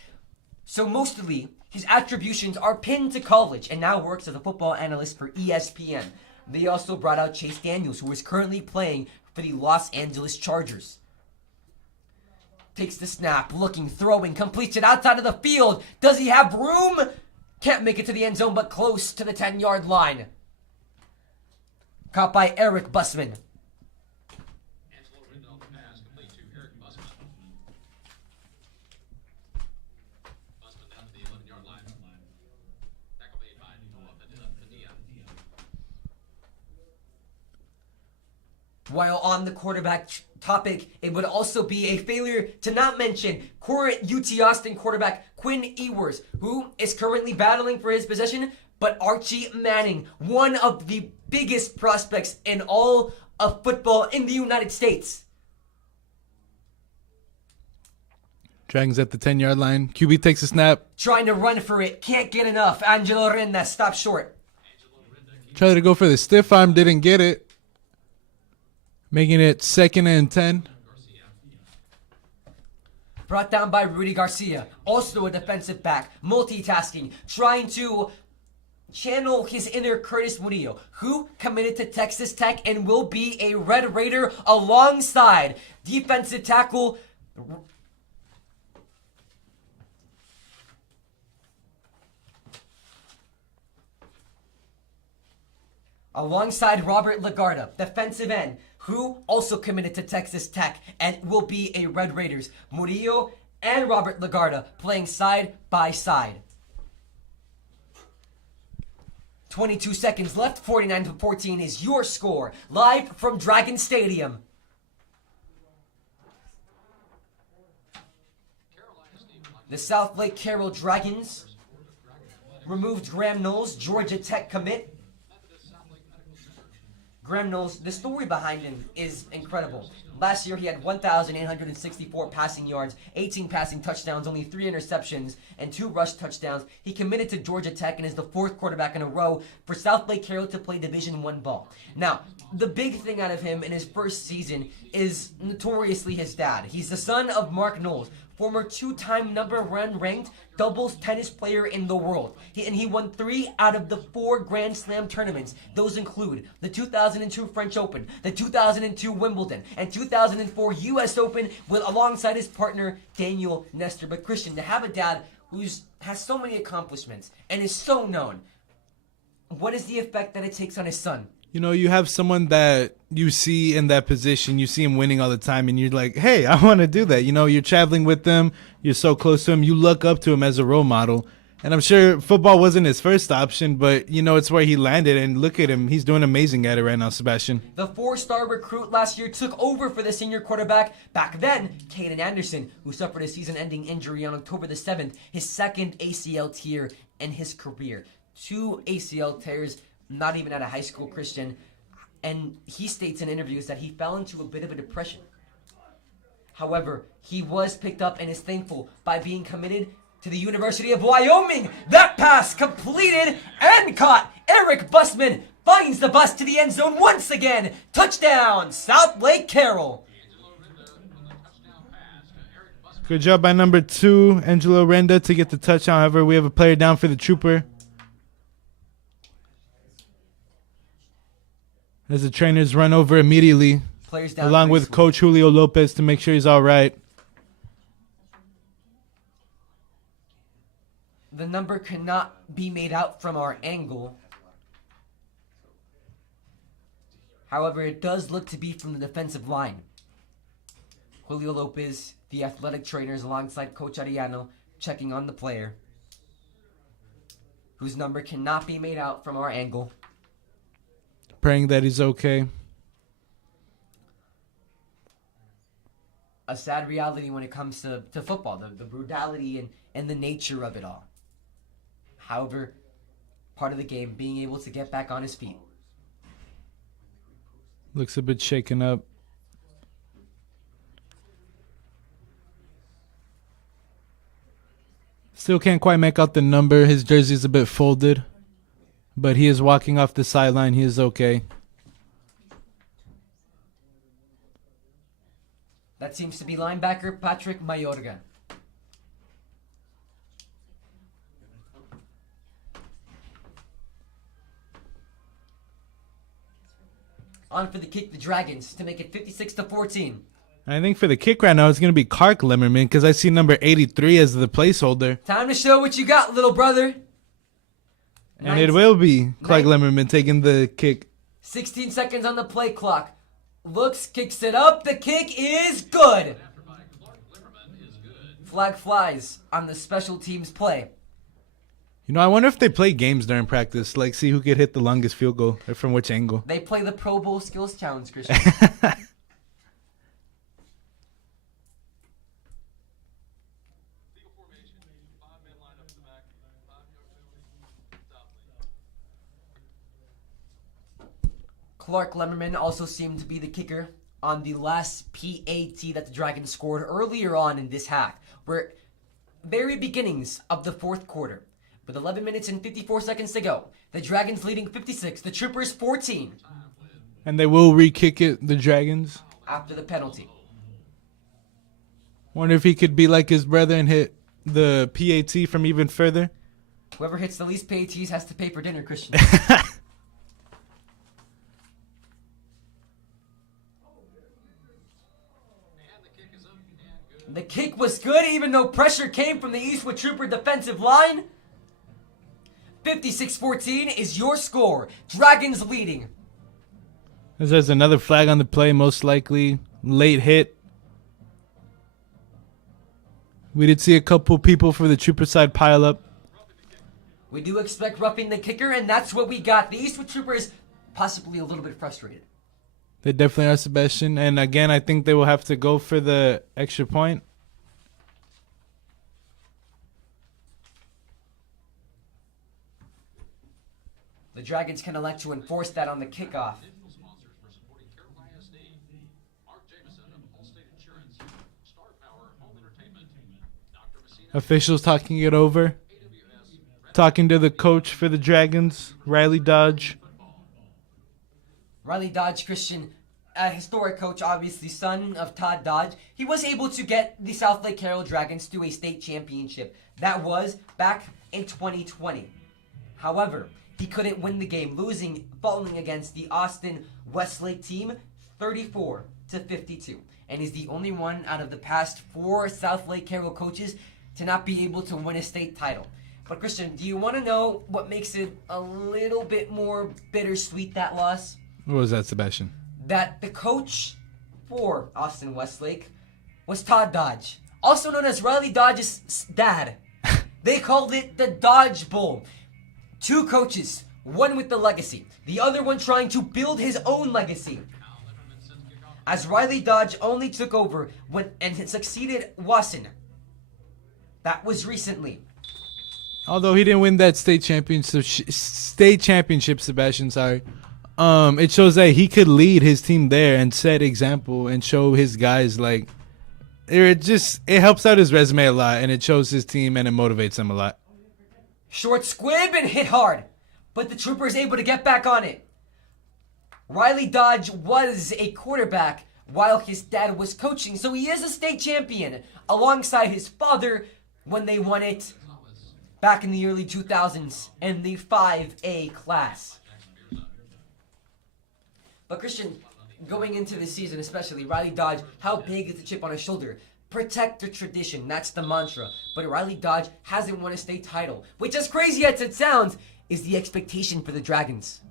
So mostly, his attributions are pinned to college and now works as a football analyst for ESPN. They also brought out Chase Daniels, who is currently playing for the Los Angeles Chargers. Takes the snap, looking, throwing, completes it outside of the field. Does he have room? Can't make it to the end zone, but close to the 10-yard line. Caught by Eric Bussman. While on the quarterback topic, it would also be a failure to not mention current UT Austin quarterback Quinn Ewers, who is currently battling for his position, but Archie Manning, one of the biggest prospects in all of football in the United States. Dragons at the 10-yard line. QB takes a snap. Trying to run for it, can't get enough. Angelo Renda stopped short. Tried to go for the stiff arm, didn't get it. Making it 2nd and 10. Brought down by Rudy Garcia, also a defensive back, multitasking, trying to channel his inner Curtis Murillo, who committed to Texas Tech and will be a Red Raider alongside defensive tackle Robert Lagarda, defensive end, who also committed to Texas Tech and will be a Red Raiders. Murillo and Robert Lagarda playing side by side. 22 seconds left, 49-14 is your score, live from Dragon Stadium. The Southlake Carroll Dragons removed Graham Knowles, Georgia Tech commit. Graham Knowles, the story behind him is incredible. Last year, he had 1,864 passing yards, 18 passing touchdowns, only 3 interceptions, and 2 rush touchdowns. He committed to Georgia Tech and is the 4th quarterback in a row for Southlake Carroll to play Division I ball. Now, the big thing out of him in his first season is notoriously his dad. He's the son of Mark Knowles, former 2-time number 1 ranked doubles tennis player in the world. He won 3 out of the 4 Grand Slam tournaments. Those include the 2002 French Open, the 2002 Wimbledon, and 2004 U.S. Open alongside his partner Daniel Nestor. But Christian, to have a dad who has so many accomplishments and is so known, what is the effect that it takes on his son? You know, you have someone that you see in that position, you see him winning all the time, and you're like, hey, I want to do that. You know, you're traveling with them, you're so close to him, you look up to him as a role model. And I'm sure football wasn't his first option, but, you know, it's where he landed, and look at him. He's doing amazing at it right now, Sebastian. The 4-star recruit last year took over for the senior quarterback. Back then, Caden Anderson, who suffered a season-ending injury on October the 7th, his 2nd ACL tear in his career. 2 ACL tears, not even out of high school, Christian. And he states in interviews that he fell into a bit of a depression. However, he was picked up and is thankful by being committed to the University of Wyoming. That pass completed and caught. Eric Busman finds the bus to the end zone once again. Touchdown, Southlake Carroll. Good job by number 2, Angelo Renda, to get the touchdown. However, we have a player down for the Trooper. As the trainers run over immediately, Players down along with Coach Julio Lopez, to make sure he's all right. The number cannot be made out from our angle. However, it does look to be from the defensive line. Julio Lopez, the athletic trainers, alongside Coach Arellano, checking on the player, whose number cannot be made out from our angle. Praying that he's okay. A sad reality when it comes to football, the brutality and the nature of it all. However, part of the game, being able to get back on his feet. Looks a bit shaken up. Still can't quite make out the number. His jersey's a bit folded. But he is walking off the sideline. He is okay. That seems to be linebacker Patrick Mayorga. On for the kick, the Dragons, to make it 56-14. I think for the kick right now, it's going to be Clark Lemmerman, because I see number 83 as the placeholder. Time to show what you got, little brother. And it will be Clark Lemmerman taking the kick. 16 seconds on the play clock. Looks, kicks it up. The kick is good. Flag flies on the special teams play. You know, I wonder if they play games during practice, like see who could hit the longest field goal or from which angle. They play the Pro Bowl Skills Challenge, Christian. Clark Lemmerman also seemed to be the kicker on the last PAT that the Dragons scored earlier on in this half. We're very beginnings of the 4th quarter. With 11 minutes and 54 seconds to go, the Dragons leading 56, the Troopers 14. And they will re-kick it, the Dragons. After the penalty. Wonder if he could be like his brother and hit the PAT from even further. Whoever hits the least PATs has to pay for dinner, Christian. The kick was good, even though pressure came from the Eastwood Trooper defensive line. 56-14 is your score. Dragons leading. As there's another flag on the play, most likely. Late hit. We did see a couple people for the Trooper side pile up. We do expect roughing the kicker, and that's what we got. The Eastwood Troopers possibly a little bit frustrated. They definitely are, Sebastian. And again, I think they will have to go for the extra point. The Dragons can elect to enforce that on the kickoff. Officials talking it over. Talking to the coach for the Dragons, Riley Dodge. Riley Dodge, Christian, a historic coach, obviously son of Todd Dodge. He was able to get the Southlake Carroll Dragons to a state championship. That was back in 2020. However, he couldn't win the game, falling against the Austin Westlake team 34-52. And he's the only one out of the past 4 Southlake Carroll coaches to not be able to win a state title. But Christian, do you want to know what makes it a little bit more bittersweet, that loss? What was that, Sebastian? That the coach for Austin Westlake was Todd Dodge, also known as Riley Dodge's dad. They called it the Dodge Bowl. 2 coaches, one with the legacy, the other one trying to build his own legacy. As Riley Dodge only took over and succeeded Wasson. That was recently. Although he didn't win that state championship, Sebastian, sorry. It shows that he could lead his team there and set example and show his guys like it helps out his resume a lot, and it shows his team and it motivates him a lot. Short squib and hit hard, but the Troopers able to get back on it. Riley Dodge was a quarterback while his dad was coaching, so he is a state champion alongside his father when they won it back in the early 2000s in the 5A class. But Christian, going into the season especially, Riley Dodge, how big is the chip on his shoulder? Protect the tradition, that's the mantra. But Riley Dodge hasn't won a state title, which, as crazy as it sounds, is the expectation for the Dragons.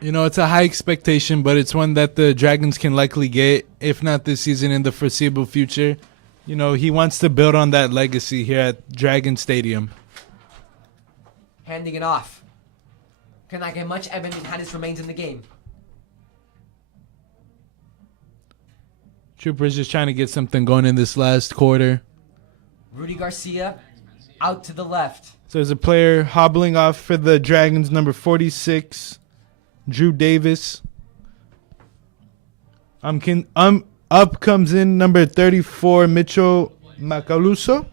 You know, it's a high expectation, but it's one that the Dragons can likely get, if not this season, in the foreseeable future. You know, he wants to build on that legacy here at Dragon Stadium. Handing it off. Cannot get much. Evan Hadis remains in the game. Troopers just trying to get something going in this last quarter. Rudy Garcia out to the left. So there's a player hobbling off for the Dragons, number 46, Drew Davis. Up comes in number 34, Mitchell Macaluso.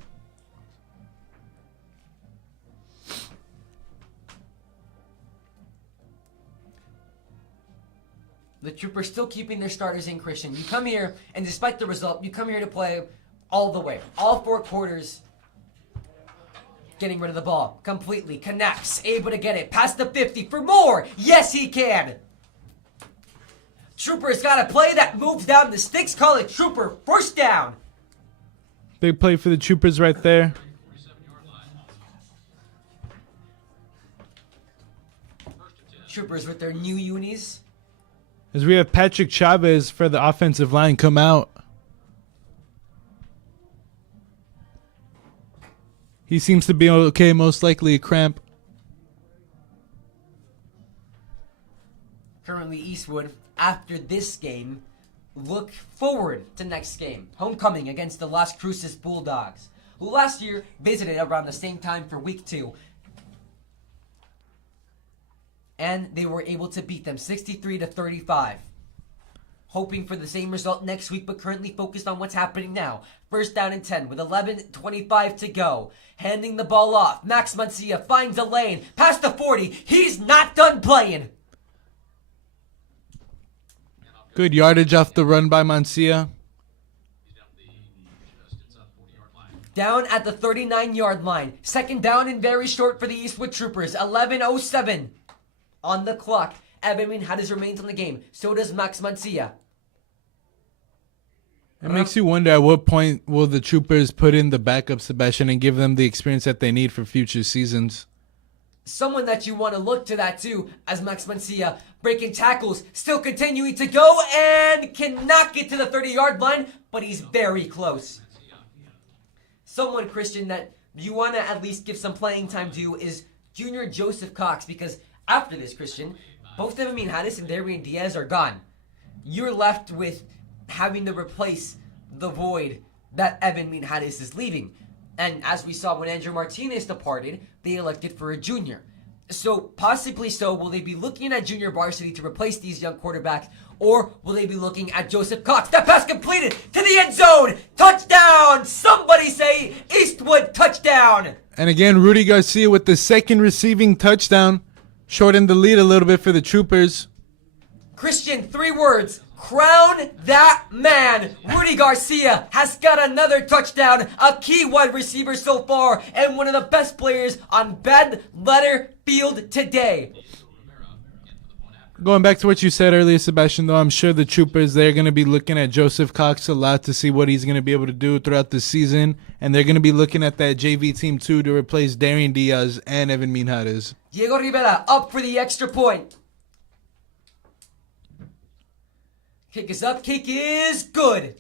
The Troopers still keeping their starters in, Christian. You come here, and despite the result, you come here to play all the way. All 4 quarters. Getting rid of the ball completely. Connects. Able to get it past the 50 for more. Yes, he can. Troopers got a play that moves down the sticks. Call it Trooper first down. Big play for the Troopers right there. Troopers with their new unis. As we have Patrick Chavez for the offensive line come out. He seems to be okay, most likely a cramp. Currently Eastwood, after this game, look forward to next game. Homecoming against the Las Cruces Bulldogs, who last year visited around the same time for week 2. And they were able to beat them 63-35. Hoping for the same result next week, but currently focused on what's happening now. First down and 10 with 11:25 to go. Handing the ball off. Max Mancia finds a lane. Past the 40. He's not done playing. Good yardage off the run by Mancia. Down at the 39-yard line. Second down and very short for the Eastwood Troopers. 11:07 on the clock. Evan Hadis remains on the game. So does Max Mancia. It makes you wonder at what point will the Troopers put in the backup, Sebastian, and give them the experience that they need for future seasons. Someone that you want to look to that too, as Max Mancia breaking tackles, still continuing to go and cannot get to the 30-yard line, but he's very close. Someone, Christian, that you want to at least give some playing time to is Junior Joseph Cox, because after this, Christian, both Evan Hadis and Darian Diaz are gone. You're left with having to replace the void that Evan Hadis is leaving. And as we saw when Andrew Martinez departed, they elected for a junior. So, possibly so, will they be looking at junior varsity to replace these young quarterbacks, or will they be looking at Joseph Cox? That pass completed to the end zone! Touchdown! Somebody say Eastwood touchdown! And again, Rudy Garcia with the second receiving touchdown. Shortened the lead a little bit for the Troopers. Christian, 3 words. Crown that man. Rudy Garcia has got another touchdown, a key wide receiver so far, and one of the best players on Bed Letter Field today. Going back to what you said earlier, Sebastian, though, I'm sure the Troopers, they're going to be looking at Joseph Cox a lot to see what he's going to be able to do throughout the season. And they're going to be looking at that JV team, too, to replace Darian Diaz and Evan Minjares. Diego Rivera up for the extra point. Kick is up. Kick is good.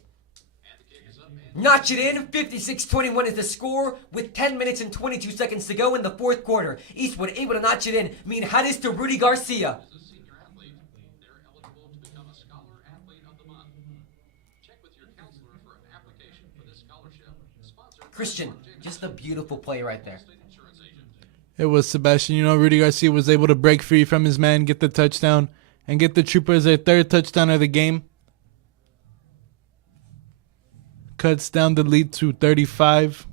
Notch it in. 56-21 is the score with 10 minutes and 22 seconds to go in the fourth quarter. Eastwood able to notch it in. Minjares to Rudy Garcia. Christian, just a beautiful play right there. It was Sebastian. You know, Rudy Garcia was able to break free from his man, get the touchdown, and get the Troopers their third touchdown of the game. Cuts down the lead to 35.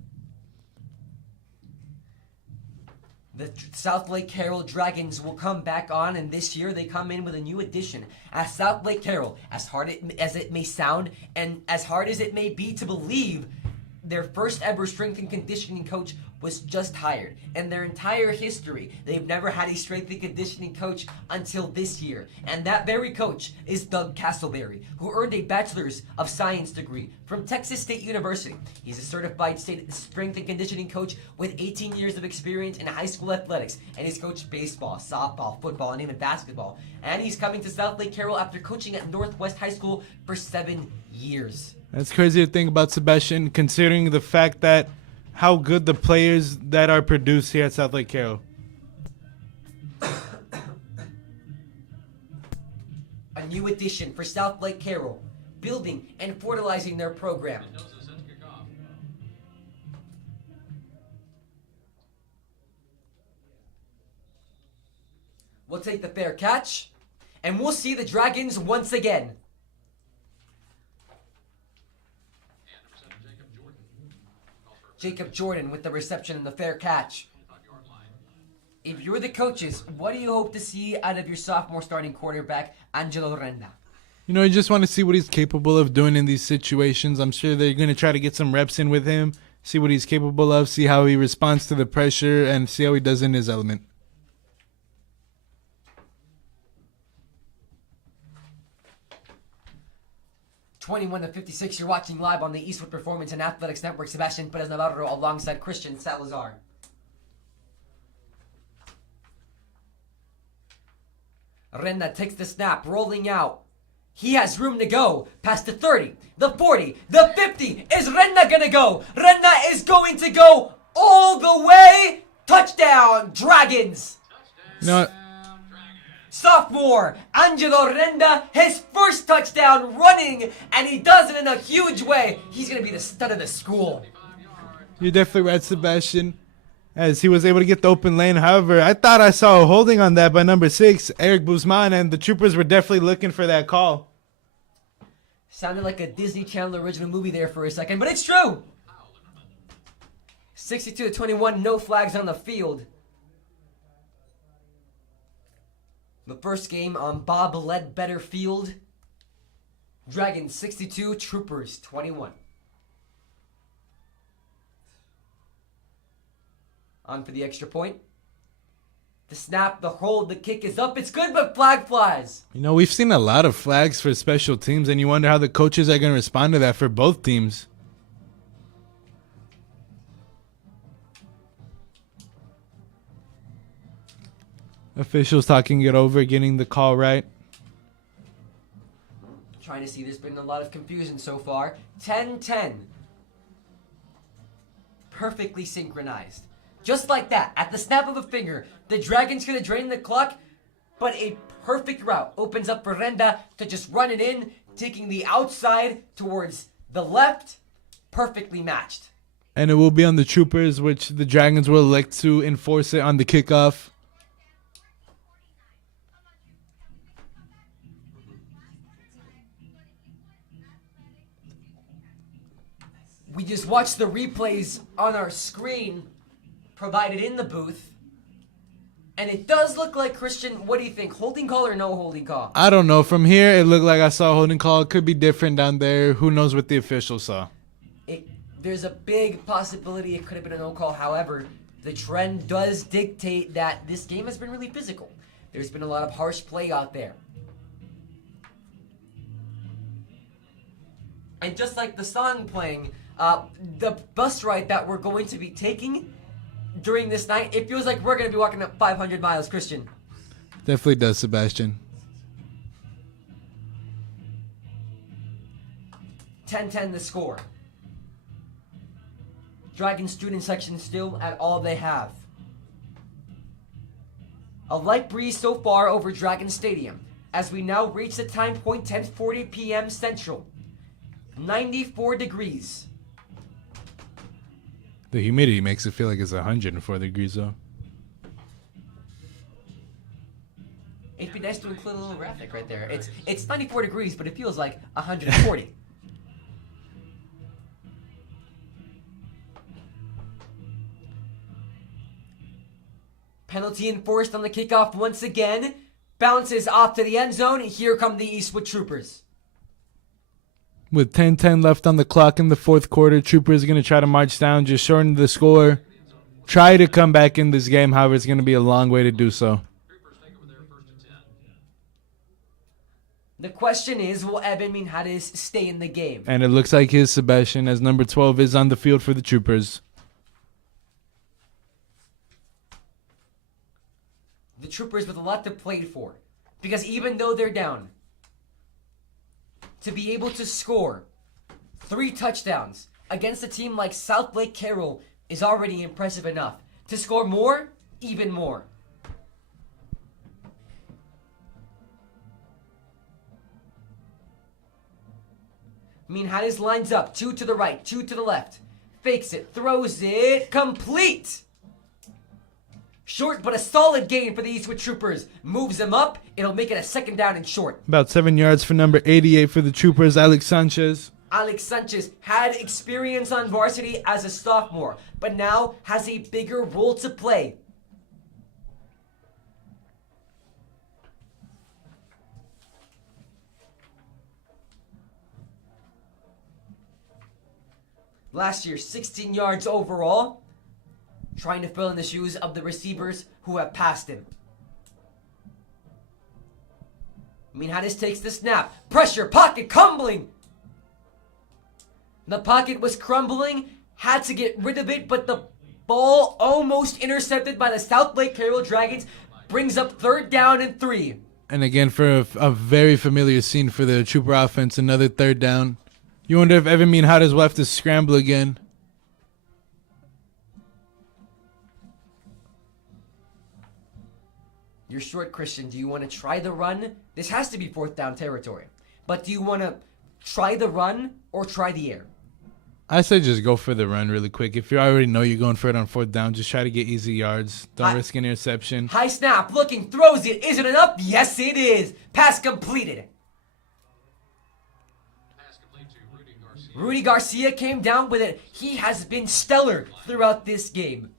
The Southlake Carroll Dragons will come back on, and this year they come in with a new addition. As Southlake Carroll, as hard as it may sound, and as hard as it may be to believe, their first ever strength and conditioning coach was just hired. In their entire history, they've never had a strength and conditioning coach until this year. And that very coach is Doug Castleberry, who earned a Bachelor's of Science degree from Texas State University. He's a certified state strength and conditioning coach with 18 years of experience in high school athletics, and he's coached baseball, softball, football, and even basketball. And he's coming to Southlake Carroll after coaching at Northwest High School for 7 years. That's crazy to think about, Sebastian, considering the fact that how good the players that are produced here at Southlake Carroll. A new addition for Southlake Carroll, building and fertilizing their program. We'll take the fair catch, and we'll see the Dragons once again. Jacob Jordan with the reception and the fair catch. If you're the coaches, what do you hope to see out of your sophomore starting quarterback, Angelo Renda? You know, you just want to see what he's capable of doing in these situations. I'm sure they're going to try to get some reps in with him, see what he's capable of, see how he responds to the pressure, and see how he does in his element. (21-56), you're watching live on the Eastwood Performance and Athletics Network. Sebastian Perez Navarro alongside Christian Salazar. Renda takes the snap, rolling out. He has room to go past the 30, the 40, the 50. Is Renda gonna go? Renda is going to go all the way. Touchdown, Dragons. You know what? Sophomore Angelo Renda, his first touchdown running, and he does it in a huge way. He's going to be the stud of the school. You're definitely right, Sebastian, as he was able to get the open lane. However, I thought I saw a holding on that by number 6, Eric Guzman, and the Troopers were definitely looking for that call. Sounded like a Disney Channel original movie there for a second, but it's true. 62-21, no flags on the field. The first game on Bob Ledbetter Field. Dragons 62, Troopers 21. On for the extra point. The snap, the hold, the kick is up. It's good, but flag flies. You know, we've seen a lot of flags for special teams, and you wonder how the coaches are going to respond to that for both teams. Officials talking it over, getting the call right. Trying to see, there's been a lot of confusion so far. 10-10. Perfectly synchronized. Just like that, at the snap of a finger, the Dragons gonna drain the clock, but a perfect route opens up for Renda to just run it in, taking the outside towards the left, perfectly matched. And it will be on the Troopers, which the Dragons will elect to enforce it on the kickoff. We just watched the replays on our screen provided in the booth. And it does look like, Christian, what do you think? Holding call or no holding call? I don't know. From here, it looked like I saw a holding call. It could be different down there. Who knows what the official saw? There's a big possibility it could have been a no call. However, the trend does dictate that this game has been really physical. There's been a lot of harsh play out there. And just like the song playing, the bus ride that we're going to be taking during this night, it feels like we're going to be walking up 500 miles, Christian. Definitely does, Sebastian. 10-10 the score. Dragon student section still at all they have. A light breeze so far over Dragon Stadium as we now reach the time point 10:40 p.m. Central. 94 degrees. The humidity makes it feel like it's 104 degrees, though. It'd be nice to include a little graphic right there. It's 94 degrees, but it feels like 140. Penalty enforced on the kickoff once again. Bounces off to the end zone. Here come the Eastwood Troopers. With 10:10 left on the clock in the fourth quarter, Troopers going to try to march down, just shorten the score. Try to come back in this game. However, it's going to be a long way to do so. The question is, will Evan Minhares stay in the game? And it looks like his Sebastian, as number 12 is on the field for the Troopers. The Troopers with a lot to play for. Because even though they're down, to be able to score 3 touchdowns against a team like Southlake Carroll is already impressive enough. To score more, even more. Minhares lines up, 2 to the right, 2 to the left. Fakes it, throws it, complete! Short, but a solid gain for the Eastwood Troopers. Moves them up. It'll make it a second down and short. About 7 yards for number 88 for the Troopers, Alex Sanchez. Alex Sanchez had experience on varsity as a sophomore, but now has a bigger role to play. Last year, 16 yards overall. Trying to fill in the shoes of the receivers who have passed him. Minhares takes the snap. Pressure, pocket crumbling. The pocket was crumbling. Had to get rid of it, but the ball almost intercepted by the Southlake Carroll Dragons. Brings up 3rd down and 3. And again, for a very familiar scene for the Trooper offense, another 3rd down. You wonder if Evan Minhares will have to scramble again. You're short, Christian. Do you want to try the run? This has to be 4th down territory. But do you want to try the run or try the air? I say just go for the run really quick. If you already know you're going for it on 4th down, just try to get easy yards. Don't risk an interception. High snap, looking, throws it. Is it enough? Yes, it is. Pass completed. Pass complete to Rudy Garcia. Rudy Garcia came down with it. He has been stellar throughout this game.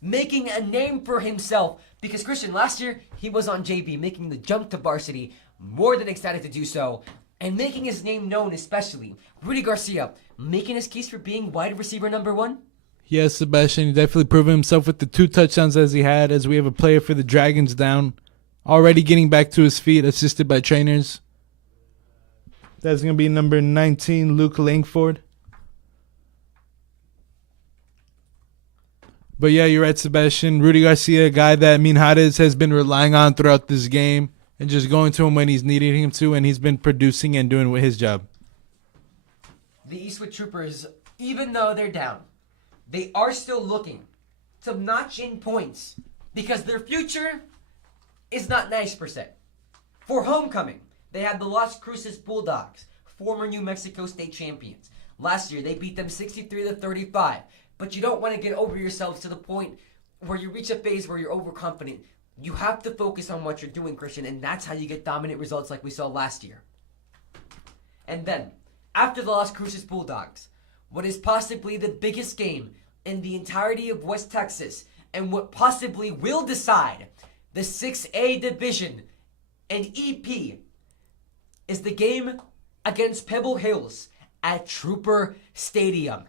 Making a name for himself. Because, Christian, last year, he was on JV, making the jump to varsity. More than excited to do so. And making his name known especially. Rudy Garcia, making his case for being wide receiver number 1. Yes, Sebastian, he definitely proven himself with the 2 touchdowns as he had, as we have a player for the Dragons down. Already getting back to his feet, assisted by trainers. That's going to be number 19, Luke Langford. But yeah, you're right, Sebastian. Rudy Garcia, a guy that Minhares has been relying on throughout this game and just going to him when he's needing him to, and he's been producing and doing his job. The Eastwood Troopers, even though they're down, they are still looking to notch in points because their future is not nice per se. For homecoming, they have the Las Cruces Bulldogs, former New Mexico State champions. Last year, they beat them 63-35. But you don't want to get over yourselves to the point where you reach a phase where you're overconfident. You have to focus on what you're doing, Christian, and that's how you get dominant results like we saw last year. And then, after the Las Cruces Bulldogs, what is possibly the biggest game in the entirety of West Texas and what possibly will decide the 6A division and EP is the game against Pebble Hills at Trooper Stadium.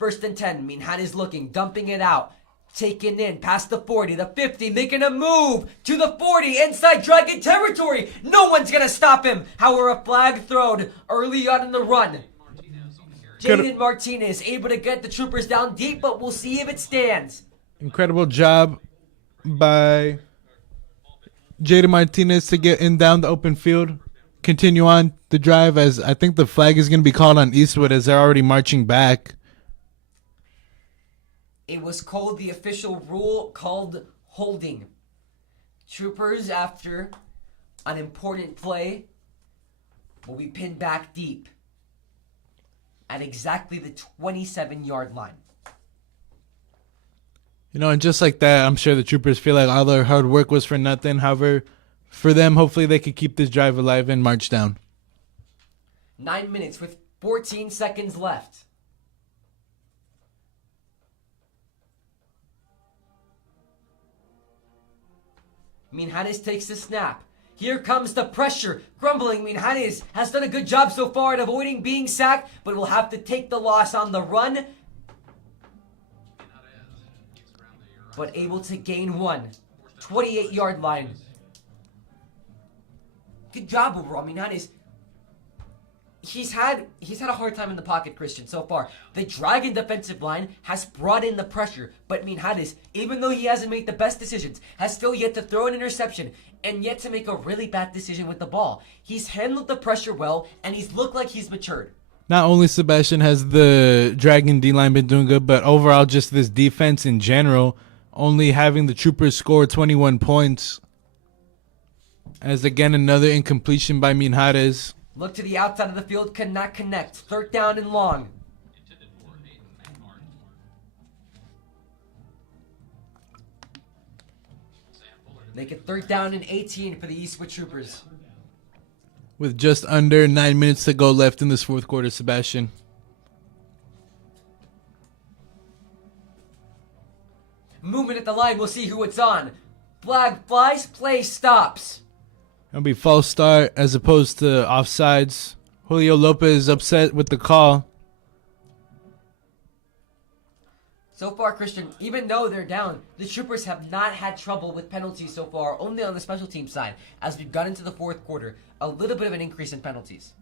1st and 10, Minhan is looking, dumping it out, taken in past the 40, the 50, making a move to the 40, inside Dragon territory. No one's gonna stop him. However, a flag thrown early on in the run. Jaden Martinez able to get the Troopers down deep, but we'll see if it stands. Incredible job by Jaden Martinez to get in down the open field. Continue on the drive, as I think the flag is going to be called on Eastwood as they're already marching back. It was called the official rule called holding. Troopers, after an important play, will be pinned back deep at exactly the 27-yard line. You know, and just like that, I'm sure the Troopers feel like all their hard work was for nothing. However, for them, hopefully they could keep this drive alive and march down. 9 minutes with 14 seconds left. Minhanes takes the snap. Here comes the pressure. Grumbling, Minhanes has done a good job so far at avoiding being sacked, but will have to take the loss on the run. But able to gain one. 28-yard line. Good job overall. Minhanes, he's had a hard time in the pocket, Christian, so far. The Dragon defensive line has brought in the pressure, but Minhanes, even though he hasn't made the best decisions, has still yet to throw an interception and yet to make a really bad decision with the ball. He's handled the pressure well, and he's looked like he's matured. Not only Sebastian has the Dragon D-line been doing good, but overall just this defense in general, only having the Troopers score 21 points. As again, another incompletion by Minhares. Look to the outside of the field, cannot connect. 3rd down and long. Make it 3rd down and 18 for the Eastwood Troopers. With just under 9 minutes to go left in this 4th quarter, Sebastian. Movement at the line, we'll see who it's on. Flag flies, play stops. It'll be false start as opposed to offsides. Julio Lopez upset with the call. So far, Christian, even though they're down, the Troopers have not had trouble with penalties so far, only on the special team side. As we've got into the 4th quarter, a little bit of an increase in penalties.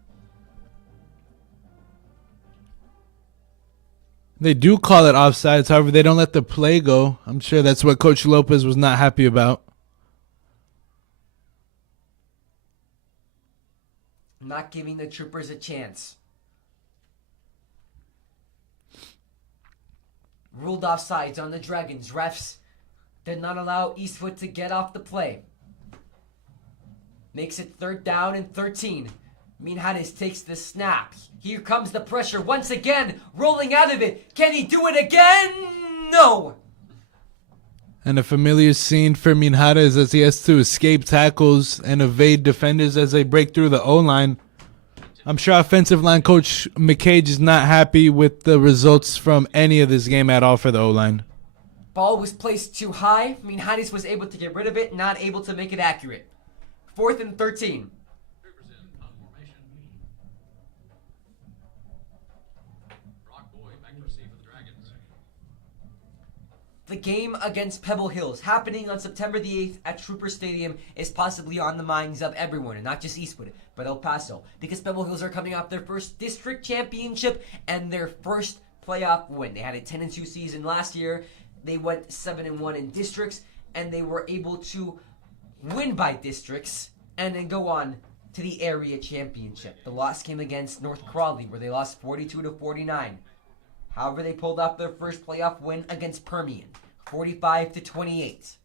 They do call it offsides, however, they don't let the play go. I'm sure that's what Coach Lopez was not happy about. Not giving the Troopers a chance. Ruled offsides on the Dragons. Refs did not allow Eastwood to get off the play. Makes it 3rd down and 13. Minhanes takes the snap. Here comes the pressure once again. Rolling out of it. Can he do it again? No. And a familiar scene for Minhares as he has to escape tackles and evade defenders as they break through the O-line. I'm sure offensive line coach McCage is not happy with the results from any of this game at all for the O-line. Ball was placed too high. Minhanes was able to get rid of it, not able to make it accurate. 4th and 13. Troopers in punt formation. Brock Boyd back to receive for the Dragons. The game against Pebble Hills, happening on September the 8th at Trooper Stadium, is possibly on the minds of everyone, and not just Eastwood, but El Paso, because Pebble Hills are coming off their first district championship and their first playoff win. They had a 10-2 season last year. They went 7-1 in districts, and they were able to win by districts and then go on to the area championship. The loss came against North Crawley, where they lost 42-49. However, they pulled off their first playoff win against Permian, 45-28.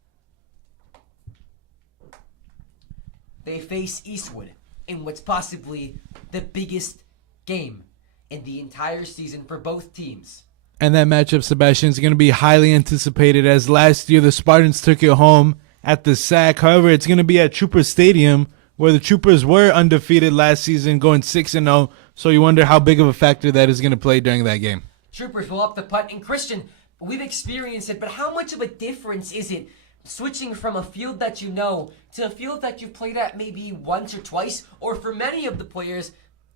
They face Eastwood in what's possibly the biggest game in the entire season for both teams. And that matchup, Sebastian, is going to be highly anticipated, as last year the Spartans took it home at the SAC. However, it's going to be at Trooper Stadium, where the Troopers were undefeated last season, going 6-0. So you wonder how big of a factor that is going to play during that game. Troopers will up the punt. And Christian, we've experienced it, but how much of a difference is it switching from a field that you know to a field that you've played at maybe once or twice, or for many of the players,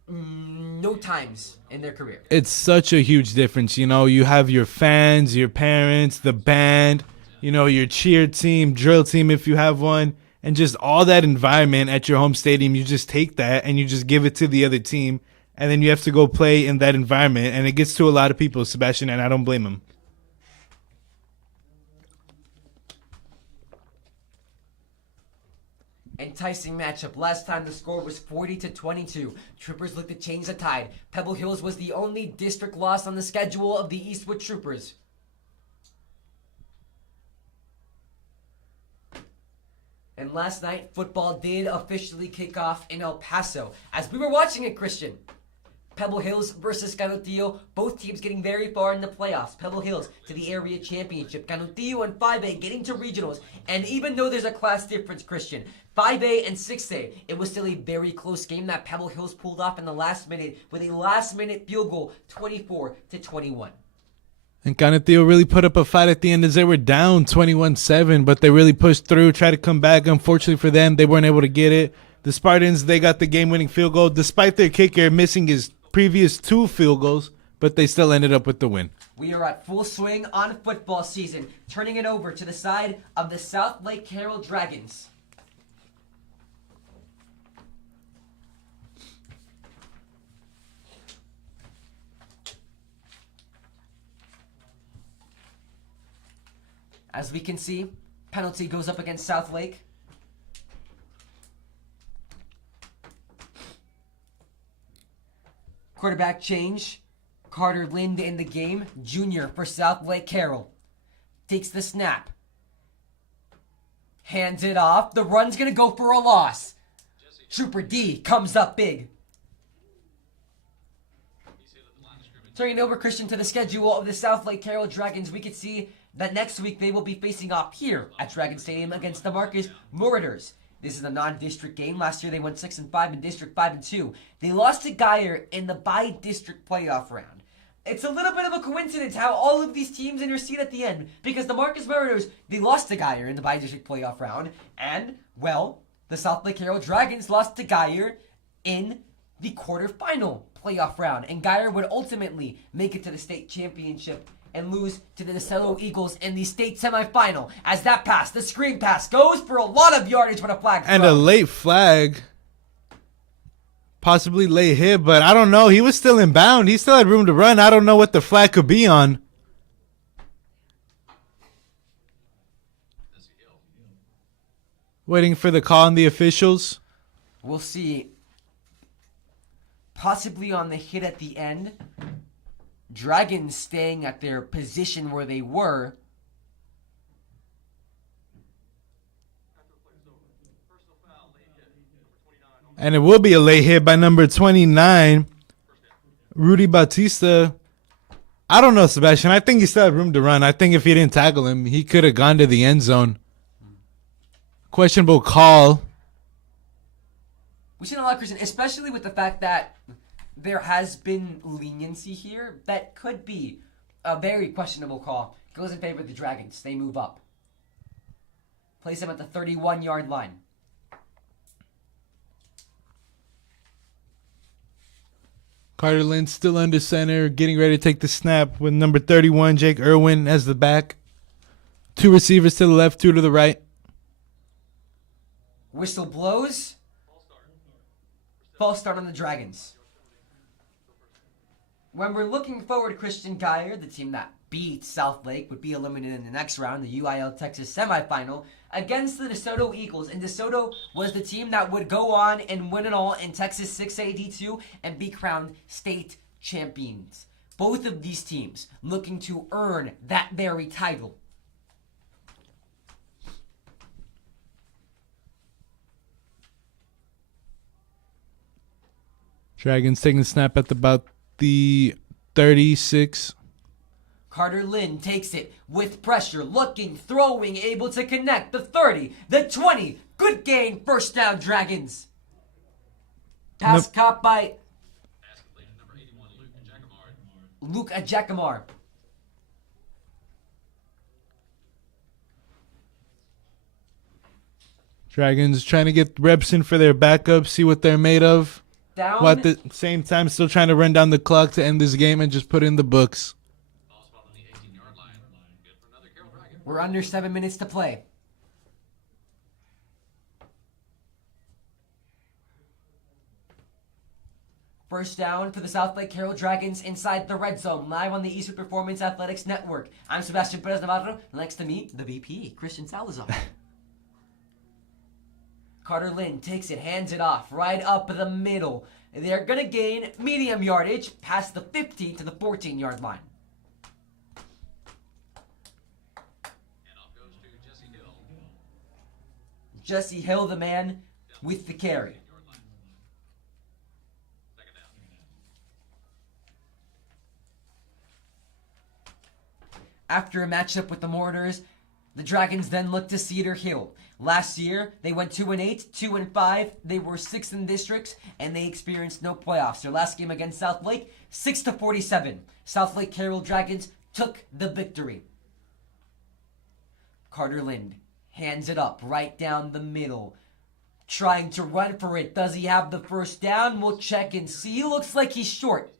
no times in their career? It's such a huge difference. You know, you have your fans, your parents, the band, you know, your cheer team, drill team if you have one, and just all that environment at your home stadium. You just take that and you just give it to the other team, and then you have to go play in that environment, and it gets to a lot of people, Sebastian, and I don't blame them. Enticing matchup. Last time the score was 40-22. Troopers looked to change the tide. Pebble Hills was the only district loss on the schedule of the Eastwood Troopers. And last night, football did officially kick off in El Paso. As we were watching it, Christian, Pebble Hills versus Canutillo, both teams getting very far in the playoffs. Pebble Hills to the area championship. Canutillo and 5A getting to regionals. And even though there's a class difference, Christian, 5A and 6A, it was still a very close game that Pebble Hills pulled off in the last minute with a last-minute field goal, 24-21. And Canutillo really put up a fight at the end as they were down 21-7, but they really pushed through, tried to come back. Unfortunately for them, they weren't able to get it. The Spartans, they got the game-winning field goal, despite their kicker missing his previous 2 field goals, but they still ended up with the win. We are at full swing on football season, turning it over to the side of the Southlake Carroll Dragons. As we can see, penalty goes up against Southlake. Quarterback change. Carter Lind in the game. Junior for Southlake Carroll. Takes the snap. Hands it off. The run's going to go for a loss. Trooper D comes up big. Turning over, Christian, to the schedule of the Southlake Carroll Dragons, we could see that next week they will be facing off here at Dragon Stadium against the Marcus Mouriders. This is a non-district game. Last year they went 6-5 in District 5-2. They lost to Geyer in the by-district playoff round. It's a little bit of a coincidence how all of these teams intercede at the end, because the Marcus Mouriders, they lost to Geyer in the by-district playoff round, and, well, the Southlake Carroll Dragons lost to Geyer in the quarterfinal playoff round, and Geyer would ultimately make it to the state championship and lose to the DeSoto Eagles in the state semifinal. As that pass, the screen pass, goes for a lot of yardage when a flag And thrown. a late flag, possibly late hit, but I don't know. He was still in bound. He still had room to run. I don't know what the flag could be on. Waiting for the call on the officials. We'll see. Possibly on the hit at the end. Dragons staying at their position where they were. And it will be a late hit by number 29, Rudy Bautista. I don't know, Sebastian. I think he still had room to run. I think if he didn't tackle him, he could have gone to the end zone. Questionable call. We've seen a lot, Christian, especially with the fact that there has been leniency here. That could be a very questionable call. Goes in favor of the Dragons. They move up. Place them at the 31-yard line. Carter Lynn still under center, getting ready to take the snap with number 31, Jake Irwin, as the back. 2 receivers to the left, 2 to the right. Whistle blows. False start on the Dragons. When we're looking forward, Christian, Geyer, the team that beat Southlake, would be eliminated in the next round, the UIL Texas semifinal, against the DeSoto Eagles. And DeSoto was the team that would go on and win it all in Texas 6A D2 and be crowned state champions. Both of these teams looking to earn that very title. Dragons taking the snap at about the 36. Carter Lynn takes it with pressure, looking, throwing, able to connect. The 30, the 20. Good gain, first down, Dragons. Pass caught by Pass completed to number 81, Luke Jacquemart. Luke Jacquemart. Dragons trying to get reps in for their backup, see what they're made of. Down. While at the same time, still trying to run down the clock to end this game and just put in the books. Ball spot on the 18-yard line. Good for another Carroll Dragon. We're under 7 minutes to play. First down for the Southlake Carroll Dragons inside the red zone, live on the Eastwood Performance Athletics Network. I'm Sebastian Perez Navarro. Next to me, the VP, Christian Salazar. Carter Lynn takes it, hands it off, right up the middle. They're going to gain medium yardage past the 15 to the 14-yard line. And off goes to Jesse Hill. Jesse Hill, the man with the carry. Yard line. Second down. After a matchup with the Mortars, the Dragons then looked to Cedar Hill. Last year, they went 2-8, 2-5. They were 6th in districts, and they experienced no playoffs. Their last game against Southlake, 6-47. Southlake Carroll Dragons took the victory. Carter Lind hands it up right down the middle. Trying to run for it. Does he have the first down? We'll check and see. Looks like he's short.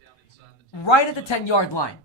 Right at the 10-yard line.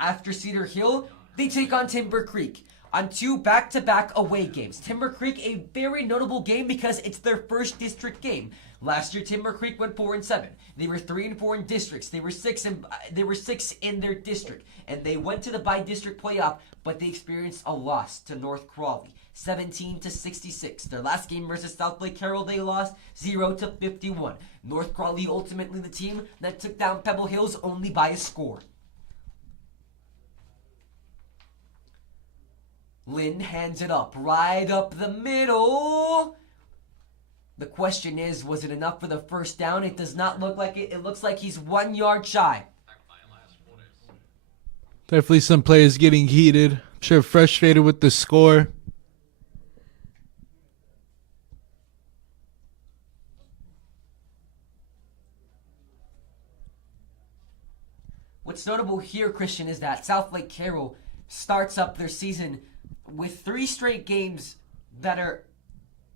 After Cedar Hill, they take on Timber Creek on 2 back-to-back away games. Timber Creek, a very notable game because it's their first district game. Last year, Timber Creek went 4-7. They were 3-4 in districts. They were 6 in their district, and they went to the by-district playoff, but they experienced a loss to North Crawley, 17-66. Their last game versus Southlake Carroll, they lost 0-51. North Crawley ultimately the team that took down Pebble Hills only by a score. Lynn hands it up, right up the middle. The question is, was it enough for the first down? It does not look like it. It looks like he's 1 yard shy. Definitely some players getting heated. I'm sure frustrated with the score. What's notable here, Christian, is that Southlake Carroll starts up their season with 3 straight games that are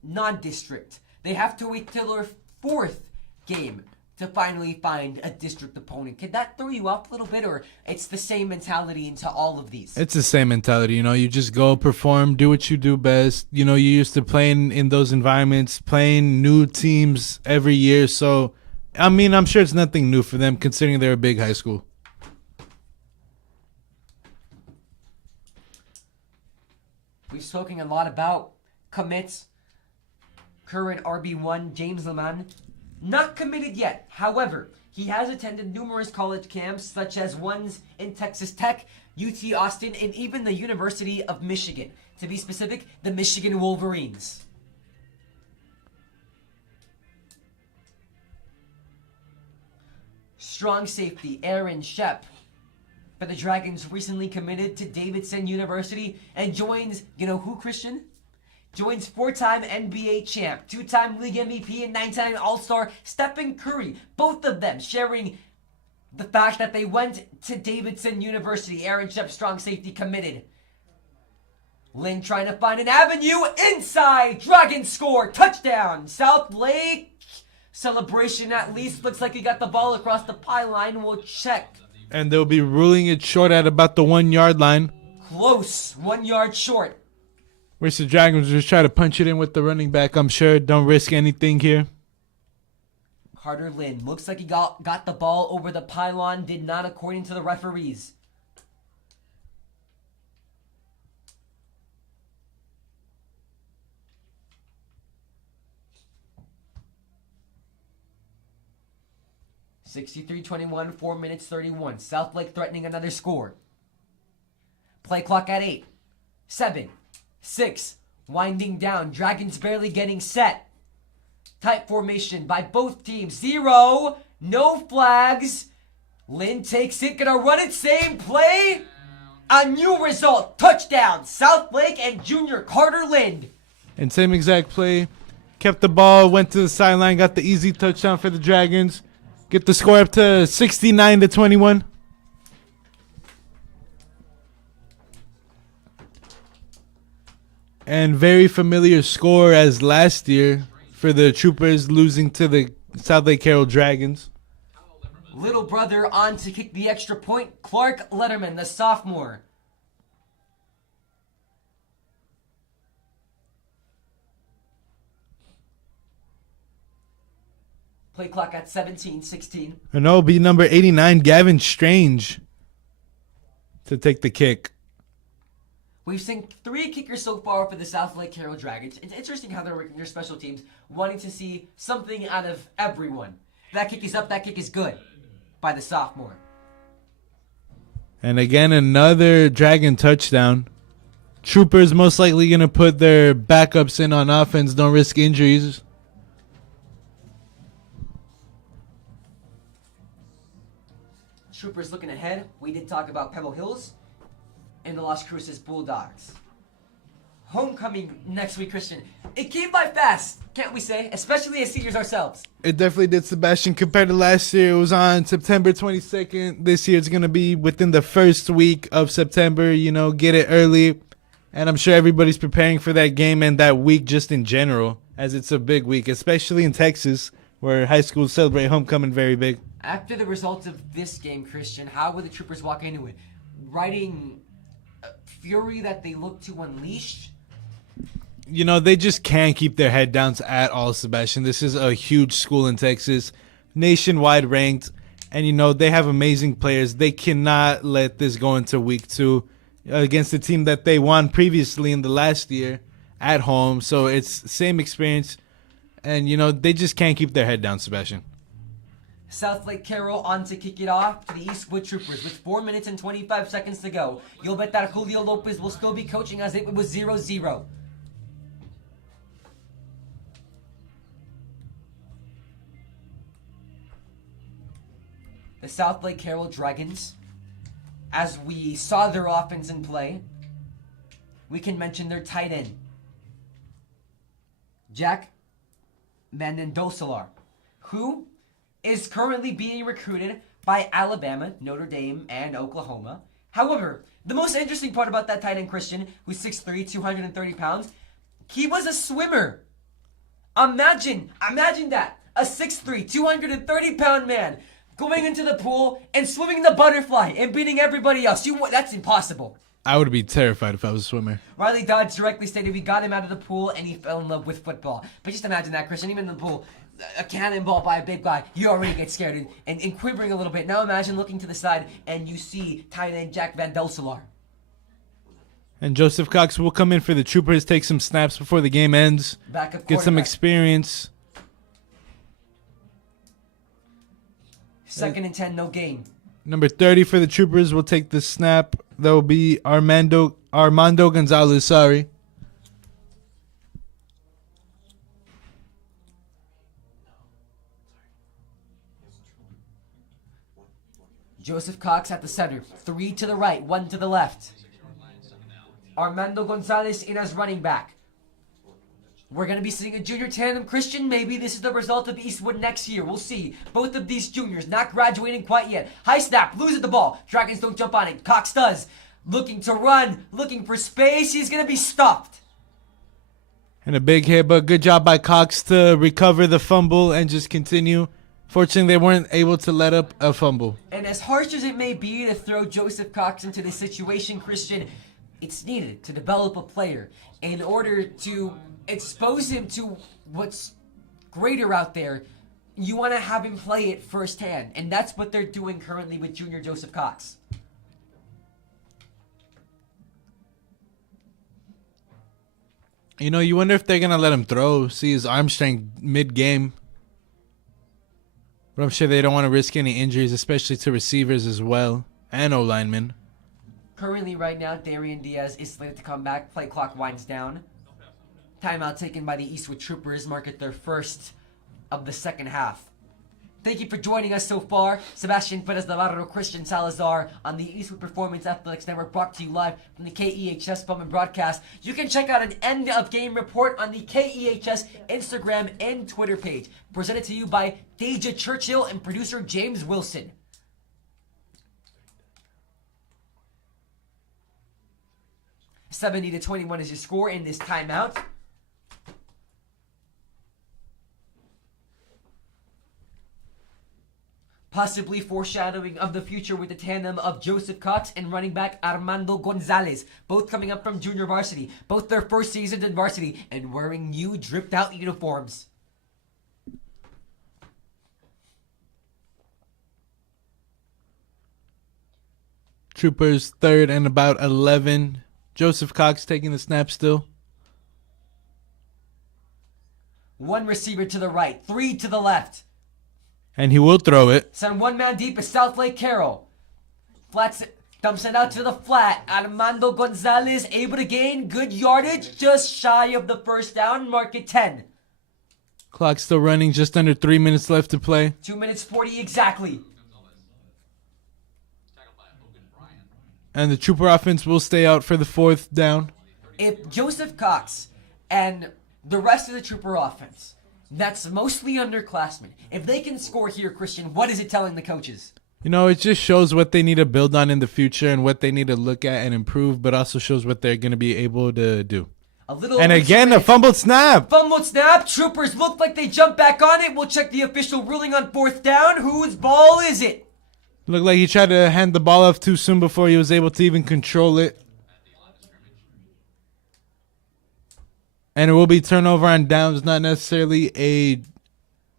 non-district. They have to wait till their 4th game to finally find a district opponent. Could that throw you off a little bit, or it's the same mentality into all of these? It's the same mentality, you just go perform, do what you do best. You're used to playing in those environments, playing new teams every year. So, I'm sure it's nothing new for them considering they're a big high school. We've spoken a lot about commits. Current RB1, James Leman, not committed yet. However, he has attended numerous college camps, such as ones in Texas Tech, UT Austin, and even the University of Michigan. To be specific, the Michigan Wolverines. Strong safety, Aaron Shep. For the Dragons, recently committed to Davidson University and joins, you know who, Christian? Joins 4-time NBA champ, 2-time league MVP, and 9-time All-Star Stephen Curry. Both of them sharing the fact that they went to Davidson University. Aaron Shep, strong safety, committed. Lynn trying to find an avenue inside. Dragons score. Touchdown. Southlake. Celebration at least. Looks like he got the ball across the pylon. We'll check. And they'll be ruling it short at about the 1 yard line. Close. 1 yard short. Where's the Dragons just try to punch it in with the running back, I'm sure. Don't risk anything here. Carter Lynn. Looks like he got the ball over the pylon. Did not according to the referees. (63-21), 4 minutes 31. Southlake threatening another score. Play clock at 8. 7. 6. Winding down. Dragons barely getting set. Tight formation by both teams. 0. No flags. Lynn takes it. Gonna run it. Same play. A new result. Touchdown. Southlake and junior Carter Lynn. And same exact play. kept the ball, went to the sideline, got the easy touchdown for the Dragons. Get the score up to 69-21. And very familiar score as last year for the Troopers losing to the Southlake Carroll Dragons. Little brother on to kick the extra point. Clark Letterman, the sophomore. Play clock at 17-16. And that'll be number 89, Gavin Strange, to take the kick. We've seen 3 kickers so far for the Southlake Carroll Dragons. It's interesting how they're working their special teams, wanting to see something out of everyone. That kick is up, that kick is good by the sophomore. And again, another Dragon touchdown. Troopers most likely going to put their backups in on offense, don't risk injuries. Troopers looking ahead. We did talk about Pebble Hills and the Las Cruces Bulldogs. Homecoming next week, Christian. It came by fast, can't we say? Especially as seniors ourselves. It definitely did, Sebastian. Compared to last year, it was on September 22nd. This year, it's going to be within the first week of September. You know, get it early. And I'm sure everybody's preparing for that game and that week just in general, as it's a big week, especially in Texas, where high schools celebrate homecoming very big. After the results of this game, Christian, how will the Troopers walk into it? Riding fury that they look to unleash? You know, they just can't keep their head down at all, Sebastian. This is a huge school in Texas, nationwide ranked, and, you know, they have amazing players. They cannot let this go into week 2 against the team that they won previously in the last year at home. So it's the same experience, and, you know, they just can't keep their head down, Sebastian. Southlake Carroll on to kick it off to the Eastwood Troopers with 4 minutes and 25 seconds to go. You'll bet that Julio Lopez will still be coaching as it was 0-0. The Southlake Carroll Dragons, as we saw their offense in play, we can mention their tight end, Jack Mendendosalar, who is currently being recruited by Alabama, Notre Dame, and Oklahoma. However, the most interesting part about that tight end, Christian, who's 6'3", 230 pounds, he was a swimmer. Imagine that. A 6'3", 230-pound man going into the pool and swimming the butterfly and beating everybody else. That's impossible. I would be terrified if I was a swimmer. Riley Dodge directly stated we got him out of the pool and he fell in love with football. But just imagine that, Christian, even in the pool, a cannonball by a big guy, you already get scared and quivering a little bit. Now imagine looking to the side and you see tight end Jack Van Delsalar. And Joseph Cox will come in for the Troopers, take some snaps before the game ends, Backup get some quarterback. experience. 2nd and 10, no gain. Number 30 for the Troopers will take the snap. That will be Armando Gonzalez, sorry. Joseph Cox at the center. 3 to the right, 1 to the left. Armando Gonzalez in as running back. We're going to be seeing a junior tandem. Christian, maybe this is the result of Eastwood next year. We'll see. Both of these juniors not graduating quite yet. High snap, loses the ball. Dragons don't jump on it. Cox does. Looking to run, looking for space. He's going to be stopped. And a big hit, but good job by Cox to recover the fumble and just continue. Fortunately, they weren't able to let up a fumble. And as harsh as it may be to throw Joseph Cox into this situation, Christian, it's needed to develop a player in order to expose him to what's greater out there. You want to have him play it firsthand, and that's what they're doing currently with junior Joseph Cox. You know, you wonder if they're going to let him throw, see his arm strength mid-game. But I'm sure they don't want to risk any injuries, especially to receivers as well, and O-linemen. Currently, right now, Darian Diaz is slated to come back. Play clock winds down. Timeout taken by the Eastwood Troopers, mark it their first of the second half. Thank you for joining us so far. Sebastian Perez Navarro, Christian Salazar on the Eastwood Performance Athletics Network, brought to you live from the KEHS Film and Broadcast. You can check out an end of game report on the KEHS Instagram and Twitter page. Presented to you by Deja Churchill and producer James Wilson. (70-21) is your score in this timeout. Possibly foreshadowing of the future with the tandem of Joseph Cox and running back Armando Gonzalez, both coming up from junior varsity, both their first seasons in varsity, and wearing new dripped out uniforms. Troopers 3rd and about 11. Joseph Cox taking the snap still. One receiver to the right, 3 to the left. And he will throw it. Send one man deep is Southlake Carroll. Dumps it out to the flat. Armando Gonzalez able to gain good yardage, just shy of the first down, mark it 10. Clock still running, just under 3 minutes left to play. 2 minutes 40 exactly. And the Trooper offense will stay out for the 4th down. If Joseph Cox and the rest of the Trooper offense, that's mostly underclassmen, if they can score here, Christian, what is it telling the coaches? You know, it just shows what they need to build on in the future and what they need to look at and improve, but also shows what they're going to be able to do. And again, a fumbled snap. Fumbled snap. Troopers look like they jump back on it. We'll check the official ruling on 4th down. Whose ball is it? Looked like he tried to hand the ball off too soon before he was able to even control it. And it will be turnover on downs, not necessarily a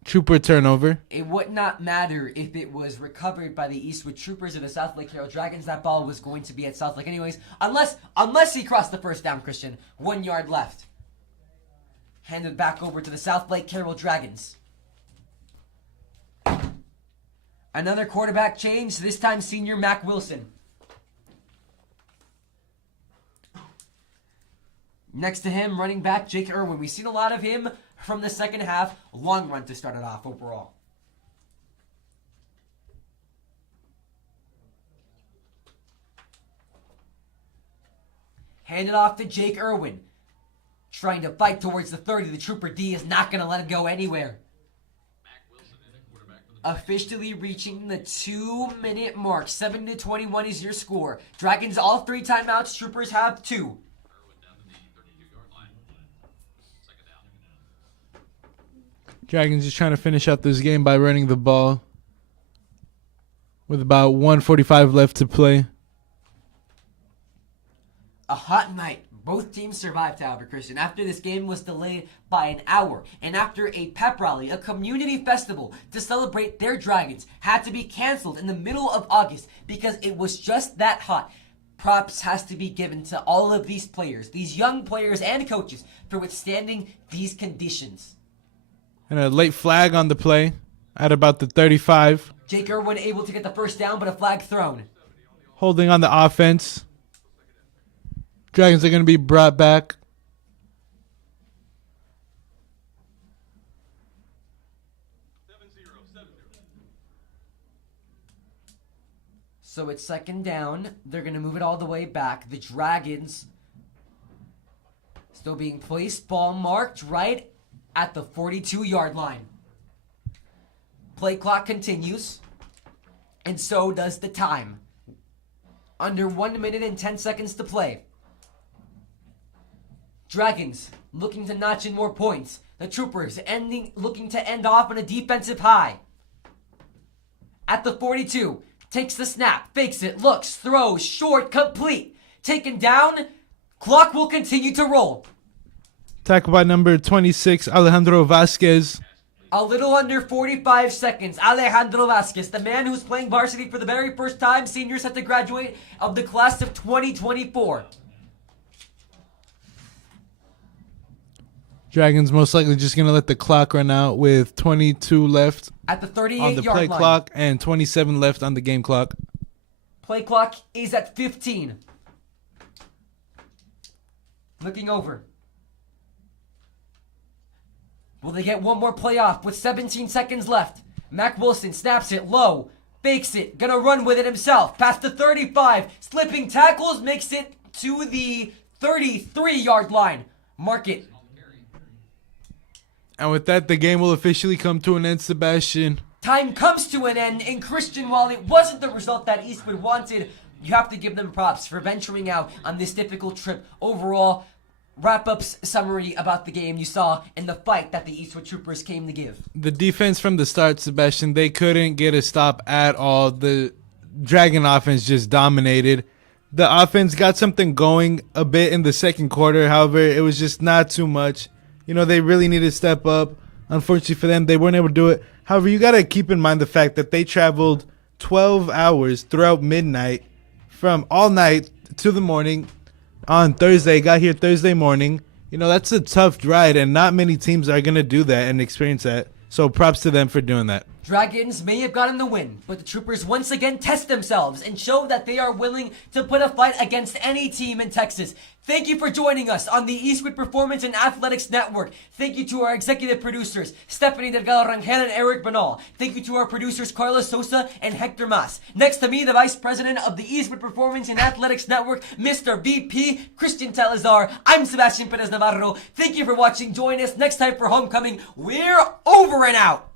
Trooper turnover. It would not matter if it was recovered by the Eastwood Troopers or the Southlake Carroll Dragons. That ball was going to be at Southlake anyways. Unless he crossed the first down, Christian. 1 yard left. Handed back over to the Southlake Carroll Dragons. Another quarterback change, this time senior Mac Wilson. Next to him, running back Jake Irwin. We've seen a lot of him from the second half. Long run to start it off overall. Handed off to Jake Irwin. Trying to fight towards the 30. The Trooper D is not going to let him go anywhere. Officially reaching the 2-minute mark. 7-21 is your score. Dragons all 3 timeouts. Troopers have 2. Dragons just trying to finish out this game by running the ball with about 1:45 left to play. A hot night. Both teams survived, however, Christian. After this game was delayed by an hour, and after a pep rally, a community festival to celebrate their Dragons had to be canceled in the middle of August because it was just that hot. Props has to be given to all of these players, these young players and coaches, for withstanding these conditions. And a late flag on the play at about the 35. Jake Irwin able to get the first down, but a flag thrown. Holding on the offense. Dragons are going to be brought back. So it's second down. They're going to move it all the way back. The Dragons still being placed. Ball marked right at the 42-yard line. Play clock continues. And so does the time. Under 1 minute and 10 seconds to play. Dragons looking to notch in more points. The Troopers looking to end off on a defensive high. At the 42, takes the snap, fakes it, looks, throws, short, complete. Taken down, clock will continue to roll. Tackled by number 26, Alejandro Vasquez. A little under 45 seconds. Alejandro Vasquez, the man who's playing varsity for the very first time. Seniors have to graduate of the class of 2024. Dragons most likely just going to let the clock run out with 22 left At the 38-yard line. on the play clock and 27 left on the game clock. Play clock is at 15. Looking over. Will they get one more play off with 17 seconds left? Mac Wilson snaps it low, fakes it, gonna run with it himself, past the 35, slipping tackles, makes it to the 33-yard line. Mark it. And with that, the game will officially come to an end, Sebastian. Time comes to an end, and Christian, while it wasn't the result that Eastwood wanted, you have to give them props for venturing out on this difficult trip. Overall, wrap-up's summary about the game you saw and the fight that the Eastwood Troopers came to give. The defense from the start, Sebastian, they couldn't get a stop at all. The Dragon offense just dominated. The offense got something going a bit in the second quarter. However, it was just not too much. You know, they really needed to step up. Unfortunately for them, they weren't able to do it. However, you got to keep in mind the fact that they traveled 12 hours throughout midnight from all night to the morning on Thursday. Got here Thursday morning. You know, that's a tough ride, and not many teams are going to do that and experience that. So props to them for doing that. Dragons may have gotten the win, but the Troopers once again test themselves and show that they are willing to put a fight against any team in Texas. Thank you for joining us on the Eastwood Performance and Athletics Network. Thank you to our executive producers, Stephanie Delgado Rangel and Eric Bernal. Thank you to our producers, Carlos Sosa and Hector Mas. Next to me, the Vice President of the Eastwood Performance and Athletics Network, Mr. VP, Christian Talazar. I'm Sebastian Perez Navarro. Thank you for watching. Join us next time for Homecoming. We're over and out.